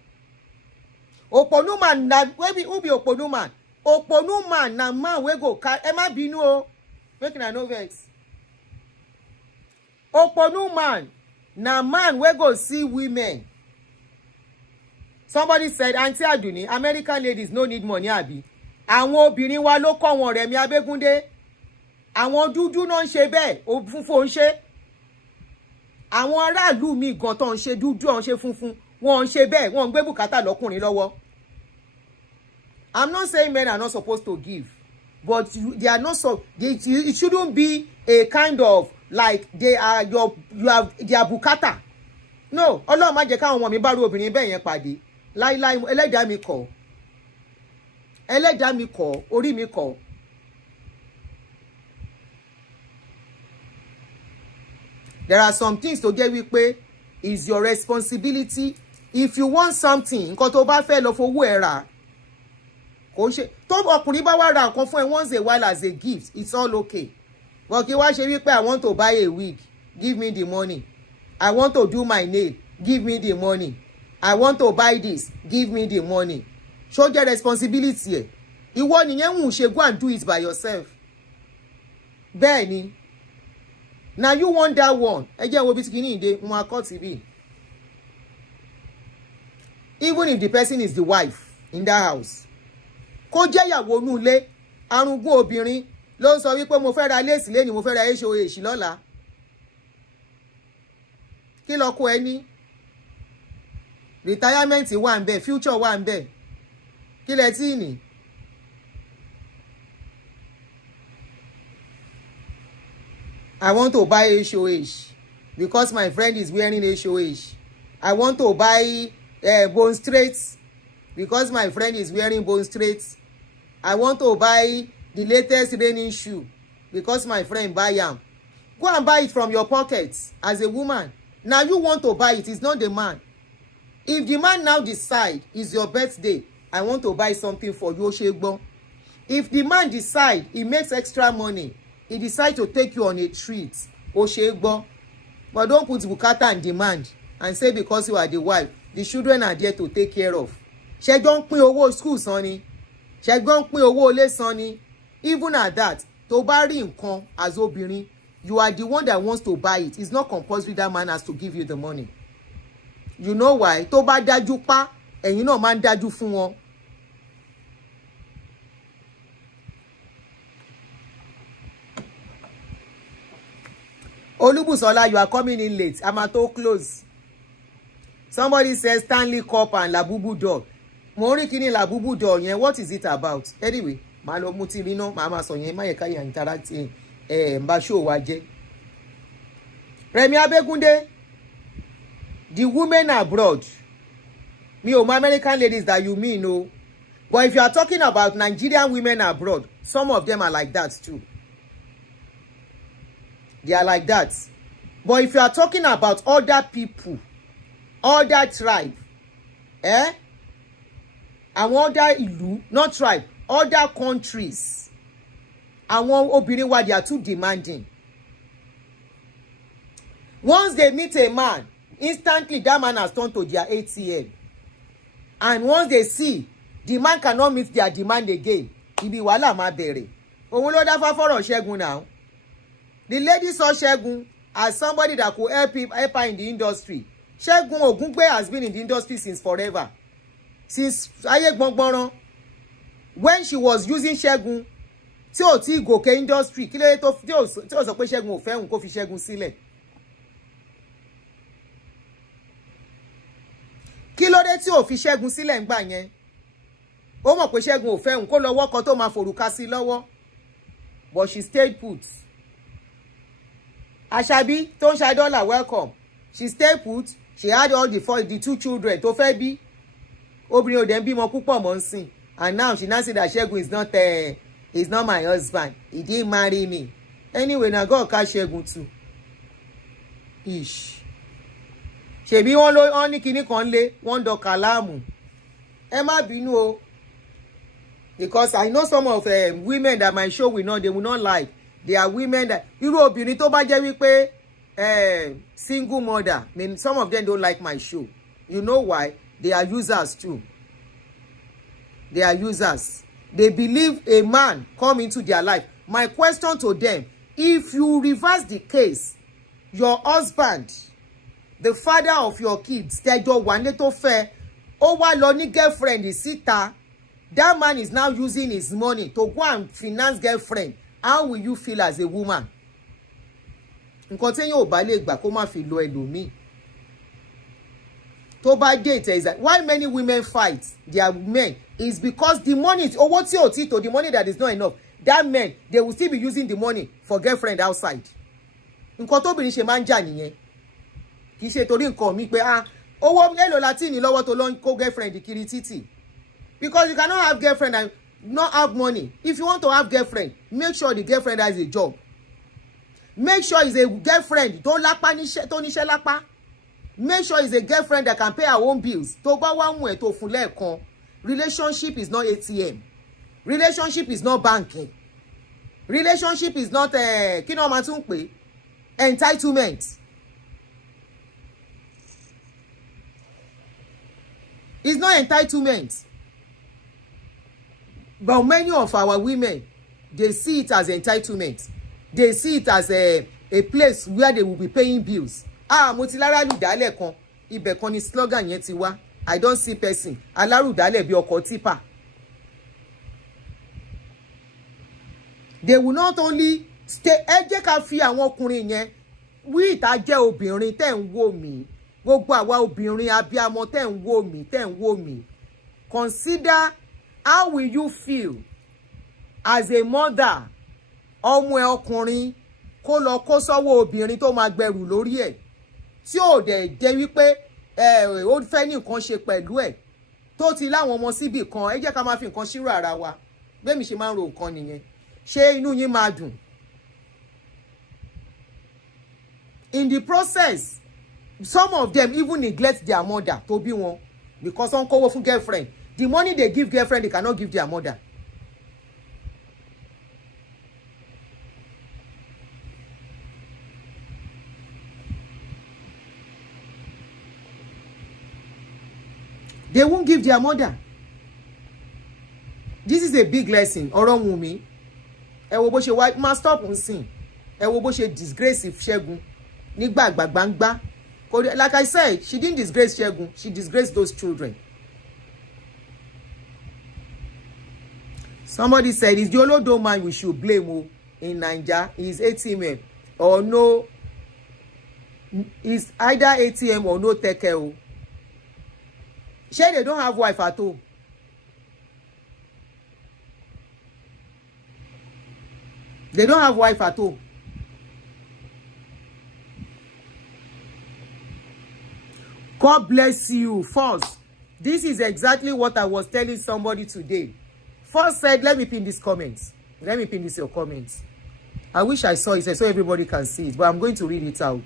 Oponu man na who be oponu man? Oponu man na man wey go carry Emma binu o, make una no vex. Oponu man na man wey go see women. Somebody said, Auntie Aduni, American ladies no need money abi. Àwọn obìnrin wa ló kọ́ wọn Rẹ̀mí Abẹ́gúndé. Àwọn dúdú náà ń ṣe bẹ́ẹ̀, funfun ń ṣe. Àwọn aráàlú mi gan tó ń ṣe dúdú ọ̀n ṣe funfun, wọ́n ń ṣe bẹ́ẹ̀, wọ́n ń gbé bùkátà lọ́kùnrin lọ́wọ́. I'm not saying men are not supposed to give, but they are not it shouldn't be a kind of like they are their bùkátà. No, Ọlọ́run má jẹ́ káwọn ọmọ mi bá rú obìnrin bẹ́ẹ̀ yẹn pàdé. Láíláí ẹlẹ́dàá mi kọ̀. Ẹlẹ́dàá mi kọ̀, orí mi kọ̀. There are some things to get wípé is your responsibility. If you want something, nǹkan tó bá fẹ́ lọ fowó ẹ̀ rà. Kò ṣe tó ọkùnrin bá wá ra nǹkan fún ẹ once a while as a gift, it's all okay. But kí wá ṣe wípé I want to buy a wig, give me the money. I want to do my nail, give me the money. I want to buy this, give me the money. Show your responsibility ẹ̀. Ìwọ nìyẹn ń ṣe go and do it by yourself. Bẹ́ẹ̀ni. Now you want that one. Ẹ jẹ́ wo bí tí kìíní ìdè wọn akọ́ TV. Even if the person is the wife in that house. Kó jẹ́ ìyàwó inú ilé, arúgbó obìnrin ló ń sọ wípé mo fẹ́ ra léèsì lẹ́ni mo fẹ́ ra HOH lọ́la. Kí lọ́kọ ẹ ní? retirement wà ńbẹ̀, future wà ńbẹ̀, kí lẹ tí ní. I want to buy HOH because my friend is wearing HOH. I want to buy bone straight because my friend is wearing bone straight. I want to buy the latest raining shoe because my friend buy am. Go and buy it from your pocket as a woman. Now you want to buy it, it's not the man. If the man now decide it's your birthday, I want to buy something for you, Oshegbo. If the man decide he makes extra money, he decide to take you on a treat, Oshegbo. But don't put bukata and demand and say because you are the wife, the children are there to take care of. Ṣé jọ ń pín owó school san ni? Ṣé jọ ń pín owó ilé san ni? Even at that, tó bá rí nǹkan as obìnrin, you are the one that wants to buy it. It's not compulsory that man has to give you the money. You know why? Tó bá dájú pa, ẹ̀yin náà máa ń dájú fún wọn. Olubusola, you are coming in late. I'm at all close. Somebody says Stanley Cup and Labubu dog. Mo rí kíní Labubu dog yẹn, what is it about? Anyway, màá lọ mú TV náà, màá máa sọ yẹn, má yẹ ká yà interact mbá show wa jẹ́. Rẹ̀mí Abẹ́gúndé, the women abroad. Me o American ladies that you mean o. But if you are talking about Nigerian women abroad, some of them are like that too. They are like that. But if you are talking about other people, other tribe, and other ìlú, not tribe, other countries, àwọn obìnrin wa, they are too demanding. Once they meet a man, instantly that man has turned to their ATM. And once they see the man cannot meet their demand again, ibi wàhálà máa bẹ̀rẹ̀. Òun ló dá fáfọ́rọ̀ Ṣẹ́gun now. The lady saw Ṣẹ́gun as somebody that could help her in the industry. Ṣẹ́gun Ògúngbé has been in the industry since forever. Since ayé gbọngbọnran. When she was using Ṣẹ́gun, tí ò tí gòkè industry, kí ló dé tí ò sọ pé Ṣẹ́gun ò fẹ́ òun kó fi Ṣẹ́gun sílẹ̀. Kí ló dé tí ò fi Ṣẹ́gun sílẹ̀ ńgbà yẹn? Ó mọ̀ pé Ṣẹ́gun ò fẹ́ òun kó lọ wọ́kọ tó máa forúkà sí lọ́wọ́. But she stayed put. Àṣàbí tó ń ṣe dollar welcome. She stayed put. She had all the two children tó fẹ́ bí. Obìnrin ò dẹ̀ ń bímọ púpọ̀ mọ́ ń sìn. And now she now say that Ṣẹ́gun is not my husband. He didn't marry me. Anyway, na God catch Ṣẹ́gun too. Ish. Ṣèbí wọ́n ní kinní kan lé, wọ́n dọ̀ kàlámù. Ẹ má bínú o. Because I know some of women that my show they will not like. They are women that irú obìnrin tó bá jẹ́ wípé single mother. I mean, some of them don't like my show. You know why? They are users too. They are users. They believe a man come into their life. My question to them, if you reverse the case, your husband, the father of your kids, tẹ́jọ́ wà nílé tó fẹ́, ó wá lọ ní girlfriend síta, that man is now using his money to go and finance girlfriend. How will you feel as a woman? Nǹkan tí yóò bá lè gbà kó má fi lo ẹlòmíì. Tó bá date is that why many women fight their men is because the money, owó tí ò tí tó, the money that is not enough, that men, they will still be using the money for girlfriend outside. Nǹkan tóbìnrin ṣe máa ń jà nìyẹn. Kì í ṣe torí nǹkan mi pé owó èlò láti ní lọ́wọ́ tó lọ ń kó girlfriend kiri títì. Because you cannot have girlfriend and not have money. If you want to have girlfriend, make sure the girlfriend has a job. Make sure it's a girlfriend tó níṣẹ́ lápá. Make sure it's a girlfriend that can pay her own bills. Tó bá wá mú ẹ̀ tó fún lẹ́ẹ̀kan. Relationship is not ATM. Relationship is not banking. Relationship is not kí ni wọ́n máa tún pè? Entitlement. It's not entitlement. But many of our women, they see it as entitlement. They see it as a place where they will be paying bills. Mo ti láràlùdálẹ̀ kan, ibẹ̀ kan ni slogan yẹn ti wá. I don't see person. Alárùdálẹ̀ bí ọkọ̀ tipa. They will not only stay. Ẹ jẹ́ ká fi àwọn ọkùnrin yẹn, wí ìta jẹ́ obìnrin tẹ́ ń wò mí. gbogbo àwa obìnrin abiyamọ tẹ́ ń wò mí consider how will you feel as a mother ọmọ ẹ ọkùnrin kó lọ kó sọ́wọ́ obìnrin tó máa gbẹrù lórí ẹ̀ tí ò dẹ̀ jẹ́ wípé ó fẹ́ ní nǹkan ṣe pẹ̀lú ẹ̀ tó ti láwọn ọmọ síbì kan. Ẹ jẹ́ ká máa fi nǹkan ṣírò ara wa bẹ́ẹ̀ mi ṣe máa ń ro nǹkan nìyẹn. Ṣé inú yín máa dùn? In the process, some of them even neglect their mother tó bí wọn because wọ́n kówó fún girlfriend. The money they give girlfriend they cannot give their mother. They won't give their mother. This is a big lesson. Ọ̀rọ̀ Wunmi. Ẹ wo bó ṣe wá máa stop nsìn. Ẹ wo bó ṣe disgrace Ṣẹ́gun nígbà gbàgbàngbà. Like I said, she didn't disgrace Ṣẹ́gun. She disgraced those children. Somebody said, it's the Olodo man we should blame in Naija. Is ATM or no? Is either ATM or no take care. Shey they don't have wife at all. They don't have wife at all. God bless you. First, this is exactly what I was telling somebody today. First said, let me pin these comments. Let me pin this your comments. I wish I saw it so everybody can see it, but I'm going to read it out.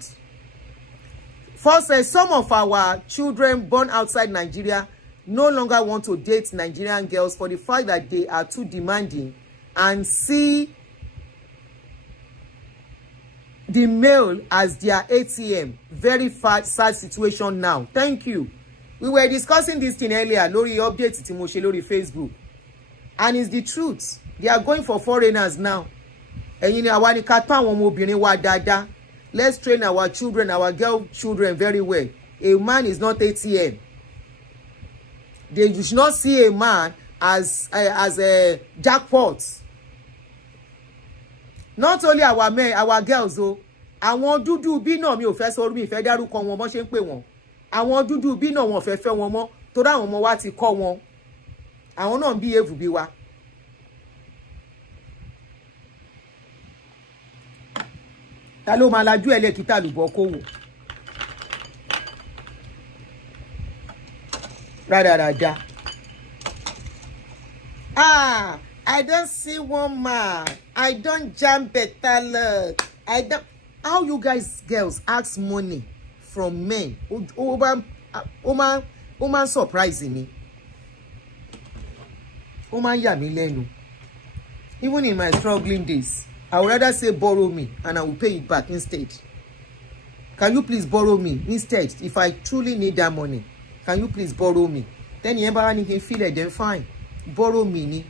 First says, some of our children born outside Nigeria no longer want to date Nigerian girls for the fact that they are too demanding and see the male as their ATM. Very sad situation now. Thank you. We were discussing this thing earlier. Lori update tí mo ṣe lórí Facebook. And it's the truth. They are going for foreigners now. Ẹ̀yin ni àwa ni ká tọ́ àwọn ọmọbìnrin wa dáadáa. Let's train our children, our girl children very well. A man is not ATM. They should not see a man as a jackpot. Not only our men, our girls o. Àwọn dúdú bí náà mi ò fẹ́ sọ mi fẹ́ dárúkọ wọn bó ṣe ń pè wọ́n. Àwọn dúdú bí náà wọn fẹ́ fẹ́ wọn mọ́ torí àwọn ọmọ wa ti kọ́ wọn. Àwọn náà ń behave bí wa. Ta ló máa lajú ẹlẹ́kìtà lùbọ́ kó wò. Rádaràda. I don't see one man. I don't jam better luck. I don't. How you guys girls ask money from men? Oman surprising me. Oman yà mí lẹ́nu. Even in my struggling days, I would rather say borrow me and I will pay it back instead. Can you please borrow me instead? If I truly need that money, can you please borrow me? Then you ever need to feel it, then fine. Borrow me. Ni.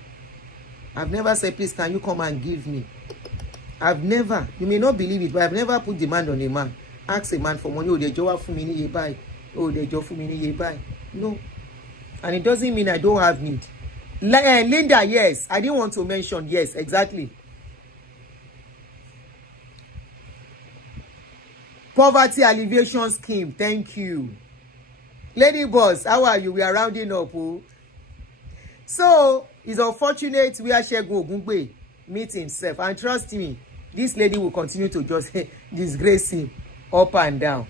I've never said, please, can you come and give me? I've never, you may not believe it, but I've never put demand on a man. Ask a man for money. Oh, they job for me, you buy. Oh, they job for me, you buy. No. And it doesn't mean I don't have need. Linda, yes. I didn't want to mention, yes, exactly. Poverty alleviation scheme, thank you. Lady boss, how are you? We are rounding up. Oh. So, it's unfortunate we are Segun Ogungbe meet himself. And trust me, this lady will continue to just disgrace him up and down.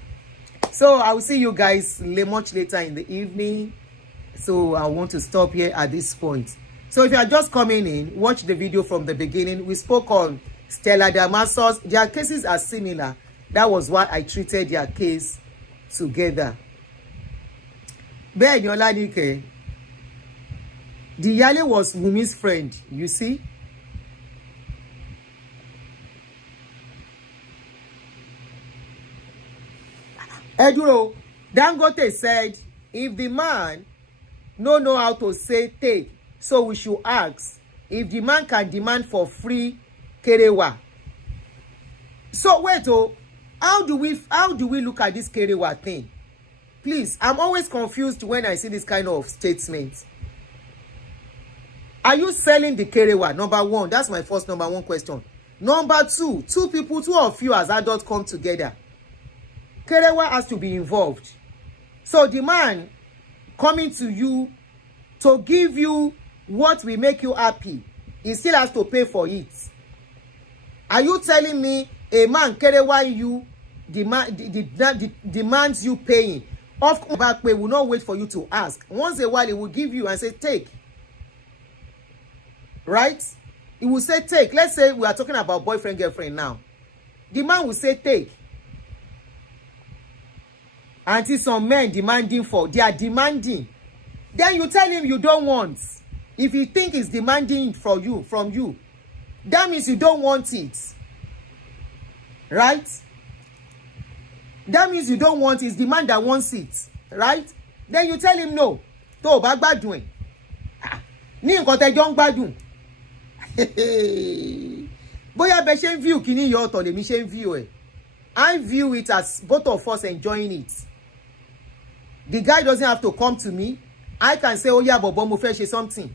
So, I will see you guys much later in the evening. So, I want to stop here at this point. So, if you are just coming in, watch the video from the beginning. We spoke on Stella Damasus. Their cases are similar. That was why I treated their case together. Ben Yolanike, the Yale was Wunmi's friend, you see? Eduro, Dangote said, if the man no know how to say take, so we should ask if the man can demand for free kerewa. So wait, how do we look at this kerewa thing? Please, I'm always confused when I see this kind of statement. Are you selling the kerewa? Number one, that's my first number one question. Number two of you as adults come together. Kerewa has to be involved. So the man coming to you to give you what will make you happy, he still has to pay for it. Are you telling me a man why you demands you paying? Of course, back pay will not wait for you to ask. Once a while, he will give you and say, take. Right? He will say, take. Let's say we are talking about boyfriend, girlfriend now. The man will say, take. Until some men demanding for, they are demanding. Then you tell him you don't want. If you think he's demanding from you, that means you don't want it. Right? That means you don't want it. It's the man that wants it. Right? Then you tell him no. Tó bá gbádùn ẹ̀. Ní nǹkan tẹ́ jọ ń gbádùn. Bóyá bẹ́ ṣe ń view kíní yọ ọ̀tọ̀ lèmi ṣe ń view ẹ̀. I view it as both of us enjoying it. The guy doesn't have to come to me. I can say, oh yeah, bọ̀bọ̀ mo fẹ́ ṣe something.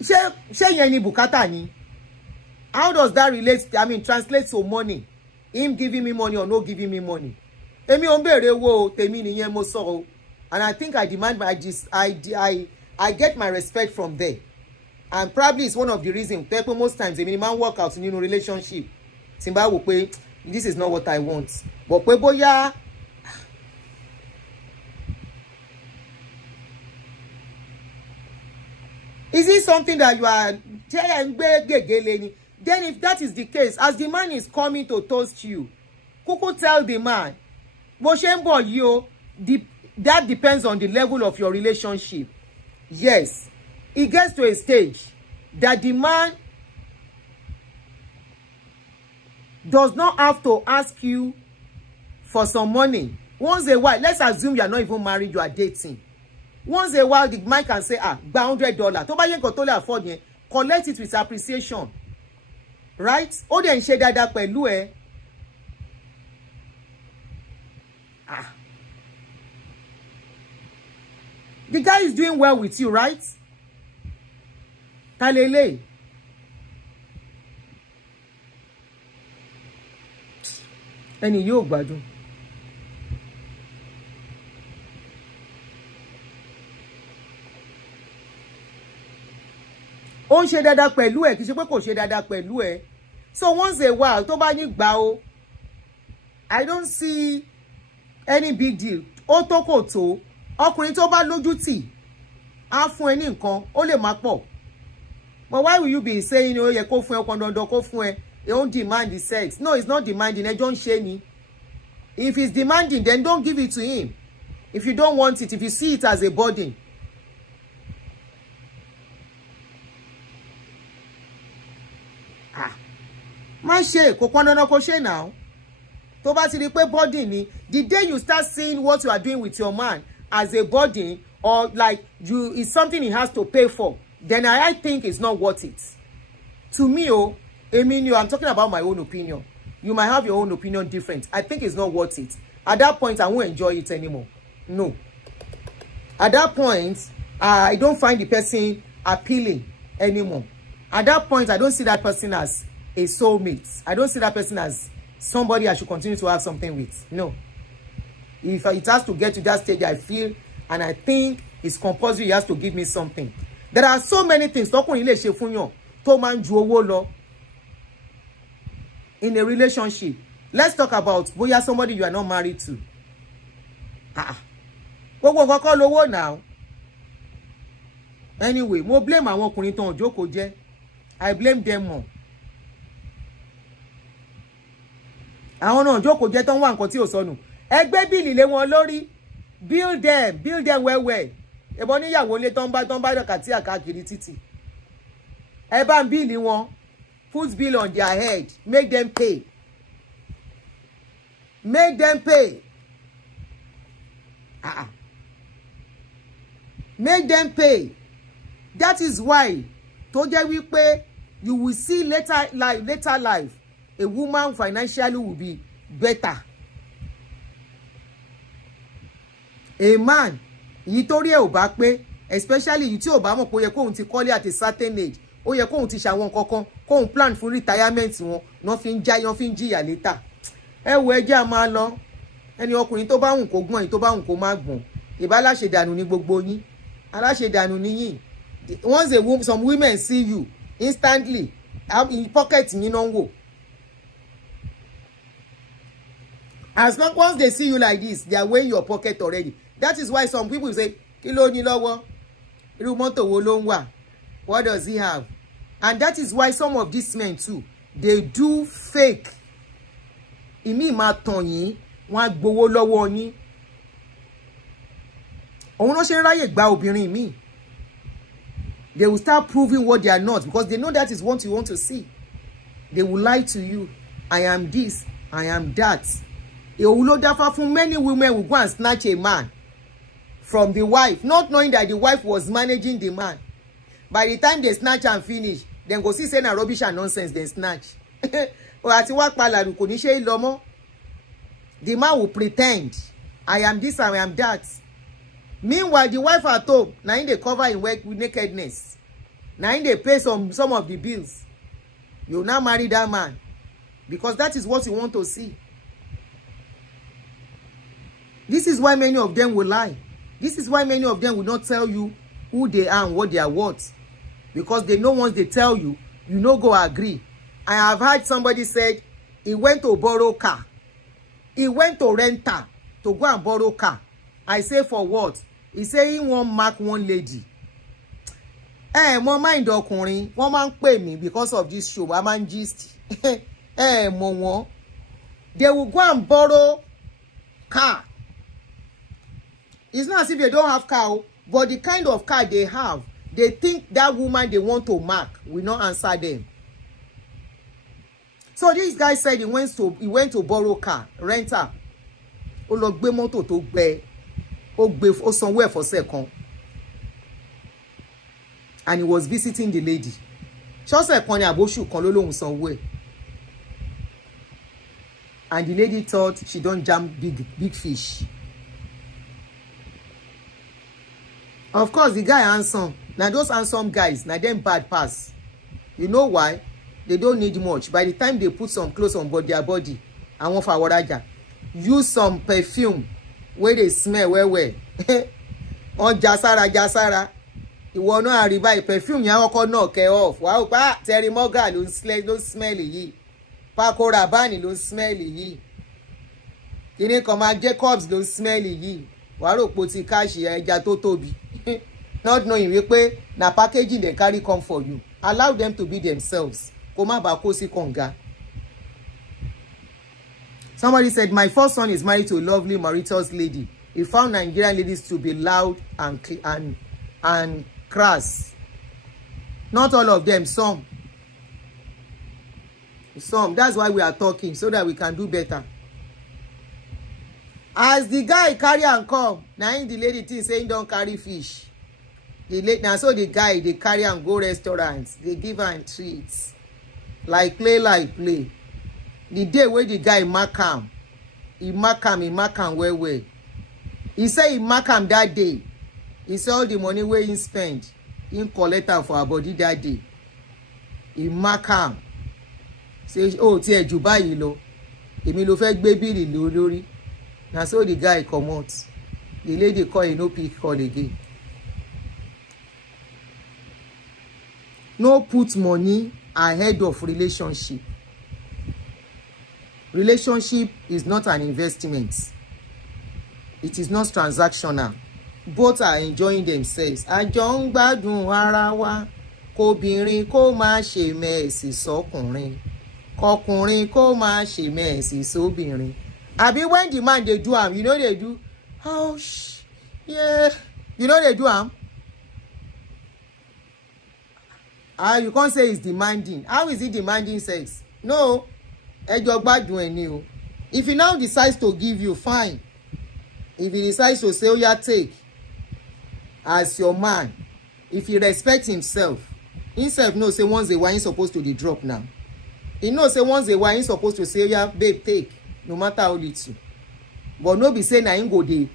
Ṣé yẹn ni bùkátà ni? How does that relate? Translate to money. Him giving me money or no giving me money. Èmi ò ń béèrè owó tèmi nìyẹn mo sọ o. And I think I demand I get my respect from there. And probably it's one of the reasons people most times èmi ni máa ń work out nínú relationship. Tí n bá wò pé this is not what I want. But pé bóyá is it something that you are telling me? Then if that is the case, as the man is coming to toast you, kuku tell the man, that depends on the level of your relationship. Yes, it gets to a stage that the man does not have to ask you for some money. Once a while, let's assume you are not even married, you are dating. Once a while, the man can say, gba $100. Tó bá yẹ kó tó lè afford yẹn, collect it with appreciation. Right? Ó dẹ̀ ń ṣe dáadáa pẹ̀lú ẹ. The guy is doing well with you, right? Talele. Ẹni yóò gbádùn. Ó ń ṣe dáadáa pẹ̀lú ẹ̀, kì í ṣe pé kò ṣe dáadáa pẹ̀lú ẹ̀. So once a while tó bá ní gbà o, I don't see any big deal. Ó tó kò tó, ọkùnrin tó bá lójú tì á fún ẹ ní nǹkan, ó lè má pọ̀. But why will you be saying ó yẹ kó fún ẹ ọkàn dandan kó fún ẹ? They don't demand the sex. No, it's not demanding. Ẹ jọ ń ṣe ni. If he's demanding, then don't give it to him. If you don't want it, if you see it as a burden. Má ṣe kò pọn dandan kó ṣe now. Tó bá ti rí pé burden ni, the day you start seeing what you are doing with your man as a burden or like it's something he has to pay for, then I think it's not worth it. To me, I'm talking about my own opinion. You might have your own opinion different. I think it's not worth it. At that point, I won't enjoy it anymore. No. At that point, I don't find the person appealing anymore. At that point, I don't see that person as a soulmate. I don't see that person as somebody I should continue to have something with. No. If it has to get to that stage, I feel and I think it's compulsory. He has to give me something. There are so many things tọkùnrin lè ṣe fún yàn tó máa ń ju owó lọ in a relationship. Let's talk about bóyá somebody you are not married to. Gbogbo nǹkan kọ́ lówó now. Anyway, mo blame àwọn ọkùnrin tó ń jókòó jẹ́. I blame them more. Àwọn náà jókòó jẹ́ tó ń wá nǹkan tí ò sọnù. Ẹgbẹ́ bíìlì lé wọn lórí. Build them well. Ẹbọ níyàwó lé tó ń bá dọ̀kàtí àkàkiri títì. Ẹ bá ń bíìlì wọn. Put bill on their head. Make them pay. Make them pay. Make them pay. That is why tó jẹ́ wípé you will see later life a woman financially will be better. A man yìí torí ẹ̀ ò bá pé especially yìí tí ò bá mọ̀ pé ó yẹ kóun ti kọ́lé at a certain age ó yẹ kóun ti ṣàwọn kankan kóun plan fún retirement wọn náà fi ń jìyà later. Ẹ wo ẹjẹ́ a máa lọ ẹni ọkùnrin tó bá wùn kó gbọ́n yìí tó bá wùn kó má gbọ́n ìbá aláṣẹdànù ní gbogbo yín aláṣẹdànù ní yín. Once some women see you instantly in pocket yín náà ń wò. As long once they see you like this, they are weighing your pocket already. That is why some people say, kí ló ní lọ́wọ́? Irú mọ́tò wo ló ń wà? What does he have? And that is why some of these men too, they do fake. Ìmí máa tàn yín, wọ́n á gbowó lọ́wọ́ yín. Òun ló ṣe ń ráyè gba obìnrin míì. They will start proving what they are not because they know that is what you want to see. They will lie to you. I am this, I am that. Many women will go and snatch a man from the wife, not knowing that the wife was managing the man. By the time they snatch and finish, then go see say na rubbish and nonsense, then snatch. The man will pretend, I am this, I am that. Meanwhile, the wife at home, now in they cover in work with nakedness. Now in they pay some of the bills. You now marry that man because that is what you want to see. This is why many of them will lie. This is why many of them will not tell you who they are and what they are worth. Because they know once they tell you, you no go agree. I have heard somebody said he went to borrow car. He went to rent car to go and borrow car. I say for what? He say he won't mark one lady. Mo mind ọkùnrin, wọ́n máa ń pè mí because of this show. I'm on gist. Mo wọ́n. They will go and borrow car. It's not as if they don't have car, but the kind of car they have, they think that woman they want to mark will not answer them. So this guy said he went to borrow car, renter. Ó lọ gbé mọ́tò tó gbẹ, ó sanwó ẹ̀ for second. And he was visiting the lady. Ṣọ́sẹ̀ kan ni àbóṣù kan ló lóhùn sanwó ẹ̀. And the lady thought she don't jam big fish. Of course, the guy handsome. Now those handsome guys, now them bad pass. You know why? They don't need much. By the time they put some clothes on their body, I want for waraja. Use some perfume where they smell well. On jasara. You want to arrive perfume, you have to knock it off. Wow, Terry Morgan don't smell it. Paco Rabanne don't smell it. You need come Jacobs don't smell it. Waro poti cash ẹja tó tóbi. Not knowing wípé na packaging they carry come for you. Allow them to be themselves. Kó má bàa kó sí kànga. Somebody said, my first son is married to a lovely Mauritius lady. He found Nigerian ladies to be loud and crass. Not all of them, some. That's why we are talking, so that we can do better. As the guy carry and come, now the lady thing saying don't carry fish. Now so the guy they carry and go restaurants, they give am treats. Like play. The day where the guy mark am, he mark am well. He say he mark am that day. He say all the money where he spend, he collect am for her body that day. He mark am. Say, oh, tí ẹ jù báyìí lọ. Èmi ló fẹ́ gbé bíìlì lórí. Na so the guy comot. The lady call, he no pick call again. No put money ahead of relationship. Relationship is not an investment. It is not transactional. Both are enjoying themselves. Àjọ ń gbádùn ara wa. Kóbìnrin kó má ṣe mẹ́ẹ̀sì sọ́kùnrin. Kọkùnrin kó má ṣe mẹ́ẹ̀sì sóbìnrin. Abi when the man they do am, you know they do. Oh, yeah. You know they do am. You can't say it's demanding. How is it demanding sex? No. Ẹjọ́ gbádùn ẹni o. If he now decides to give you, fine. If he decides to say, oh yeah, take. As your man. If he respects himself. Himself knows say once a while he's supposed to the drop now. He knows say once a while he's supposed to say, oh yeah, babe, take. No matter how little. But no be say na him go dey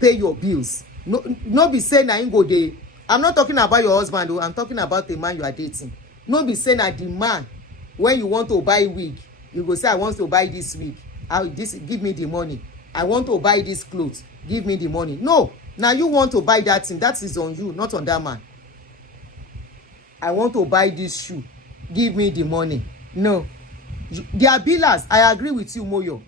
pay your bills. No be say na him go dey. I'm not talking about your husband though. I'm talking about the man you are dating. No be say na the man when you want to buy wig, you go say I want to buy this wig. Give me the money. I want to buy this clothes, give me the money. No, now you want to buy that thing, that is on you, not on that man. I want to buy this shoe, give me the money. No, they are billers. I agree with you, Moyo.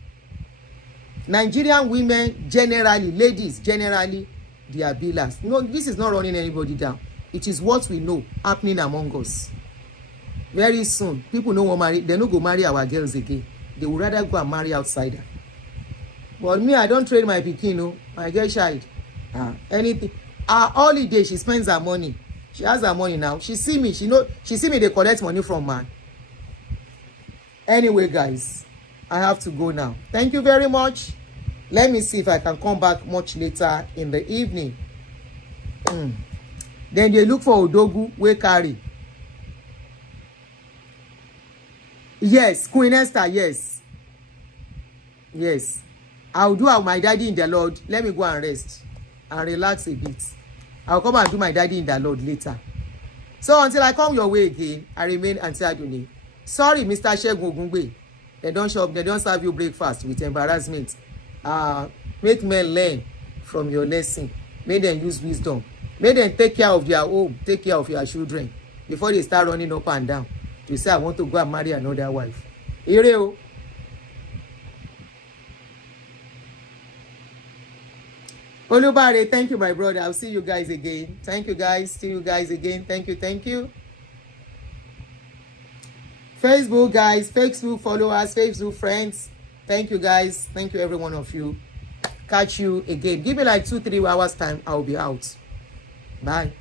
Nigerian women generally, ladies generally, they are billers. No, this is not running anybody down. It is what we know happening among us. Very soon, people no want marry. They no go marry our girls again. They would rather go and marry outsider. But me, I don't trade my pikin, no. My girl child. Anything. Her holiday, she spends her money. She has her money now. She see me. She see me. They collect money from man. Anyway, guys, I have to go now. Thank you very much. Let me see if I can come back much later in the evening. Then they look for Odogu, we carry. Yes, Queen Esther, yes. Yes. I'll do my daddy in the Lord. Let me go and rest and relax a bit. I'll come and do my daddy in the Lord later. So until I come your way again, I remain Auntie Aduni. Sorry, Mr. Shegun Ogungbe. They don't show up, they don't serve you breakfast with embarrassment. Make men learn from your lesson. Make them use wisdom. Make them take care of their home, take care of your children before they start running up and down. You say, I want to go and marry another wife. Ireo. Olubare, thank you, my brother. I'll see you guys again. Thank you, guys. See you guys again. Thank you, thank you. Facebook, guys. Facebook followers, Facebook friends. Thank you, guys. Thank you, every one of you. Catch you again. Give me like 2-3 hours time. I'll be out. Bye.